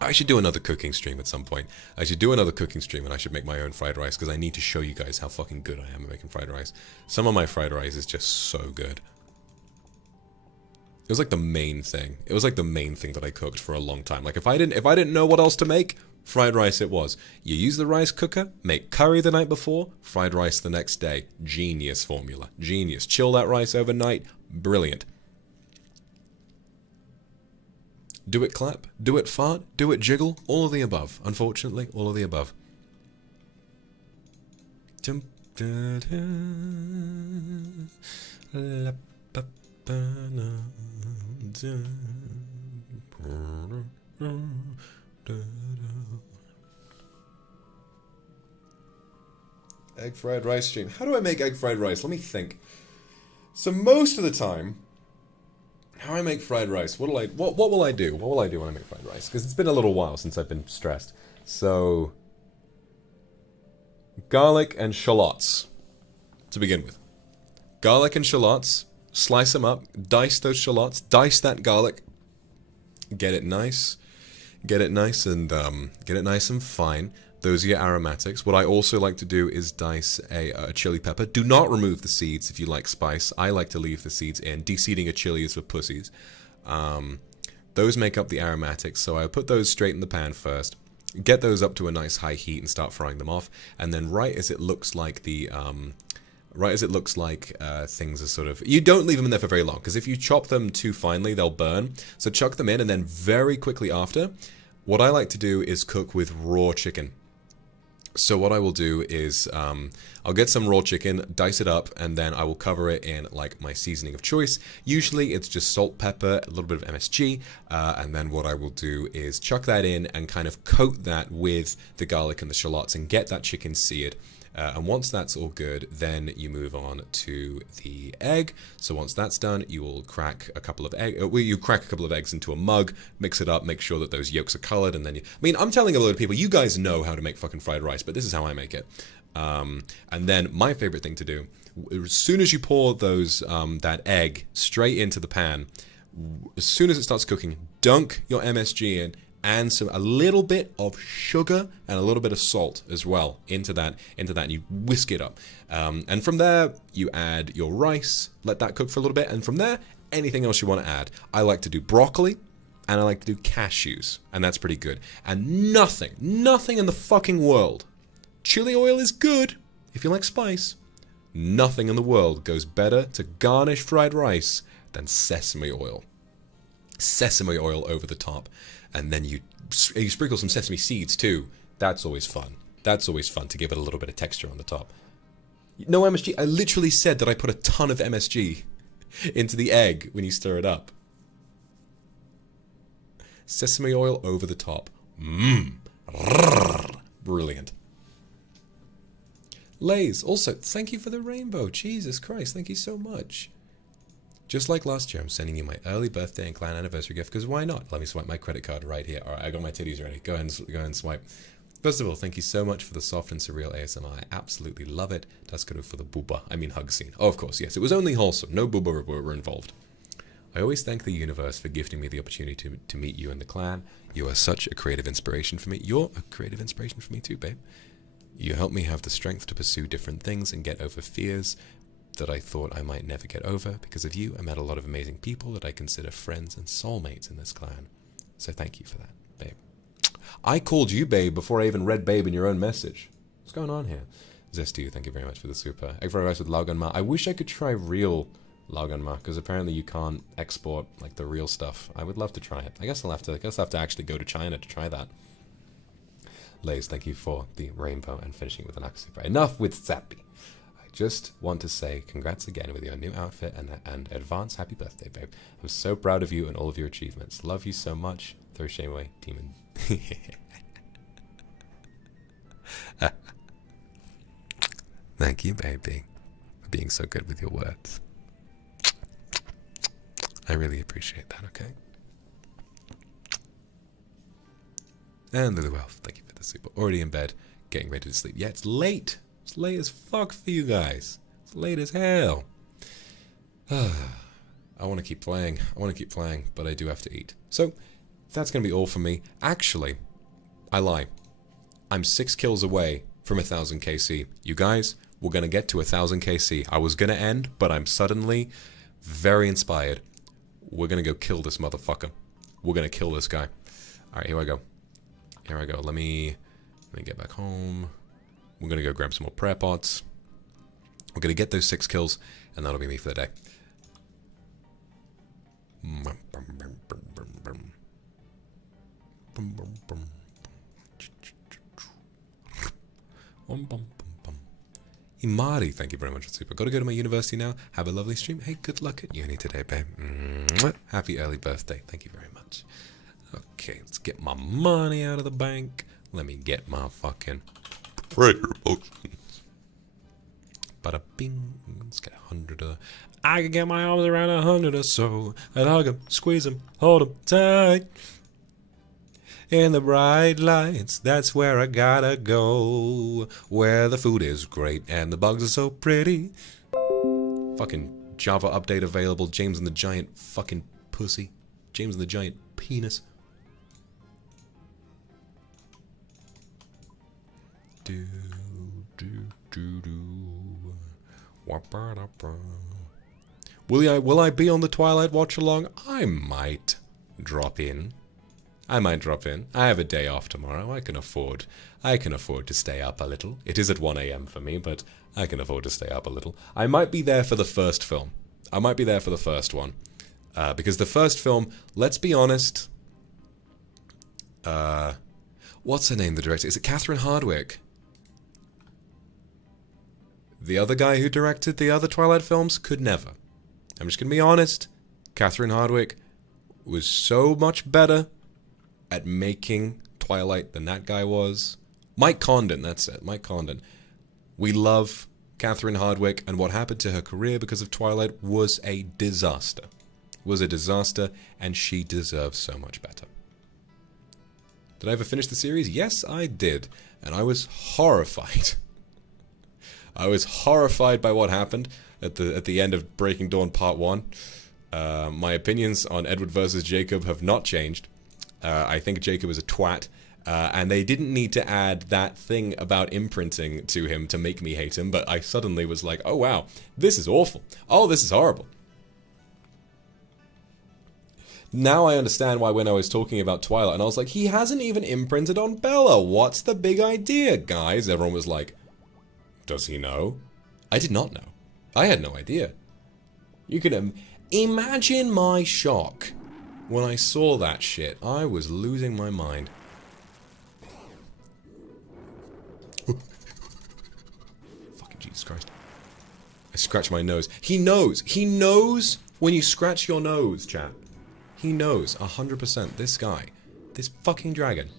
I should do another cooking stream at some point. I should do another cooking stream and I should make my own fried rice because I need to show you guys how fucking good I am at making fried rice. Some of my fried rice is just so good. It was like the main thing. It was like the main thing that I cooked for a long time. Like if I didn't know what else to make, fried rice it was. You use the rice cooker, make curry the night before, fried rice the next day. Genius formula. Genius. Chill that rice overnight. Brilliant. Do it clap, do it fart, do it jiggle, all of the above. Unfortunately, all of the above. Egg fried rice stream. How do I make egg fried rice? Let me think. So most of the time, how I make fried rice, what will I do? What will I do when I make fried rice? Because it's been a little while since I've been stressed. So, garlic and shallots, to begin with. Garlic and shallots, slice them up, dice those shallots, dice that garlic, get it nice and fine. Those are your aromatics. What I also like to do is dice a chili pepper. Do not remove the seeds if you like spice. I like to leave the seeds in. Deseeding a chili is for pussies. Those make up the aromatics, so I put those straight in the pan first. Get those up to a nice high heat and start frying them off. And then right as it looks like things are sort of... You don't leave them in there for very long, because if you chop them too finely, they'll burn. So chuck them in, and then very quickly after, what I like to do is cook with raw chicken. So what I will do is I'll get some raw chicken, dice it up, and then I will cover it in like my seasoning of choice. Usually it's just salt, pepper, a little bit of MSG, and then what I will do is chuck that in and kind of coat that with the garlic and the shallots and get that chicken seared. And once that's all good, then you move on to the egg. So once that's done, you will crack a couple of eggs into a mug, mix it up, make sure that those yolks are colored, and then I'm telling a load of people, you guys know how to make fucking fried rice, but this is how I make it. And then my favorite thing to do, as soon as you pour those that egg straight into the pan, as soon as it starts cooking, dunk your MSG in, and a little bit of sugar and a little bit of salt as well into that, and you whisk it up. And from there, you add your rice, let that cook for a little bit, and from there, anything else you want to add. I like to do broccoli, and I like to do cashews, and that's pretty good. And nothing in the fucking world. Chili oil is good, if you like spice. Nothing in the world goes better to garnish fried rice than sesame oil. Sesame oil over the top. And then you sprinkle some sesame seeds too. That's always fun. That's always fun to give it a little bit of texture on the top. No MSG. I literally said that I put a ton of MSG into the egg when you stir it up. Sesame oil over the top. Brilliant. Lays, also, thank you for the rainbow. Jesus Christ, thank you so much. Just like last year, I'm sending you my early birthday and clan anniversary gift, because why not? Let me swipe my credit card right here. Alright, I got my titties ready. Go ahead and swipe. First of all, thank you so much for the soft and surreal ASMR. I absolutely love it. Taskuru for the hug scene. Oh, of course, yes. It was only wholesome. No booba were involved. I always thank the universe for gifting me the opportunity to meet you in the clan. You are such a creative inspiration for me. You're a creative inspiration for me too, babe. You help me have the strength to pursue different things and get over fears that I thought I might never get over. Because of you, I met a lot of amazing people that I consider friends and soulmates in this clan. So thank you for that, babe. I called you babe before I even read babe in your own message. What's going on here? Zestu, thank you very much for the super. Egg fried rice with Laugan Ma. I wish I could try real Laugan Ma, because apparently you can't export like the real stuff. I would love to try it. I guess I'll have to actually go to China to try that. Lays, thank you for the rainbow and finishing with an Akasupa. Enough with Zappy. Just want to say congrats again with your new outfit and advance happy birthday, babe. I'm so proud of you and all of your achievements. Love you so much. Throw shame away, demon. Thank you, baby, for being so good with your words. I really appreciate that, okay? And Lily Wealth, thank you for the super. Already in bed, getting ready to sleep. Yeah, it's late. It's late as fuck for you guys. It's late as hell. I want to keep playing. I want to keep playing, but I do have to eat. So, that's going to be all for me. Actually, I lie. I'm 6 kills away from 1000 KC. You guys, we're going to get to 1000 KC. I was going to end, but I'm suddenly very inspired. We're going to go kill this motherfucker. We're going to kill this guy. Alright, here I go. Here I go. Let me get back home. We're going to go grab some more prayer pots. We're going to get those 6 kills, and that'll be me for the day. Imari, thank you very much for super. Got to go to my university now. Have a lovely stream. Hey, good luck at uni today, babe. Happy early birthday. Thank you very much. Okay, let's get my money out of the bank. Let me get my fucking prayer potions. Bada bing. Let's get 100. I can get my arms around 100 or so. And hug them, squeeze them, hold them tight. In the bright lights, that's where I gotta go. Where the food is great and the bugs are so pretty. Fucking Java update available. James and the Giant fucking pussy. James and the Giant penis. Do, do, do, do. Will I be on the Twilight Watch along? I might drop in. I have a day off tomorrow. I can afford to stay up a little. It is at 1 AM for me, but I can afford to stay up a little. I might be there for the first film. I might be there for the first one. Because the first film, let's be honest. What's her name, the director? Is it Catherine Hardwicke? The other guy who directed the other Twilight films could never. I'm just gonna be honest. Catherine Hardwicke was so much better at making Twilight than that guy was. Mike Condon, that's it. Mike Condon. We love Catherine Hardwicke, and what happened to her career because of Twilight was a disaster. Was a disaster, and she deserves so much better. Did I ever finish the series? Yes, I did. And I was horrified. I was horrified by what happened at the end of Breaking Dawn Part 1. My opinions on Edward versus Jacob have not changed. I think Jacob is a twat, and they didn't need to add that thing about imprinting to him to make me hate him, but I suddenly was like, oh wow, this is awful. Oh, this is horrible. Now I understand why when I was talking about Twilight, and I was like, he hasn't even imprinted on Bella. What's the big idea, guys? Everyone was like, does he know? I did not know. I had no idea. You can imagine my shock when I saw that shit. I was losing my mind. Fucking Jesus Christ. I scratched my nose. He knows. He knows when you scratch your nose, chat. He knows 100%. This guy. This fucking dragon.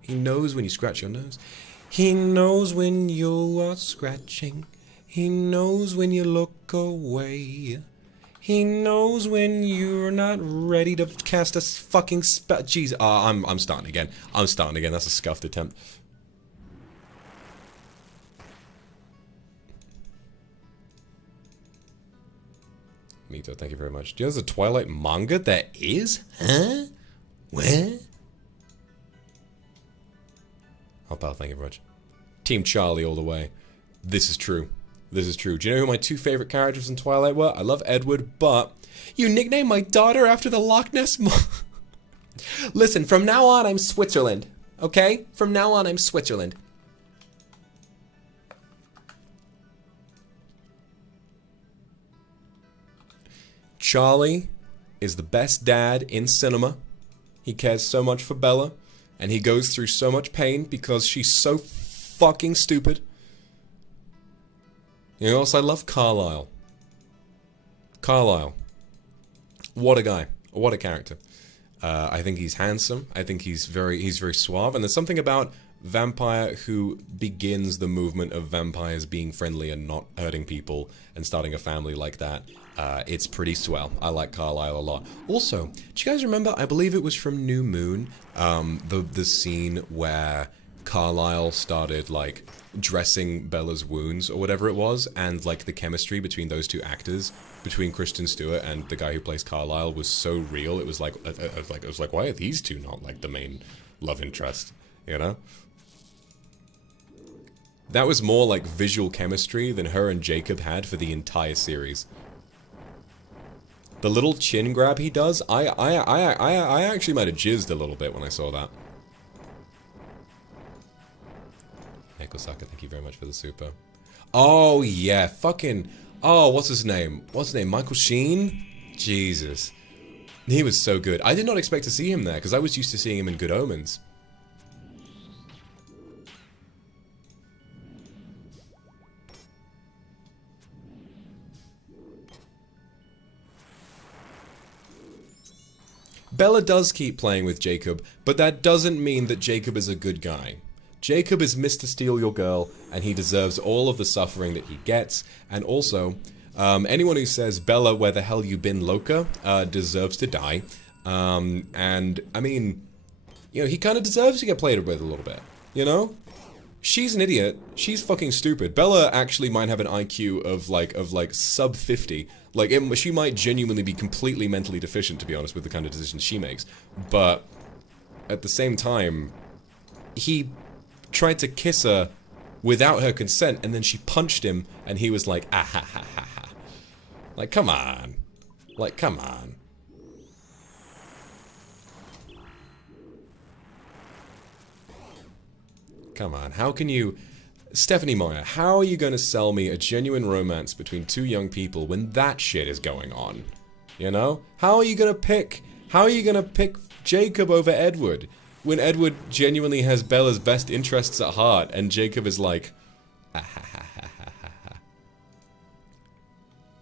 He knows when you scratch your nose. He knows when you are scratching. He knows when you look away. He knows when you're not ready to cast a fucking spell. Jeez, I'm starting again. I'm starting again. That's a scuffed attempt. Mito, thank you very much. Do you know there's a Twilight manga? There is? Huh? Where? Oh, pal, thank you very much. Team Charlie all the way. This is true. This is true. Do you know who my 2 favorite characters in Twilight were? I love Edward, but you nicknamed my daughter after the Loch Ness Listen, from now on, I'm Switzerland. Okay? From now on, I'm Switzerland. Charlie is the best dad in cinema. He cares so much for Bella, and he goes through so much pain because she's so fucking stupid. You know, also I love Carlisle. Carlisle. What a guy. What a character. I think he's handsome. I think he's very suave. And there's something about vampire who begins the movement of vampires being friendly and not hurting people and starting a family like that. It's pretty swell. I like Carlisle a lot. Also, do you guys remember, I believe it was from New Moon, the scene where Carlisle started, like, dressing Bella's wounds or whatever it was, and, like, the chemistry between those two actors, between Kristen Stewart and the guy who plays Carlisle, was so real. It was like, I was like, why are these two not, like, the main love interest, you know? That was more like visual chemistry than her and Jacob had for the entire series. The little chin grab he does, I actually might have jizzed a little bit when I saw that. Hey Kosaka, thank you very much for the super. Oh yeah, fucking, oh, what's his name? What's his name? Michael Sheen? Jesus. He was so good. I did not expect to see him there, because I was used to seeing him in Good Omens. Bella does keep playing with Jacob, but that doesn't mean that Jacob is a good guy. Jacob is Mr. Steal Your Girl, and he deserves all of the suffering that he gets, and also, anyone who says, Bella, where the hell you been, Loca, deserves to die. And, I mean, you know, he kind of deserves to get played with a little bit, you know? She's an idiot. She's fucking stupid. Bella actually might have an IQ of like sub 50. Like, she might genuinely be completely mentally deficient, to be honest, with the kind of decisions she makes. But, at the same time, he tried to kiss her without her consent, and then she punched him, and he was like, ah ha ha ha ha. Like, come on. Like, come on. Come on, how can you... Stephanie Meyer, how are you going to sell me a genuine romance between two young people when that shit is going on? You know? How are you going to pick... How are you going to pick Jacob over Edward when Edward genuinely has Bella's best interests at heart and Jacob is like... Ah, ha, ha, ha, ha, ha, ha.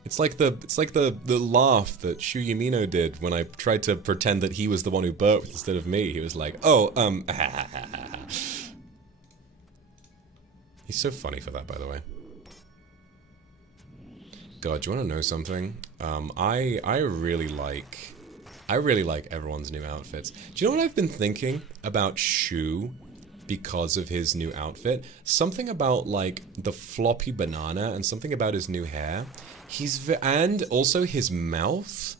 It's like the laugh that Shu Yamino did when I tried to pretend that he was the one who burped instead of me. He was like, oh, ha, ha, ha, ha. He's so funny for that, by the way. God, do you want to know something? I really like everyone's new outfits. Do you know what I've been thinking about Shu because of his new outfit? Something about, like, the floppy banana and something about his new hair. And also his mouth.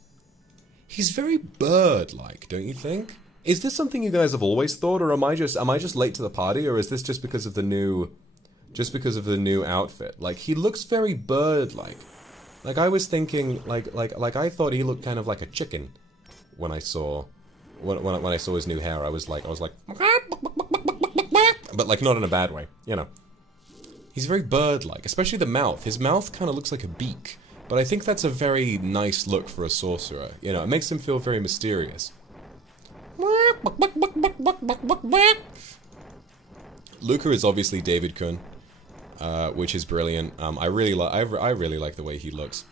He's very bird-like, don't you think? Is this something you guys have always thought, or am I just late to the party, or is this just because of the new... Just because of the new outfit? Like, he looks very bird-like. Like, I was thinking, like I thought he looked kind of like a chicken when I saw, when I saw his new hair. I was like, but like not in a bad way, you know. He's very bird-like, especially the mouth. His mouth kind of looks like a beak, but I think that's a very nice look for a sorcerer. You know, it makes him feel very mysterious. Luca is obviously David Kun. Which is brilliant. I really like the way he looks.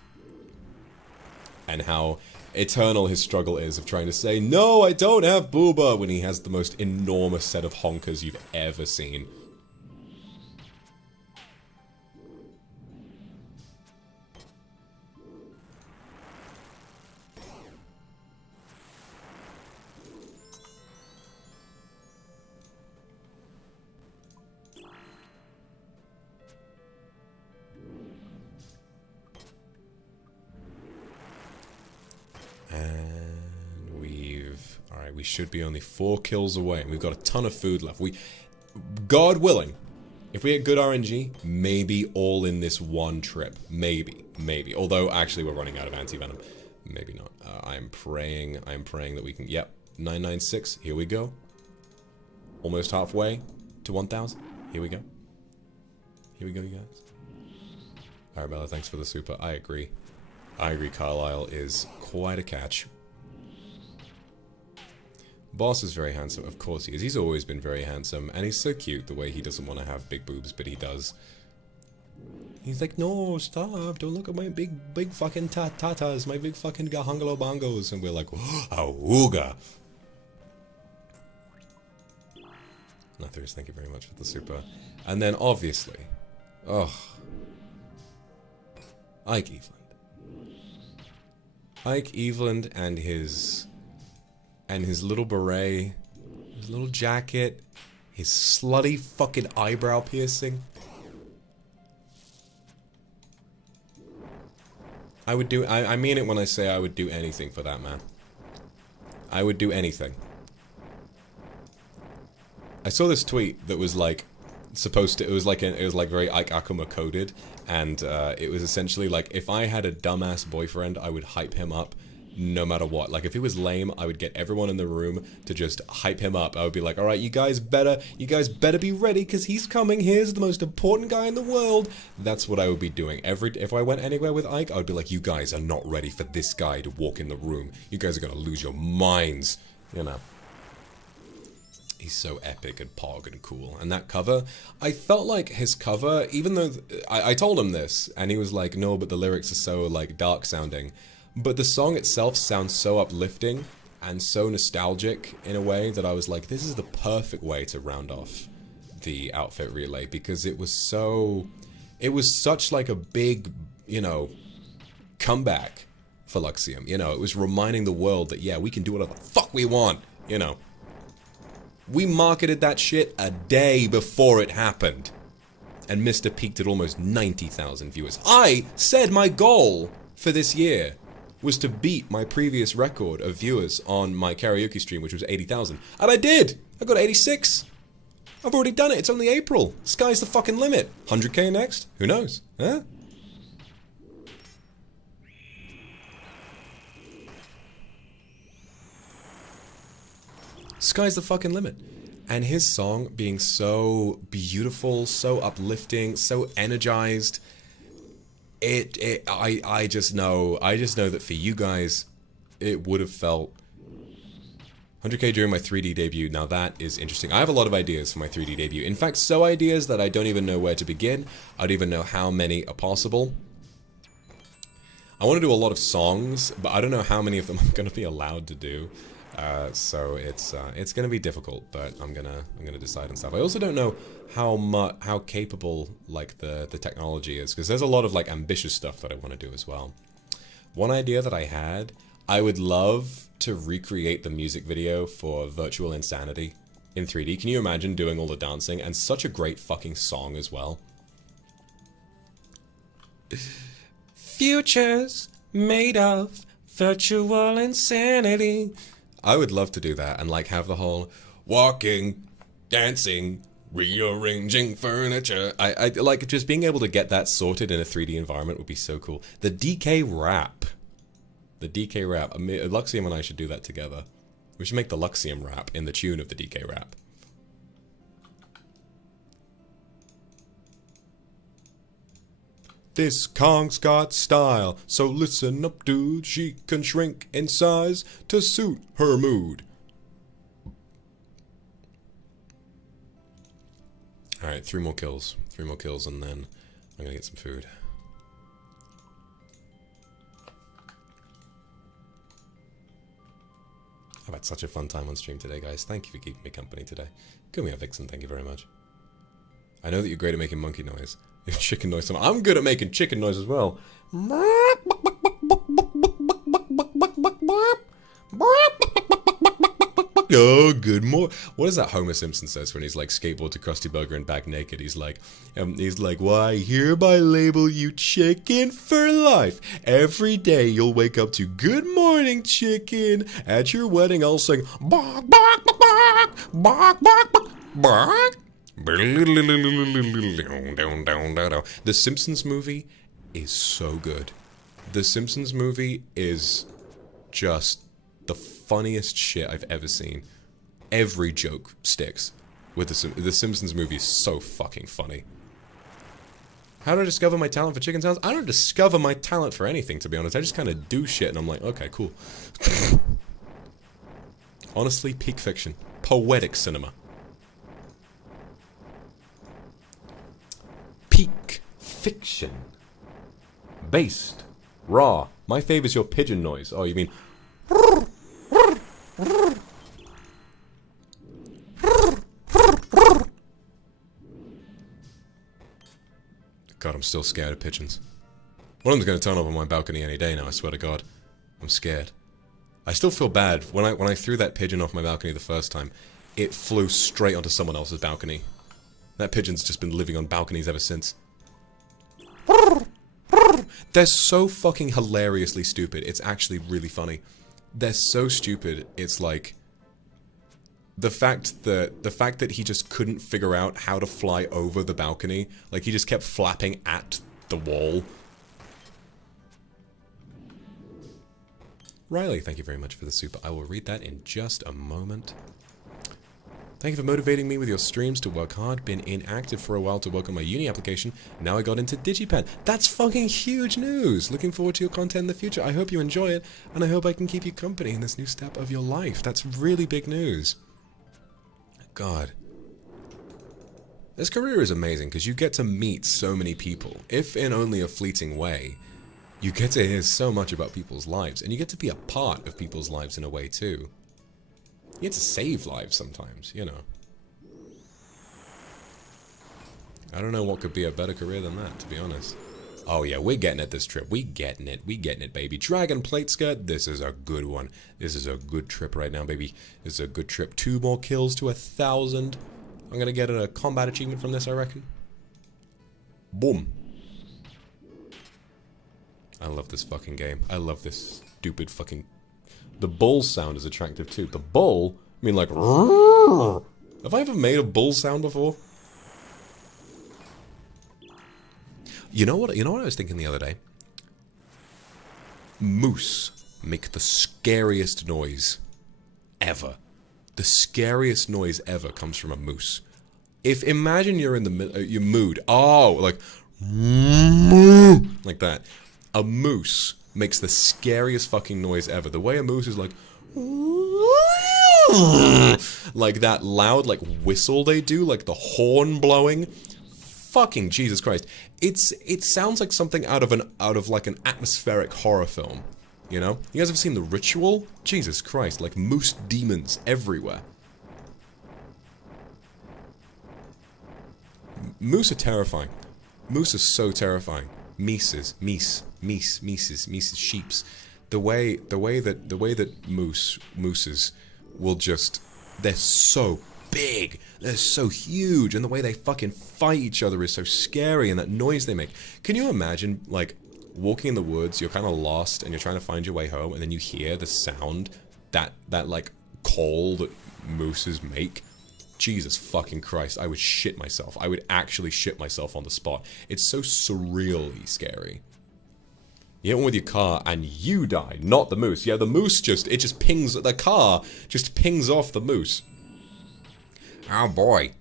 And how eternal his struggle is of trying to say, no, I don't have booba, when he has the most enormous set of honkers you've ever seen. And we've... Alright, we should be only 4 kills away. And we've got a ton of food left. God willing, if we get good RNG, maybe all in this one trip. Maybe. Although, actually, we're running out of anti-venom. Maybe not. I'm praying that we can... Yep, 996. Here we go. Almost halfway to 1,000. Here we go. Here we go, you guys. Alright, Bella, thanks for the super. I agree. Carlisle is quite a catch. Boss is very handsome. Of course he is. He's always been very handsome. And he's so cute the way he doesn't want to have big boobs, but he does. He's like, no, stop. Don't look at my big fucking tatas. My big fucking gahangalo bongos. And we're like, awooga. Nothers, thank you very much for the super. And then, obviously, Ike Eveland and his little beret, his little jacket, His slutty fucking eyebrow piercing. I would do, I mean it when I say I would do anything for that man. I would do anything. I saw this tweet that was like, supposed to, it was like very Ike Akuma coded, and it was essentially like, if I had a dumbass boyfriend, I would hype him up no matter what. Like, if he was lame, I would get everyone in the room to just hype him up. I would be like, alright, you guys better be ready, because he's coming. Here's the most important guy in the world. That's what I would be doing. If I went anywhere with Ike, I would be like, you guys are not ready for this guy to walk in the room. You guys are gonna lose your minds. You know. He's so epic and pog and cool. And that cover, I felt like his cover, even though I told him this, and he was like, no, but the lyrics are so like dark sounding. But the song itself sounds so uplifting and so nostalgic in a way that I was like, this is the perfect way to round off the outfit relay, because it was such like a big, you know, comeback for Luxiem. You know, it was reminding the world that, yeah, we can do whatever the fuck we want, you know. We marketed that shit a day before it happened. And Mr. peaked at almost 90,000 viewers. I said my goal for this year was to beat my previous record of viewers on my karaoke stream, which was 80,000. And I did! I got 86! I've already done it, it's only April. Sky's the fucking limit. 100k next? Who knows? Huh? Sky's the fucking limit. And his song being so beautiful, so uplifting, so energized, I just know that for you guys, it would have felt 100k during my 3D debut. Now that is interesting. I have a lot of ideas for my 3D debut. In fact, so ideas that I don't even know where to begin. I don't even know how many are possible. I want to do a lot of songs, but I don't know how many of them I'm going to be allowed to do. So it's going to be difficult, but I'm gonna decide on stuff. I also don't know how capable like the technology is, because there's a lot of like ambitious stuff that I want to do as well. One idea that I had, I would love to recreate the music video for Virtual Insanity in 3D. Can you imagine doing all the dancing, and such a great fucking song as well? Futures made of virtual insanity. I would love to do that and like have the whole walking, dancing, rearranging furniture. I like just being able to get that sorted in a 3D environment would be so cool. The DK rap. The DK rap. I mean, Luxiem and I should do that together. We should make the Luxiem rap in the tune of the DK rap. This Kong's got style, so listen up, dude. She can shrink in size to suit her mood. Alright, 3 more kills. 3 more kills, and then I'm gonna get some food. I've had such a fun time on stream today, guys. Thank you for keeping me company today. Come here, Vixen. Thank you very much. I know that you're great at making monkey noise. Chicken noise. I'm good at making chicken noise as well. Oh, good morning. What is that Homer Simpson says when he's like skateboard to Krusty Burger and back naked? He's like, well, I hereby label you chicken for life. Every day you'll wake up to good morning, chicken. At your wedding, I'll sing bark, bark, bark, bark, bark, bark, bark. The Simpsons movie is so good. The Simpsons movie is just the funniest shit I've ever seen. Every joke sticks with the Simpsons movie is so fucking funny. How did I discover my talent for chicken sounds? I don't discover my talent for anything, to be honest. I just kind of do shit and I'm like, okay, cool. Honestly, peak fiction. Poetic cinema. Peak fiction. Based. Raw. My favorite is your pigeon noise. Oh, you mean... God, I'm still scared of pigeons. One of them's going to turn up on my balcony any day now, I swear to God. I'm scared. I still feel bad. When I threw that pigeon off my balcony the first time, it flew straight onto someone else's balcony. That pigeon's just been living on balconies ever since. They're so fucking hilariously stupid. It's actually really funny. They're so stupid. It's like the fact that he just couldn't figure out how to fly over the balcony. Like he just kept flapping at the wall. Riley, thank you very much for the super. I will read that in just a moment. Thank you for motivating me with your streams to work hard. Been inactive for a while to work on my uni application. Now I got into DigiPen. That's fucking huge news. Looking forward to your content in the future. I hope you enjoy it, and I hope I can keep you company in this new step of your life. That's really big news. God. This career is amazing because you get to meet so many people. If in only a fleeting way, you get to hear so much about people's lives, and you get to be a part of people's lives in a way too. You get to save lives sometimes, you know. I don't know what could be a better career than that, to be honest. Oh yeah, we're getting it this trip. We getting it, baby. Dragon plate skirt, this is a good one. This is a good trip right now, baby. This is a good trip. 2 more kills to 1,000. I'm gonna get a combat achievement from this, I reckon. Boom. I love this fucking game. I love this stupid fucking... The bull sound is attractive too. The bull? I mean like... Have I ever made a bull sound before? You know what I was thinking the other day? Moose make the scariest noise ever. The scariest noise ever comes from a moose. Imagine you're in the your mood. Oh, like that. A moose makes the scariest fucking noise ever. The way a moose is like that loud like whistle they do, like the horn blowing. Fucking Jesus Christ. It sounds like something out of like an atmospheric horror film. You know? You guys ever seen The Ritual? Jesus Christ, like moose demons everywhere. Moose are terrifying. Moose are so terrifying. Mises, sheeps. The way that mooses will just, they're so big, they're so huge, and the way they fucking fight each other is so scary, and that noise they make. Can you imagine, like, walking in the woods, you're kind of lost, and you're trying to find your way home, and then you hear the sound, that like, call that mooses make? Jesus fucking Christ, I would shit myself. I would actually shit myself on the spot. It's so surreally scary. You hit one with your car and you die, not the moose. Yeah, the moose it just pings, the car just pings off the moose. Oh boy.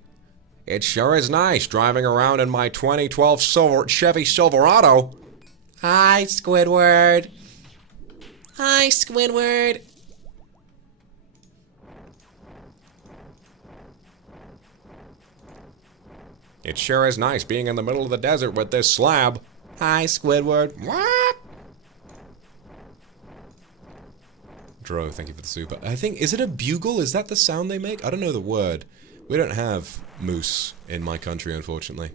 It sure is nice driving around in my 2012 Chevy Silverado. Hi, Squidward. Hi, Squidward. It sure is nice being in the middle of the desert with this slab. Hi, Squidward. What? Dro, thank you for the super. I think, is it a bugle? Is that the sound they make? I don't know the word. We don't have moose in my country, unfortunately.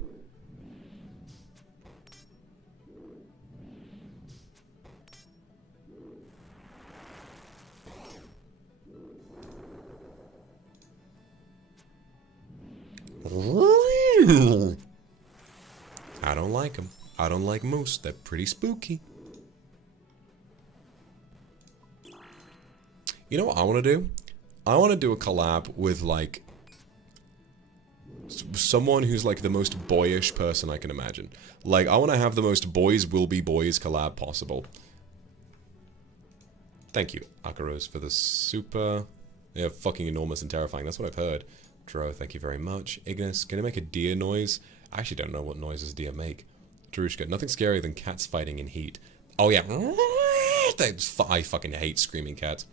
I don't like them. I don't like moose. They're pretty spooky. You know what I want to do? I want to do a collab with, like, someone who's, like, the most boyish person I can imagine. Like, I want to have the most boys will be boys collab possible. Thank you, Akaros, for the super... They're fucking enormous and terrifying. That's what I've heard. Dro, thank you very much. Ignis, can I make a deer noise? I actually don't know what noises deer make. Tarushka, nothing scarier than cats fighting in heat. Oh yeah. I fucking hate screaming cats.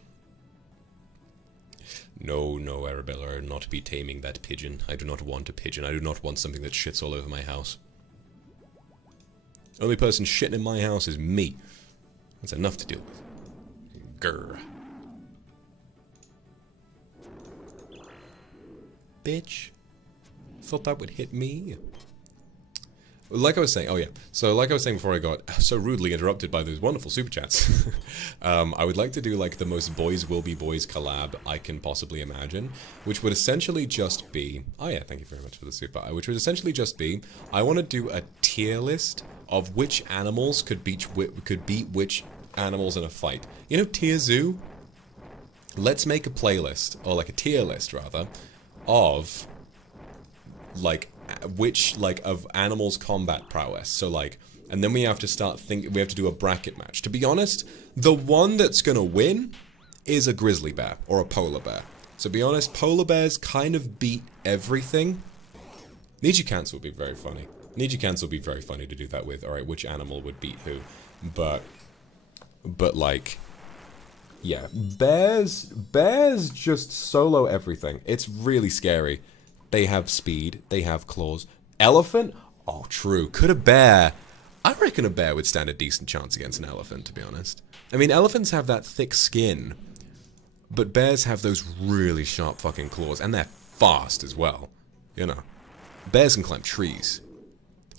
No, no, Arabella, not be taming that pigeon. I do not want a pigeon. I do not want something that shits all over my house. Only person shitting in my house is me. That's enough to deal with. Grr. Bitch. Thought that would hit me. like I was saying, oh yeah, so like I was saying before I got so rudely interrupted by those wonderful super chats, I would like to do like the most Boys Will Be Boys collab I can possibly imagine, which would essentially just be, oh yeah, thank you very much for the super, which would essentially just be, I want to do a tier list of which animals could beat which animals in a fight. You know Tier Zoo? Let's make a playlist, or like a tier list rather, of like which like of animals' combat prowess. So like, and then we have to start we have to do a bracket match. To be honest, the one that's gonna win is a grizzly bear or a polar bear. So be honest, polar bears kind of beat everything. NIJISANJI would be very funny. NIJISANJI would be very funny to do that with. All right, which animal would beat who? But like, yeah, bears just solo everything. It's really scary. They have speed, they have claws. Elephant? Oh, true. Could a bear... I reckon a bear would stand a decent chance against an elephant, to be honest. I mean, elephants have that thick skin, but bears have those really sharp fucking claws, and they're fast as well, you know. Bears can climb trees.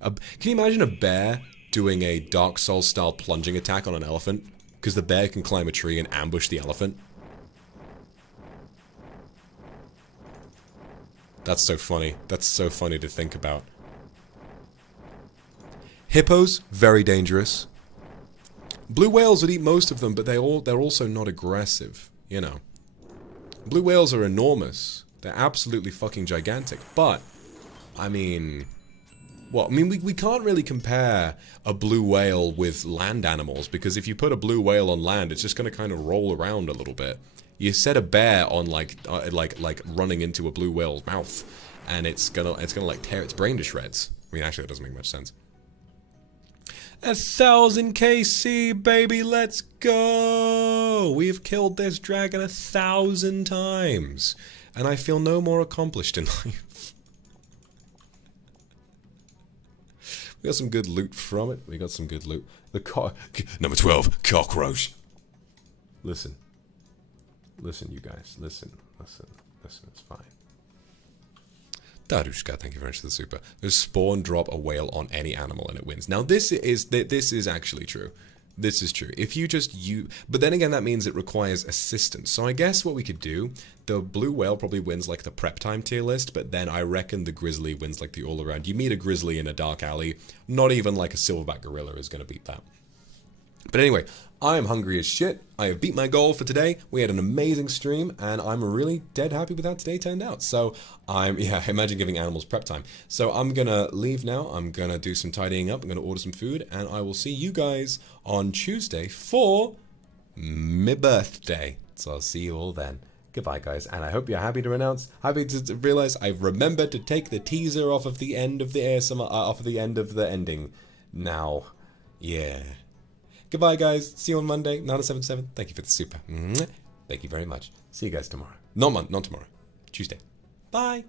Can you imagine a bear doing a Dark Souls-style plunging attack on an elephant? Because the bear can climb a tree and ambush the elephant? That's so funny. That's so funny to think about. Hippos, very dangerous. Blue whales would eat most of them, but they're also not aggressive, you know. Blue whales are enormous. They're absolutely fucking gigantic. But, I mean... well, I mean, we can't really compare a blue whale with land animals, because if you put a blue whale on land, it's just going to kind of roll around a little bit. You set a bear on like running into a blue whale's mouth, and it's gonna like tear its brain to shreds. I mean, actually, that doesn't make much sense. 1,000 KC, baby, let's go! We've killed this dragon 1,000 times, and I feel no more accomplished in life. We got some good loot from it. We got some good loot. The number 12, cockroach. Listen. Listen, you guys. Listen. It's fine. Darushka, thank you very much for the super. There's spawn drop a whale on any animal and it wins. Now this is actually true. This is true. If you just but then again that means it requires assistance. So I guess what we could do, the blue whale probably wins like the prep time tier list, but then I reckon the grizzly wins like the all around. You meet a grizzly in a dark alley, not even like a silverback gorilla is going to beat that. But anyway, I am hungry as shit. I have beat my goal for today. We had an amazing stream, and I'm really dead happy with how today turned out. So, imagine giving animals prep time. So I'm gonna leave now. I'm gonna do some tidying up. I'm gonna order some food, and I will see you guys on Tuesday for my birthday. So I'll see you all then. Goodbye, guys, and I hope you're happy to realize I've remembered to take the teaser off of the end of the ASMR, off of the end of the ending. Now, yeah. Goodbye, guys. See you on Monday, 977. Thank you for the super. Thank you very much. See you guys tomorrow. Not tomorrow. Tuesday. Bye.